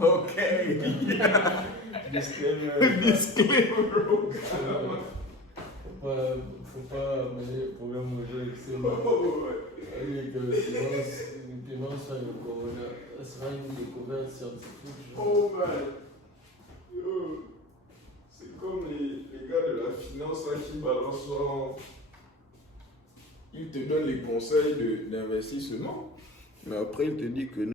Okay. Yeah. Disclaimer. Faut pas mener le problème au jeu excellent. Demain, sur le corona, ça sera une découverte scientifique. Oh man. Yo. C'est comme les gars de la finance là, qui balancent leur... Ils te donnent les conseils d'investissement. Mais après, ils te disent que